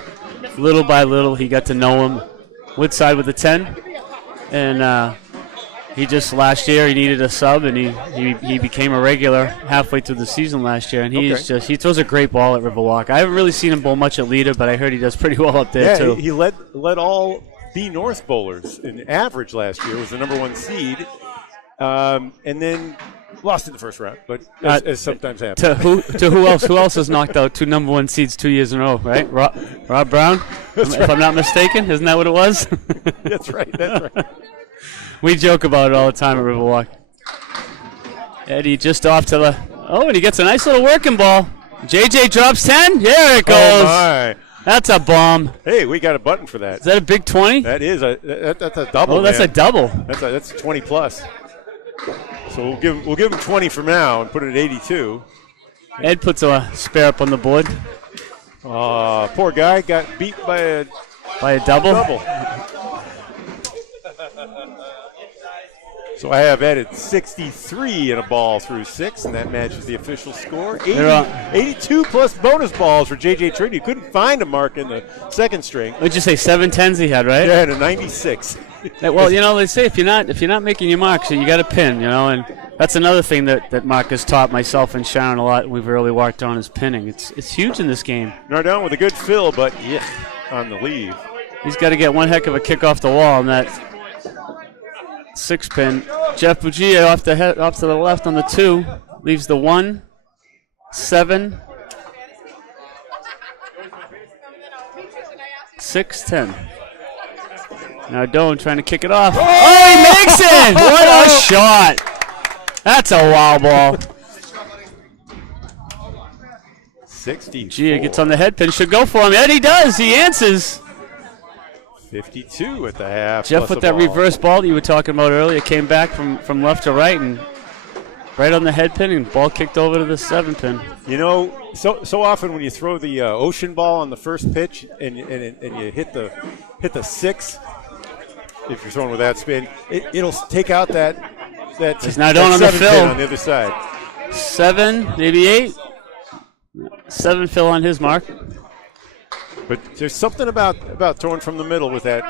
little by little he got to know him. Woodside with the 10, and he just last year he needed a sub, and he became a regular halfway through the season last year, and he throws a great ball at Riverwalk. I haven't really seen him bowl much at leader, but I heard he does pretty well up there too. He led all B North bowlers in average last year. Was the number 1 seed, and then lost in the first round, but as sometimes happens. To who else? Who else has knocked out 2 number 1 seeds 2 years in a row? Right, Rob Brown. If I'm not mistaken, isn't that what it was? That's right. That's right. We joke about it all the time at Riverwalk. Eddie just off to the. Oh, and he gets a nice little working ball. JJ drops 10. There it goes. Oh my. That's a bomb. Hey, we got a button for that. Is that a big 20? That is that's a double. Oh, that's man. a double. That's 20 plus. So we'll give him 20 from now and put it at 82. Ed puts a spare up on the board. Poor guy got beat by a double. So I have Ed at 63 in a ball through 6, and that matches the official score. 82 plus bonus balls for J.J. Tourigny. Couldn't find a mark in the second string. What'd you say? 7 10s he had, right? Yeah, and a 96. Well, they say if you're not making your marks, you got to pin, and that's another thing that Mark has taught myself and Sharon a lot. We've really worked on is pinning. It's huge in this game. Nardone with a good fill, but on the leave. He's got to get one heck of a kick off the wall on that 6-pin. Jeff Buggea off to the left on the 2. Leaves the 1, 7, 6, 10. Nardone trying to kick it off. Oh, he makes it! What a shot! That's a wow ball. 64. Gia gets on the head pin, should go for him, and he does. He answers. 52 at the half. Jeff plus with a that ball. reverse ball that you were talking about earlier came back from left to right and right on the head pin, and ball kicked over to the 7 pin. You know, so often when you throw the ocean ball on the first pitch and you hit the 6, if you're throwing with that spin, it'll take out that It's Nardone on the 7 fill. pin on the other side. 7, maybe 8. 7 fill on his mark. But there's something about throwing from the middle with that.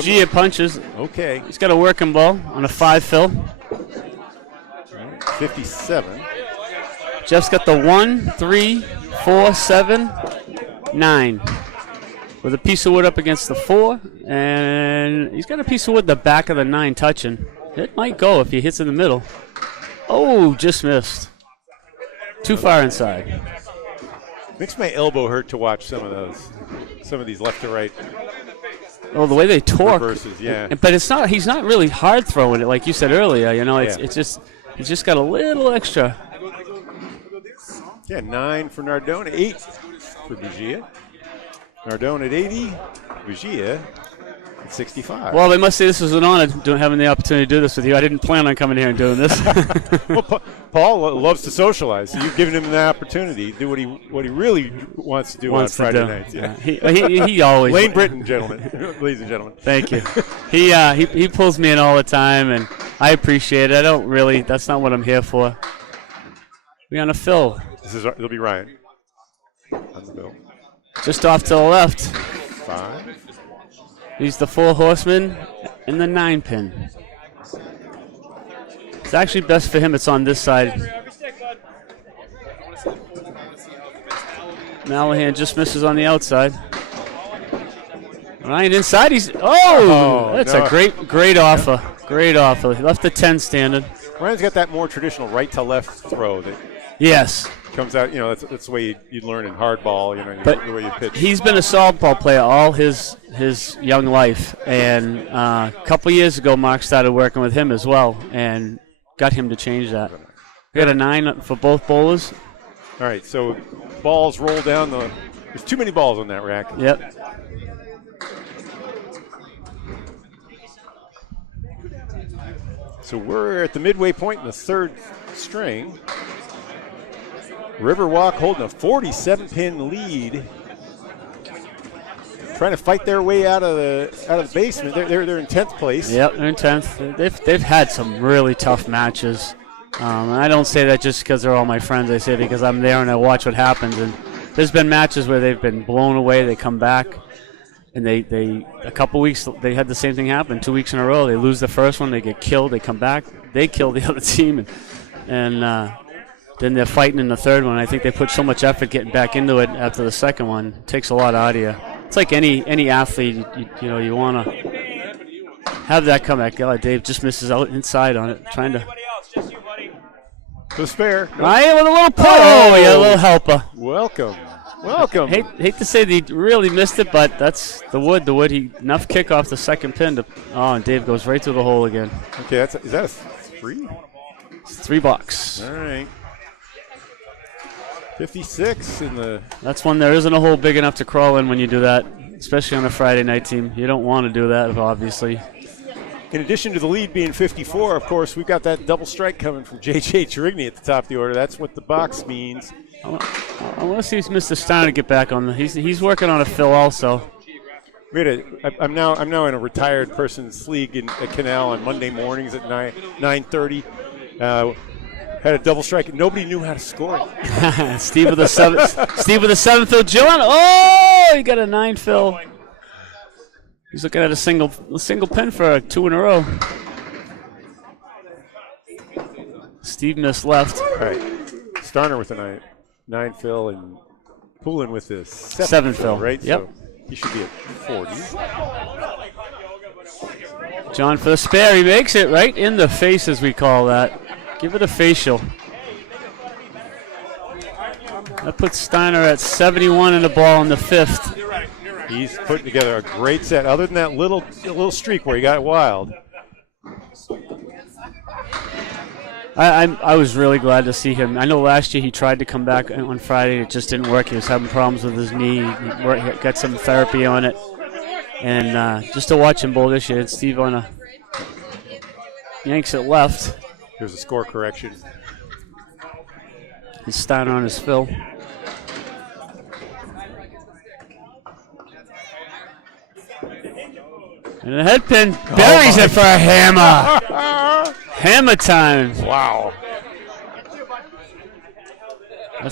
Gia punches. Okay. He's got a working ball on a 5 fill. 57. Jeff's got the 1, 3, 4, 7, 9. With a piece of wood up against the 4, and he's got a piece of wood in the back of the 9 touching. It might go if he hits in the middle. Oh, just missed. Too far inside. Makes my elbow hurt to watch some of these left to right Oh, the way they torque. reverses. Yeah. But it's not. He's not really hard throwing it, like you said earlier. You know, Yeah. it's just he's just got a little extra. Yeah, 9 for Nardone, 8 for Buggea. Nardone at 80, Buggea at 65. Well, they must say this was an honor having the opportunity to do this with you. I didn't plan on coming here and doing this. Well, Paul loves to socialize, so you've given him the opportunity to do what he really wants to do on Friday nights. Yeah. He always. Lane Britton, gentlemen, ladies and gentlemen. Thank you. He pulls me in all the time, and I appreciate it. I don't really. That's not what I'm here for. We on a fill. It'll be Ryan on the bill. Just off to the left. 5. He's the 4 horseman and the 9 pin. It's actually best for him. It's on this side. Mallahan just misses on the outside. Ryan inside. That's no. a great offer. Great offer. He left the 10 standing. Ryan's got that more traditional right to left throw that Yes. comes out. You know, that's the way you learn in hardball. You know, But the way you pitch. he's been a softball player all his young life, and a couple years ago, Mark started working with him as well, and got him to change that. We got a 9 for both bowlers. All right, so balls roll down the. There's too many balls on that rack. Yep. So we're at the midway point in the 3rd string. Riverwalk holding a 47-pin lead, trying to fight their way out of the basement. They're in 10th place. Yep, they're in 10th. They've had some really tough matches. And I don't say that just because they're all my friends. I say it because I'm there and I watch what happens. And there's been matches where they've been blown away. They come back, and they a couple weeks they had the same thing happen. 2 weeks in a row, they lose the first one, they get killed. They come back, they kill the other team, and then they're fighting in the 3rd one. I think they put so much effort getting back into it after the 2nd one. It takes a lot out of you. It's like any athlete, you want to have that comeback. God, Dave just misses out inside on it, trying to. The spare. Ryan with a little putt. Oh, yeah, a little helper. Welcome. Hate to say that he really missed it, but that's the wood. Enough kick off the 2nd pin to. Oh, and Dave goes right through the hole again. Okay, is that a 3? It's $3. All right. 56 in the. That's one there isn't a hole big enough to crawl in when you do that, especially on a Friday night team. You don't want to do that, obviously. In addition to the lead being 54, of course, we've got that double strike coming from J.J. Tourigny at the top of the order. That's what the box means. I want to see if Mr. Starner get back on. He's working on a fill also. I'm now in a retired person's league at Canal on Monday mornings at 9:30. Had a double strike, and nobody knew how to score it. Steve with a 7 fill. John, oh, he got a 9 fill. He's looking at a single pin for 2 in a row. Steve missed left. All right, Starner with a 9 fill, and Poulin with this 7 fill. Right? Yep. So he should be at 40. John for the spare. He makes it right in the face, as we call that. Give it a facial. That puts Steiner at 71 in the ball in the 5th. He's putting together a great set. Other than that little streak where he got wild. I was really glad to see him. I know last year he tried to come back on Friday. It just didn't work. He was having problems with his knee. He got some therapy on it. And just to watch him bowl this year, Steve on a yanks it left. Here's a score correction. He's Starner on his fill. And the head pin buries it for a hammer. Hammer time. Wow.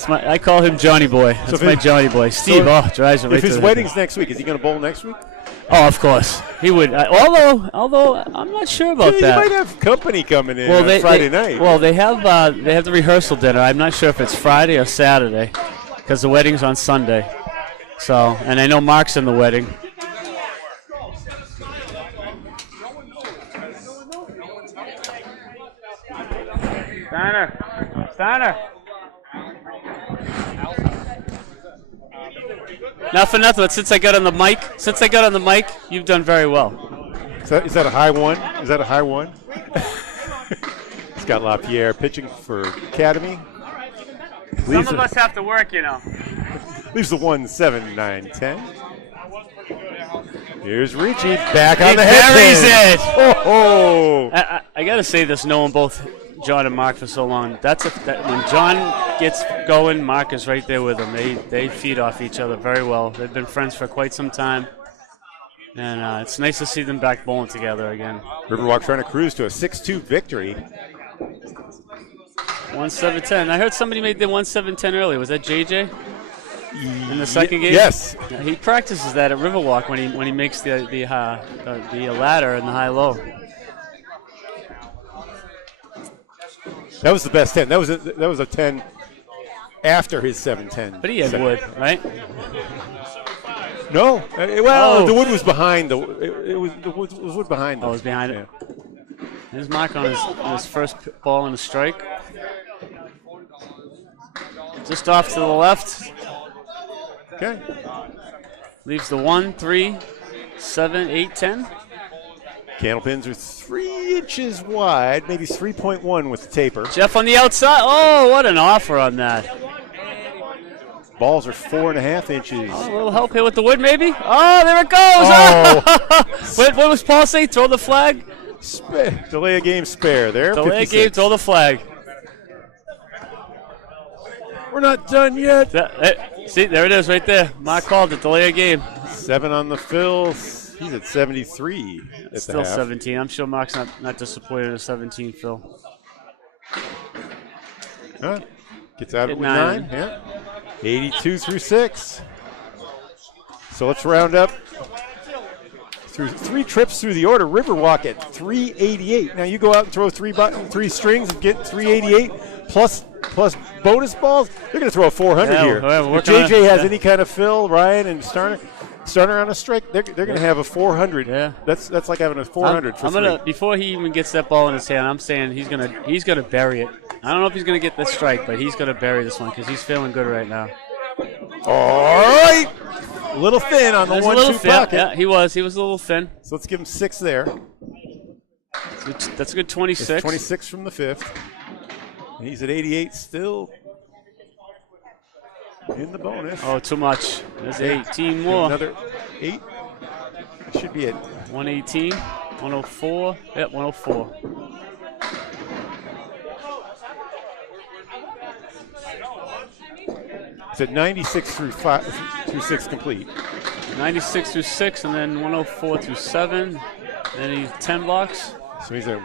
I call him Johnny Boy. That's my Johnny Boy. Steve, drives it right If his to wedding's next week, is he going to bowl next week? Oh, of course. He would. Although I'm not sure about You that. might have company coming in on Friday night. Well, they have the rehearsal dinner. I'm not sure if it's Friday or Saturday because the wedding's on Sunday. So, and I know Mark's in the wedding. Starner. Not for nothing, but since I got on the mic, you've done very well. Is that a high one? Is that a high one? Scott Lapierre pitching for Academy. Some of us have to work, you know. Leaves the 1, 7, 9, 10. Here's Ricci back on the head. Buries it. Oh! I got to say this, knowing both John and Mark for so long. When John gets going, Mark is right there with him. They feed off each other very well. They've been friends for quite some time, and it's nice to see them back bowling together again. Riverwalk trying to cruise to a 6-2 victory. 1-7-10. I heard somebody made the 1-7-10 earlier. Was that JJ? In the second game? Yes. Yeah, he practices that at Riverwalk when he makes the ladder and the high-low. That was the best 10. That was a 10 after his 7-10. But he had wood, right? No. The wood was behind. It was wood behind. Oh, it was behind it. There's Mark on his first ball and a strike. Just off to the left. Okay. Leaves the 1, 3, 7, 8, 10. Candle pins are 3 inches wide, maybe 3.1 with the taper. Jeff on the outside. Oh, what an offer on that. Balls are 4.5 inches. Oh, a little help here with the wood, maybe. Oh, there it goes. Oh. what was Paul say? Throw the flag? Delay a game spare there. Delay a game, throw the flag. We're not done yet. See, there it is right there. Mark called it, delay a game. 7 on the fill. He's at 73. At Still 17. I'm sure Mark's not disappointed in a 17 fill. Huh? Gets out of it with 9. 9. Yeah. 82 through 6. So let's round up through 3 trips through the order. Riverwalk at 388. Now you go out and throw 3 strings and get 388 plus bonus balls. They're going to throw a 400 here. If JJ has any kind of fill, Ryan and Starner on a strike, they're going to have a 400. Yeah. That's like having a 400 for three. Before he even gets that ball in his hand, I'm saying he's gonna bury it. I don't know if he's going to get this strike, but he's going to bury this one because he's feeling good right now. All right. A little thin on the 1-2 pocket. Yeah, he was a little thin. So let's give him 6 there. That's a good 26. It's 26 from the 5th. And he's at 88 still in the bonus. Oh, too much. There's 18 more. Another 8. It should be at 118, 104. Yep, 104. It's at 96 through 6 complete. 96 through 6, and then 104 through 7. Then he's 10 blocks. So he's at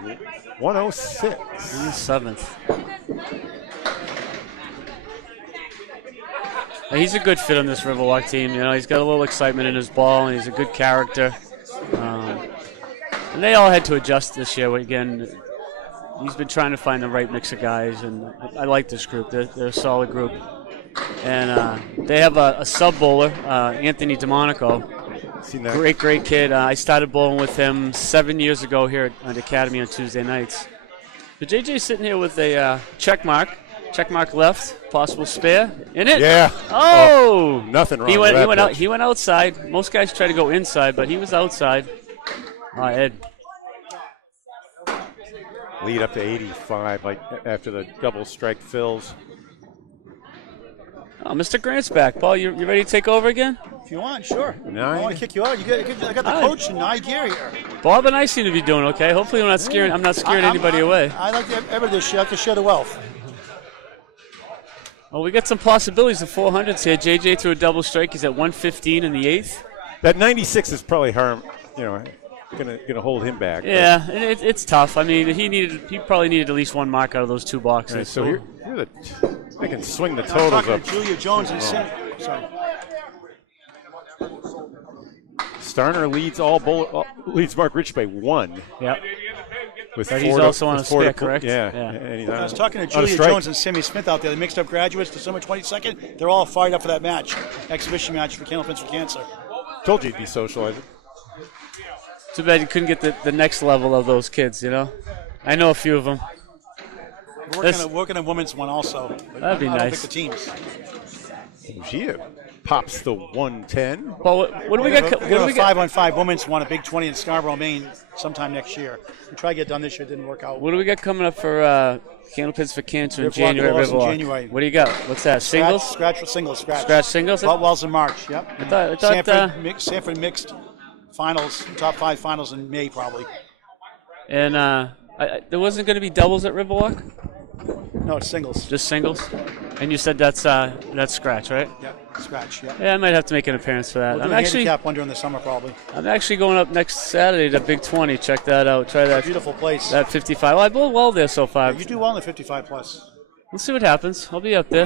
106. He's 7th. And he's a good fit on this Riverwalk team. You know, he's got a little excitement in his ball, and he's a good character. And they all had to adjust this year. Again, he's been trying to find the right mix of guys, and I like this group. They're a solid group. And they have a sub bowler, Anthony DeMonico. Great kid. I started bowling with him 7 years ago here at the Academy on Tuesday nights. But JJ's sitting here with a check mark left, possible spare in it. Yeah. Oh, nothing wrong. He went outside. Most guys try to go inside, but he was outside. Ed. lead up to 85, like after the double strike fills. Oh, Mr. Grant's back. Paul, you ready to take over again? If you want, sure. I 9. want to kick you out. I got the Hi. coach in high gear here. Bob and I seem to be doing okay. Hopefully I'm not scaring anybody away. I like everybody to share the wealth. Well, we got some possibilities of 400s here. JJ threw a double strike. He's at 115 in the 8th. That 96 is probably gonna hold him back. Yeah, it's tough. I mean, he probably needed at least one mark out of those 2 boxes. Right, so here I can swing the I'm totals talking up. to Julia Jones and Sorry. Starner leads Mark Ricci by 1. Yep. With But 4 he's to- also on with a 4 to spit, put- correct? Yeah. Yeah. And he's I was talking to on a Julia strike. Jones and Sammy Smith out there, the mixed up graduates, December 22nd. They're all fired up for that match, exhibition match for Candlepins for Cancer. Told you he'd be socializing. Too bad you couldn't get the next level of those kids, you know? I know a few of them. Working a women's one also. That'd be I don't nice. pick the teams. Gia pops the 110. Well, what do we got? What do we a got? 5-on-5 women's one, a Big 20 in Scarborough, Maine, sometime next year. We tried to get it done this year, it didn't work out. What do we got coming up for Candlepins for Cancer in Riverwalk January? Loss in Riverwalk. January. What do you got? What's that? Singles? Scratch for singles, scratch. Scratch singles? Wells in March, yep. I thought Sanford mixed finals, top 5 finals in May probably. and there wasn't going to be doubles at Riverwalk? No, it's singles. Just singles? And you said that's scratch, right? Yep, scratch, yep. Yeah, I might have to make an appearance for that. We'll do a handicap one during the summer probably. I'm actually going up next Saturday to Big 20. Check that out. Try that. Beautiful place. That 55. Well, I bowled well there so far. You do well in the 55 plus. We'll see what happens. I'll be up there.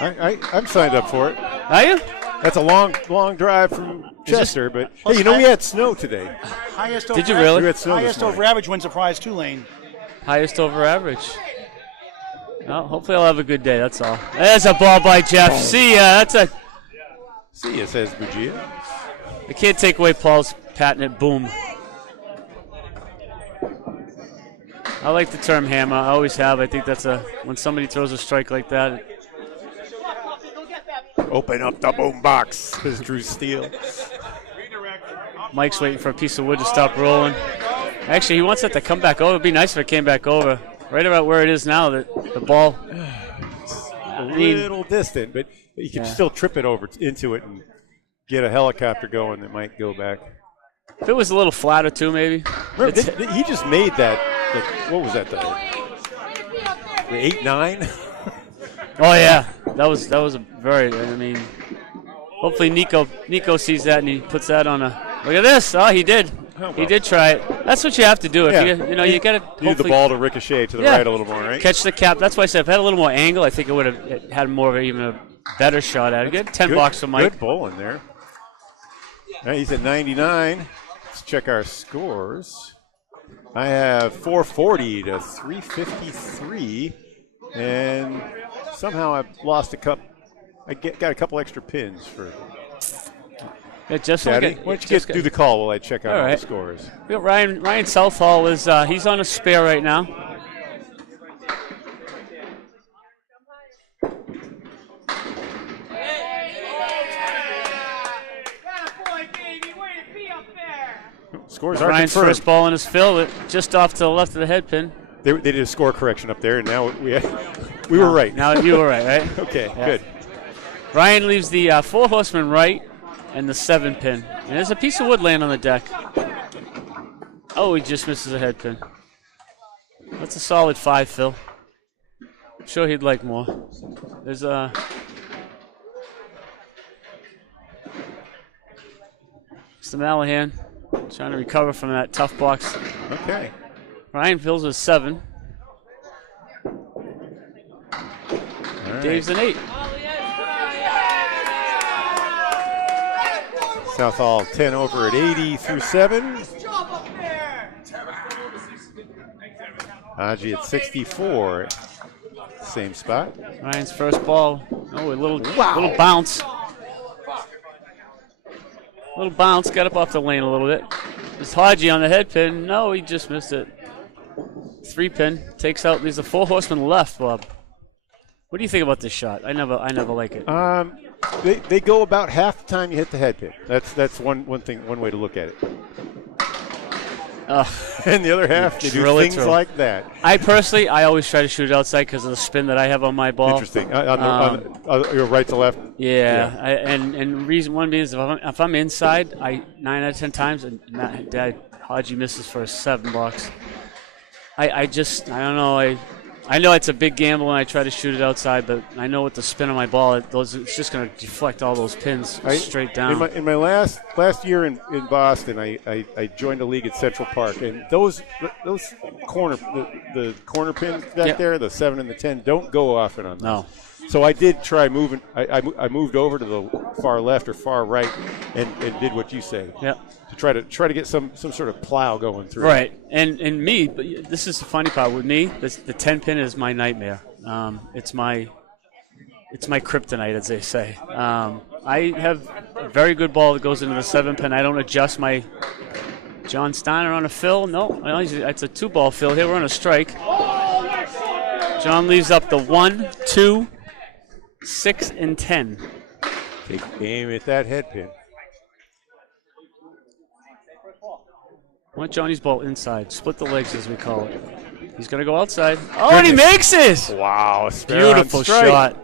I'm signed up for it. Are you? That's a long drive from Chester, but hey, we had snow today. Highest Did you over really? average- We had snow this Highest over morning. average wins the prize, Tulane. Highest over average. Well, hopefully I'll have a good day, that's all. There's a ball by Jeff. See ya. See ya, says Buggea. I can't take away Paul's patented boom. I like the term hammer. I always have. I think that's when somebody throws a strike like that. Open up the boom box, says Drew Steele. Mike's waiting for a piece of wood to stop rolling. Actually, he wants that to come back over. It would be nice if it came back over. Right about where it is now, the ball. A little distant, but you can still trip it over into it and get a helicopter going that might go back. If it was a little flatter too, maybe. Remember, he just made that. What was that? The 8-9. Oh yeah, that was a very. I mean, hopefully Nico sees that and he puts that on a. Look at this! Oh, he did. He did try it. That's what you have to do. If you got to Need the ball to ricochet to the right a little more, right? Catch the cap. That's why I said if it had a little more angle, I think it would have had more of even a better shot at it. Get 10 bucks from Mike. Good bowling there. All right, he's at 99. Let's check our scores. I have 440 to 353, and somehow I've lost a cup. Got a couple extra pins for. Yeah, just Daddy, like why don't you do the call while I check out all the scores? We got Ryan Southall is he's on a spare right now. Scores are Ryan's confirmed. first ball in his fill, just off to the left of the head pin. They did a score correction up there, and now we were right. Now you were right? Okay, Yeah. good. Ryan leaves the 4 horseman right and the 7 pin. And there's a piece of wood laying on the deck. Oh, he just misses a head pin. That's a solid 5, Phil. I'm sure he'd like more. There's Mr. Mallahan trying to recover from that tough box. Okay. Ryan fills a 7. All Dave's right. an 8. Southall 10 over at 80 through 7. Haji at 64. Same spot. Ryan's first ball. Oh, a little bounce. Little bounce, got up off the lane a little bit. Just Haji on the head pin. No, he just missed it. 3 pin takes out. There's a 4 horseman left, Bob. What do you think about this shot? I never like it. They go about half the time you hit the head pin. That's one way to look at it. and the other half they do drill it things through. like that. I always try to shoot it outside because of the spin that I have on my ball. Interesting. You're right to left. Yeah. And reason one being is if I'm inside, 9 out of 10 times, and Haji misses for $7. I don't know. I know it's a big gamble when I try to shoot it outside, but I know with the spin on my ball, it's just going to deflect all those pins straight down. In my last year in Boston, I joined a league at Central Park, and those corner the corner pins back there, the 7 and the 10, don't go often on those. No. So I did try moving. I moved over to the far left or far right, and did what you say. Yeah. To try to get some sort of plow going through. Right, and me, but this is the funny part with me. The 10 pin is my nightmare. It's my kryptonite, as they say. I have a very good ball that goes into the 7 pin. I don't adjust my John Starner on a fill. No, it's a 2-ball fill. Here we're on a strike. John leaves up the 1, 2, 6, and 10. Take aim at that head pin. I want Johnny's ball inside. Split the legs, as we call it. He's going to go outside. Oh, and he makes it! Wow, Beautiful shot.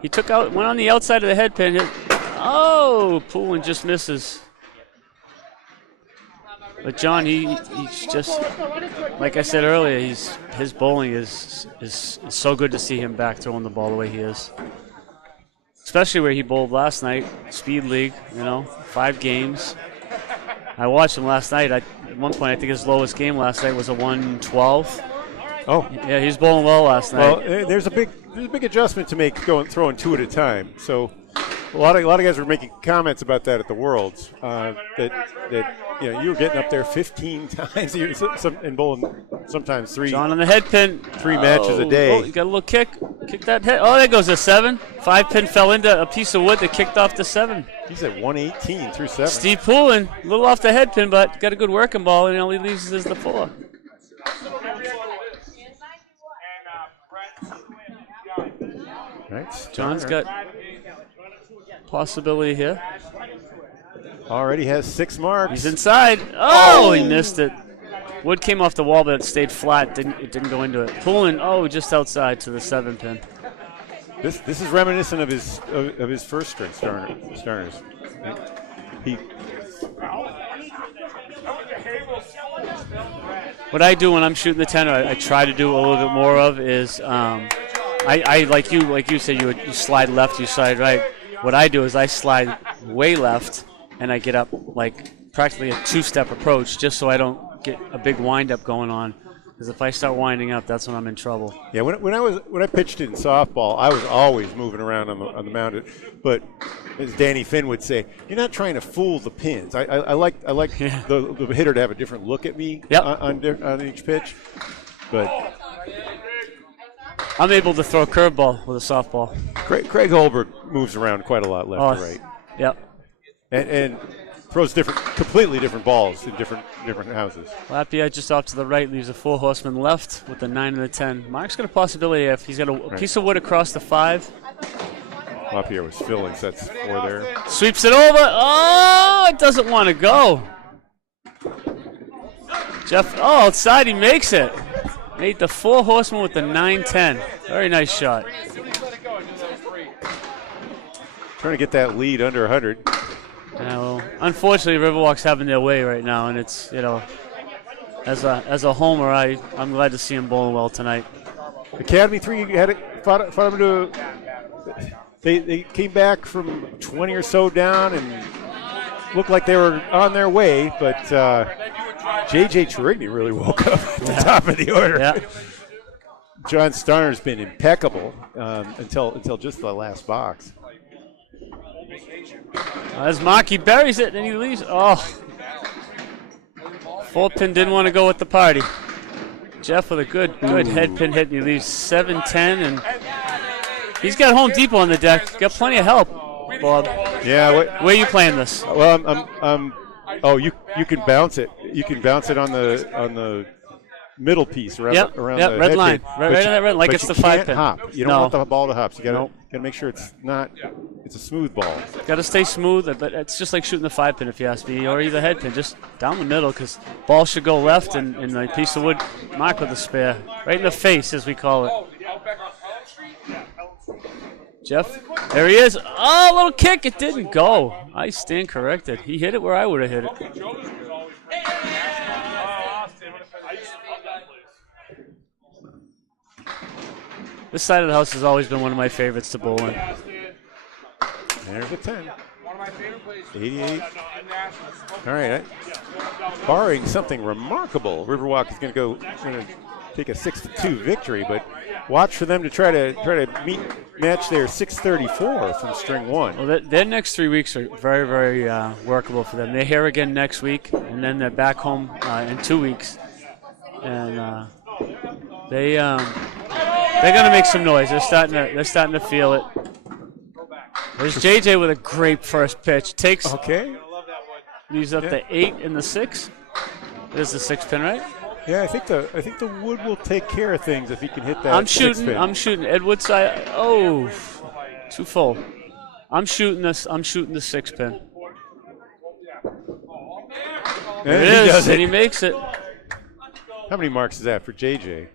He went on the outside of the head pin. Oh, Poulin just misses. But John, he's just, like I said earlier, his bowling is so good to see him back throwing the ball the way he is. Especially where he bowled last night, Speed League, 5 games. I watched him last night. At one point, I think his lowest game last night was a 112. Oh, yeah, he was bowling well last night. Well, there's a big adjustment to make throwing 2 at a time. So a lot of guys were making comments about that at the Worlds. That you were getting up there 15 times and bowling sometimes 3. John on the head pin. 3 matches a day. Oh, you got a little kick. Kick that head. Oh, there goes a 7. 5 pin fell into a piece of wood that kicked off the 7. He's at 118 through 7. Steve Poulin, a little off the head pin, but got a good working ball, and all he leaves is the 4. Right. John's got possibility here. Already has 6 marks. He's inside. Oh, he missed it. Wood came off the wall, but it stayed flat. It didn't go into it. Poulin, just outside to the 7 pin. This is reminiscent of his first string, Starner's. What I do when I'm shooting the 10, I try to do a little bit more of is I like you said you slide left, you slide right. What I do is I slide way left and I get up like practically a 2-step approach just so I don't get a big wind up going on. Because if I start winding up, that's when I'm in trouble. Yeah, when I pitched in softball, I was always moving around on the mound. But as Danny Finn would say, you're not trying to fool the pins. I like the hitter to have a different look at me on each pitch. But I'm able to throw a curveball with a softball. Craig Holbert moves around quite a lot left to right. Yep. And throws completely different balls in different houses. Lapierre just off to the right, leaves a 4-horseman left with the 9 and the 10. Mark's got a possibility if he's got a piece of wood across the 5. Lapierre was filling, so that's 4 there. Sweeps it over. Oh, it doesn't want to go. Jeff, outside, he makes it. Made the 4-horseman with the 9-10. Very nice shot. Trying to get that lead under 100. Unfortunately, Riverwalk's having their way right now, and it's as a homer, I'm glad to see him bowling well tonight. Academy 3 fought him to. They came back from 20 or so down and looked like they were on their way, but J.J. Tourigny really woke up at the top of the order. Yeah. John Starner's been impeccable until just the last box. As Markey buries it, and he leaves. 4-pin didn't want to go with the party. Jeff with a good head pin hit, and he leaves 7-10, and he's got Home Depot on the deck. Got plenty of help, Bob. Yeah. Where are you playing this? Well, you can bounce it. You can bounce it on the middle piece around the red head line, pin. right on that red, like it's the 5 pin. Hop. You don't want the ball to hop. So you got to make sure it's not it's a smooth ball. Got to stay smooth, but it's just like shooting the 5-pin if you ask me, or either head pin, just down the middle, because ball should go left and a piece of wood mark with a spare. Right in the face, as we call it. Jeff, there he is. Oh, little kick. It didn't go. I stand corrected. He hit it where I would have hit it. This side of the house has always been one of my favorites to bowl in. There's a 10. 88. All right. Barring something remarkable, Riverwalk is going to take a 6-2 victory, but watch for them to try to match their 634 from string 1. Well, their next 3 weeks are very, very workable for them. They're here again next week, and then they're back home in 2 weeks, and they're going to make some noise. They're starting to feel it. There's JJ with a great first pitch. Leaves up the 8 and the 6. There's the 6-pin, right? Yeah, I think the wood will take care of things if he can hit that. I'm shooting Ed Woodside. Oh, too full. I'm shooting the 6-pin. There it is, and he makes it. How many marks is that for JJ?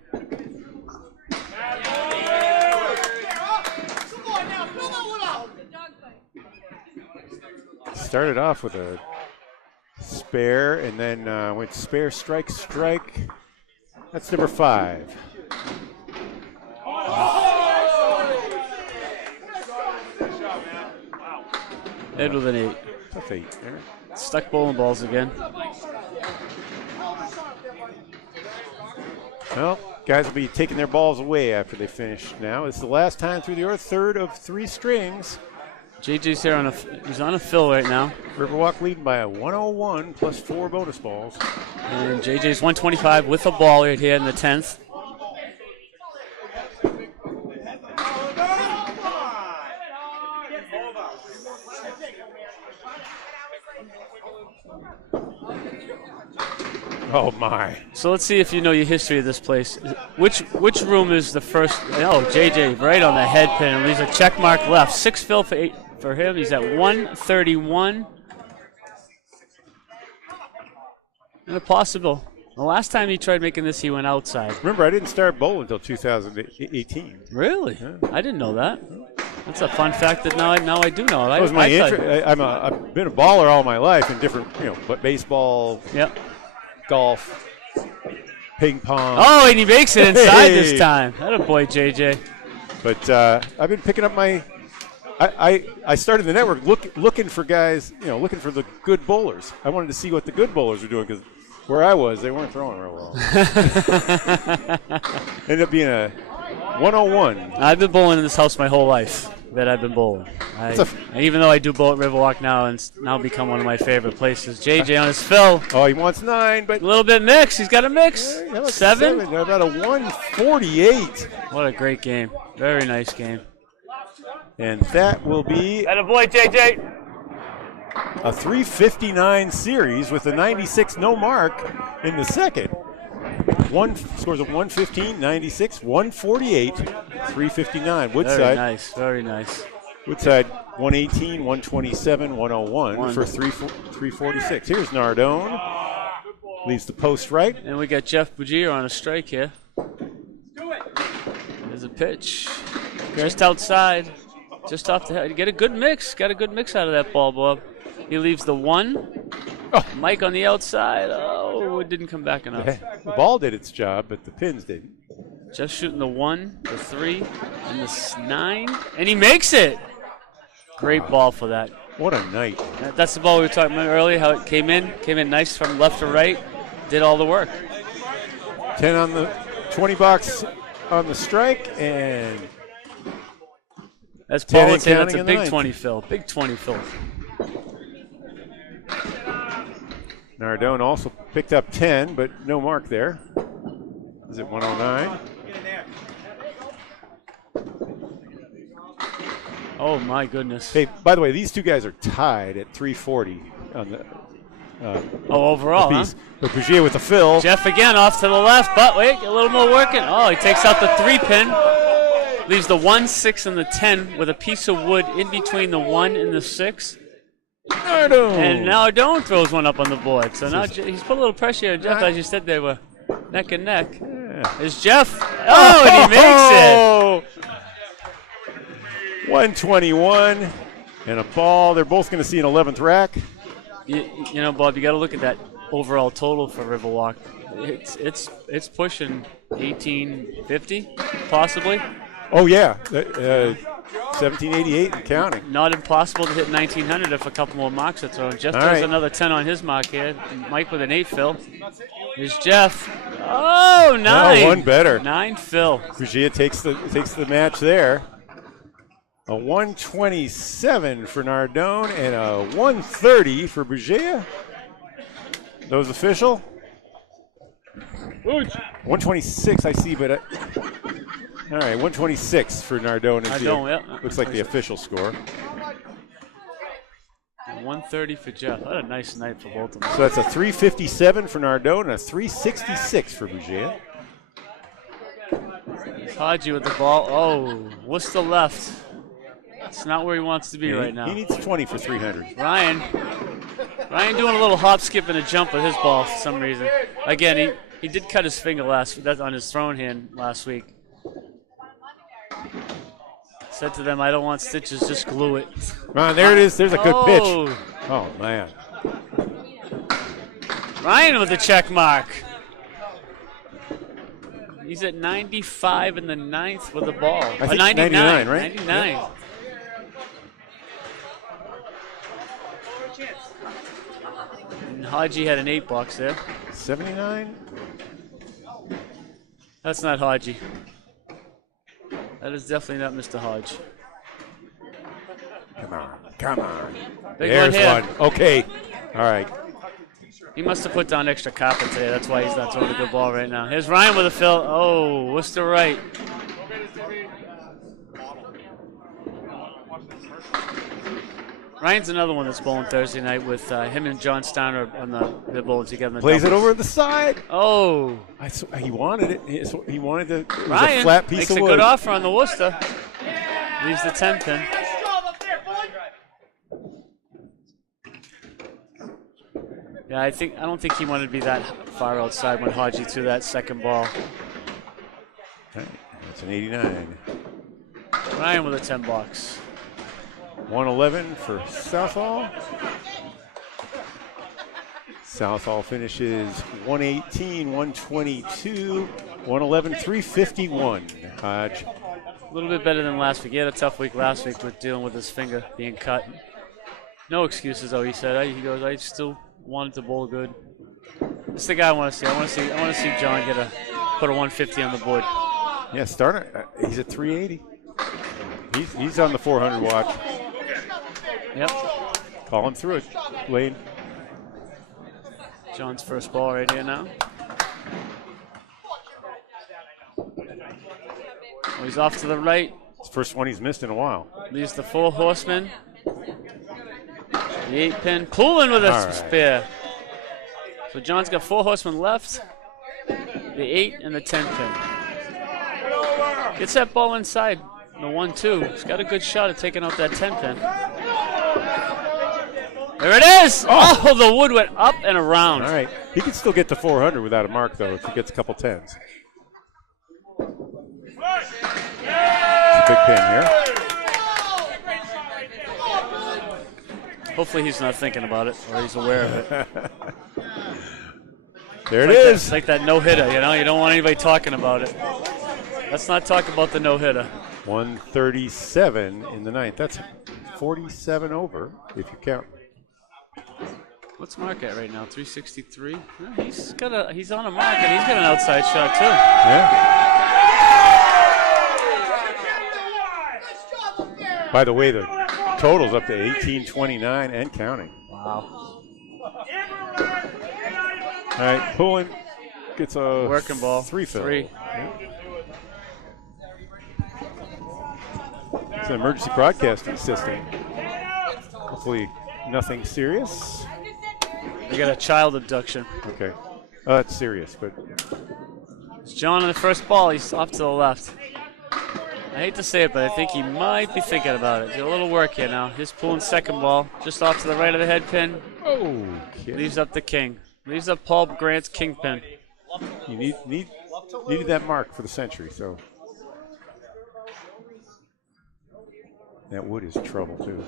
Started off with a spare and then went spare, strike. That's number 5. Ed with an 8. Tough 8 there. Stuck bowling balls again. Well, guys will be taking their balls away after they finish now. It's the last time through the order, third of 3 strings. JJ's here he's on a fill right now. Riverwalk leading by a 101 plus 4 bonus balls. And JJ's 125 with a ball right here in the 10th. Oh my! So let's see if you know your history of this place. Which room is the first? Oh, JJ right on the head pin and leaves a check mark left. 6 fill for him. He's at 131. And a possible. The last time he tried making this, he went outside. Remember, I didn't start bowling until 2018. Really? Yeah. I didn't know that. That's a fun fact that now I do know. That was my interest. I've been a baller all my life in different, but baseball. Yep. Golf, ping pong. Oh, and he makes it inside this time. That a boy, JJ. But I've been picking up I started the network looking for guys, looking for the good bowlers. I wanted to see what the good bowlers were doing because where I was, they weren't throwing real well. Ended up being a 101. I've been bowling in this house my whole life that I've been bowling. Even though I do bowl at Riverwalk now, and it's now become one of my favorite places. JJ on his fill. Oh, he wants 9, but a little bit mixed. He's got a mix. Yeah, 7. About a 148. What a great game. Very nice game. And that will be That a boy, JJ. a 359 series with a 96 no mark in the second. Scores of 115, 96, 148, 359. Woodside. Very nice, very nice. Woodside 118, 127, 101 for 346. Here's Nardone. Leaves the post right. And we got Jeff Buggea on a strike here. There's a pitch. Just outside. Just off the head. Get a good mix. Got a good mix out of that ball, Bob. He leaves the 1. Oh. Mike on the outside. Oh, it didn't come back enough. The ball did its job, but the pins didn't. Just shooting the 1, the 3, and the 9. And he makes it. Great ball for that. What a night. That's the ball we were talking about earlier, how it came in nice from left to right, did all the work. 10 on the 20 box on the strike, and that's Paul would say that's a in big 20 fill. Big 20 fill. Nardone also picked up 10, but no mark there. Is it 109? Oh, my goodness. Hey, by the way, these two guys are tied at 340 on the overall, piece. But Buggea with the fill. Jeff again off to the left, but wait, a little more working. Oh, he takes out the 3-pin. Leaves the 1, 6, and the 10 with a piece of wood in between the 1 and the 6. Nardone. And now Nardone throws one up on the board. So now he's put a little pressure on Jeff. As you said, they were neck and neck. Yeah. Is Jeff? Oh, and he makes it. 121 and a ball. They're both going to see an 11th rack. You know, Bob, you got to look at that overall total for Riverwalk. It's pushing 1850, possibly. Oh yeah, 1788 and counting. Not impossible to hit 1900 if a couple more marks are thrown. Jeff does another 10 on his mark here. Mike with an 8 fill. Here's Jeff. Oh, 9. Oh, one better. 9 fill. Buggea takes the match there. A 127 for Nardone and a 130 for Buggea. Those official. 126 I see, but all right, 126 for Nardone. Looks like the official score. 130 for Jeff. What a nice night for both of them. So that's a 357 for Nardone and a 366 for Buggea. Haji with the ball. Oh, Worcester left. It's not where he wants to be right now. He needs 20 for 300. Ryan doing a little hop, skip, and a jump with his ball for some reason. Again, he did cut his finger on his thrown hand last week. Said to them, I don't want stitches, just glue it. There it is. There's a good pitch. Oh, man. Ryan with the check mark. He's at 95 in the 9th with the ball. I think 99, right? 99. Yep. And Haji had an 8 box there. 79? That's not Haji. That is definitely not Mr. Hodge. Come on. Big There's one. one. Okay. All right. He must have put down extra carpet today. That's why he's not throwing a good ball right now. Here's Ryan with a fill. Oh, Worcester right. Ryan's another one that's bowling Thursday night with him and John Starner on the bowling together. Plays it over the side. Oh. He wanted it. He wanted to. It was Ryan a flat piece makes of a wood. good offer on the Worcester. Leaves the 10 pin. Yeah, I don't think he wanted to be that far outside when Haji threw that second ball. Okay, that's an 89. Ryan with a 10 box. 111 for Southall. Southall finishes 118, 122, 111, 351. Hodge. A little bit better than last week. He had a tough week last week with dealing with his finger being cut. No excuses though, he said. He goes, I still wanted to bowl good. This is the guy I want to see. I want to see John put a 150 on the board. Yeah, Starner, he's at 380. He's on the 400 watch. Yep. Call him through it, Lane. John's first ball right here now. Oh, he's off to the right. It's the first one he's missed in a while. Leaves the 4 horsemen. The 8 pin. Poulin with a spare. So John's got 4 horsemen left. The 8 and the 10 pin. Gets that ball inside. The 1-2. He's got a good shot at taking out that 10 pin. There it is! Oh, the wood went up and around. All right. He can still get to 400 without a mark, though, if he gets a couple 10s. It's a big pin here. Hopefully he's not thinking about it, or he's aware of it. There it is. It's like that no-hitter, you know? You don't want anybody talking about it. Let's not talk about the no-hitter. 137 in the 9th. That's 47 over, if you count. What's Mark at right now? 363. Yeah, he's on a mark, and he's got an outside shot too. Yeah. By the way, the total's up to 1829 and counting. Wow. All right, Poulin gets a working ball. 3 fill. 3. Yeah. It's an emergency broadcasting system. Hopefully nothing serious. We got a child abduction. Okay. That's serious, but. It's John on the first ball. He's off to the left. I hate to say it, but I think he might be thinking about it. Do a little work here now. Here's Poulin second ball, just off to the right of the head pin. Okay. Leaves up the king. Leaves up Paul Grant's kingpin. You needed that mark for the century, so. That wood is trouble, too.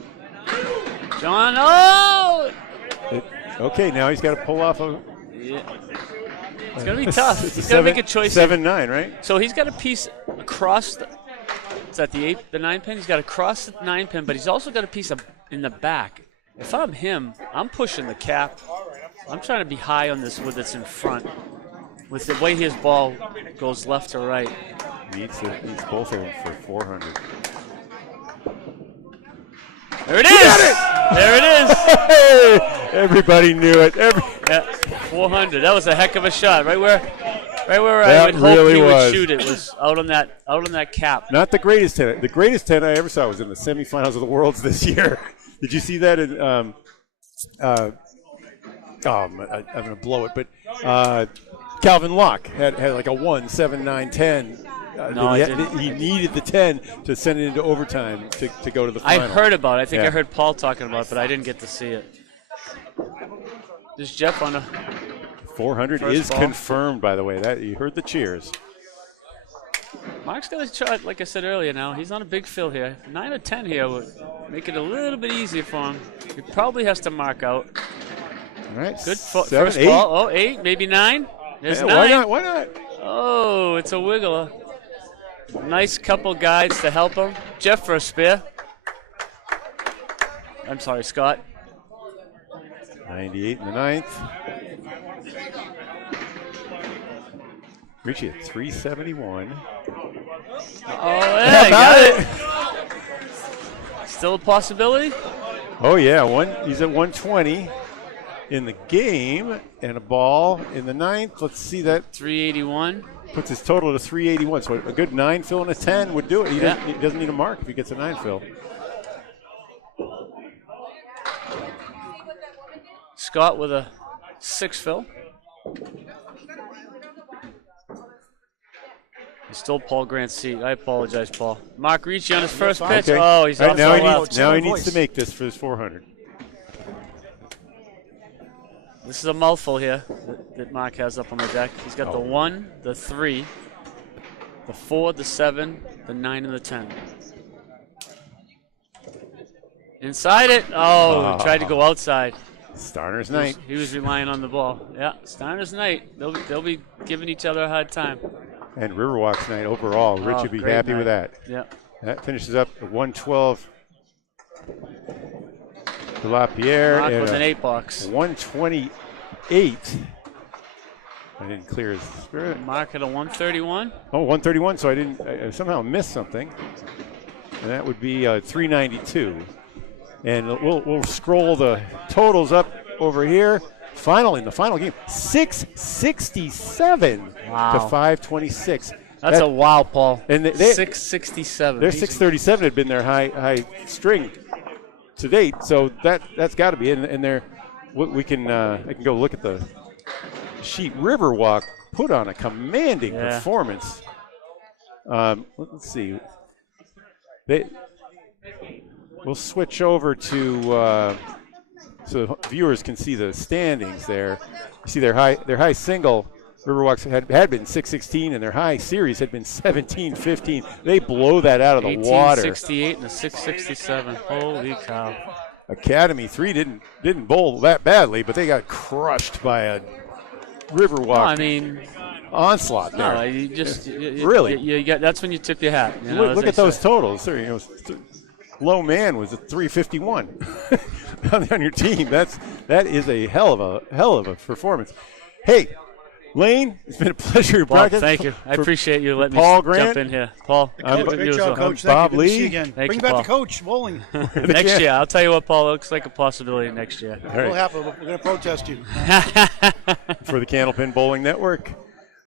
John, oh! Okay, now he's got to pull off a. Yeah. It's going to be tough. It's He's got to make a choice. 7-9, right? So he's got a piece across it's at the 9 pin. He's got to cross the 9 pin, but he's also got a piece in the back. If I'm him, I'm pushing the cap. I'm trying to be high on this wood that's in front. With the way his ball goes left to right. Needs both of them for 400. There it is! There it is! Everybody knew it. Yeah, 400. That was a heck of a shot. Right where I would really hope he was. would shoot it was out on that cap. Not the greatest 10. The greatest 10 I ever saw was in the semifinals of the Worlds this year. Did you see that? I'm going to blow it, but Calvin Locke had like a 1, 7, 9, 10. No, he needed the 10 to send it into overtime to go to the final. I heard about it. I think Yeah. I heard Paul talking about it, but I didn't get to see it. There's Jeff on a 400 first is ball. confirmed, by the way. That you heard the cheers. Mark's got a shot, like I said earlier now. He's on a big fill here. 9 or 10 here would make it a little bit easier for him. He probably has to mark out. All right. Good 7, first 8. ball. Oh, 8, maybe 9. There's Yeah, 9. Why not? Oh, it's a wiggler. Nice couple guides to help him. Jeff for a spare. I'm sorry, Scott. 98 in the 9th. Ricci at 371. Oh, yeah, you got it. Still a possibility? Oh, yeah. He's at 120 in the game and a ball in the 9th. Let's see that. 381. Puts his total to 381. So a good 9 fill and a 10 would do it. He Yeah. doesn't need a mark if he gets a 9 fill. Scott with a 6 fill. He stole Paul Grant's seat. I apologize, Paul. Mark Ricci on his first pitch. Okay. Oh, he's All right, off now to he the needs, left. now he needs to make this for his 400. This is a mouthful here that Mark has up on the deck. He's got the 1, the 3, the 4, the 7, the 9, and the 10. Inside it. Oh, he tried to go outside. Starner's night. He was relying on the ball. Yeah, Starner's night. They'll be giving each other a hard time. And Riverwalk's night overall. Rich would be great happy night. with that. Yeah. That finishes up at 112 for Lapierre. Mark and with a an 8 box. 128. I didn't clear his spirit. Mark at a 131. Oh, 131. So I somehow missed something. And that would be 392. And we'll scroll the totals up over here. In the final game, 667 Wow. to 526. That's a wow, Paul. And 667. Their 637 had been their high string to date, so that's got to be. And I can go look at the sheet. Riverwalk put on a commanding performance. Let's see. We'll switch over to so viewers can see the standings there. You see their high single. Riverwalks had been 616, and their high series had been 1715. They blow that out of the water. 1868 and a 667. Holy cow. Academy 3 didn't bowl that badly, but they got crushed by a Riverwalk No, I mean, onslaught there. no, you just Really? You got, that's when you tip your hat. You know, Look at those totals. There, low man was at 351 on your team. That is a hell of a performance. Hey, Lane, it's been a pleasure. Well, thank you. I appreciate you letting me jump in here. Paul, Great job, Coach. Bob Thank you. Good to see Lee. you again. Thank Bring you, back Paul. the coach bowling. next year. I'll tell you what, Paul, it looks like a possibility next year. We'll have it. We're going to protest you. For the Candlepin Bowling Network,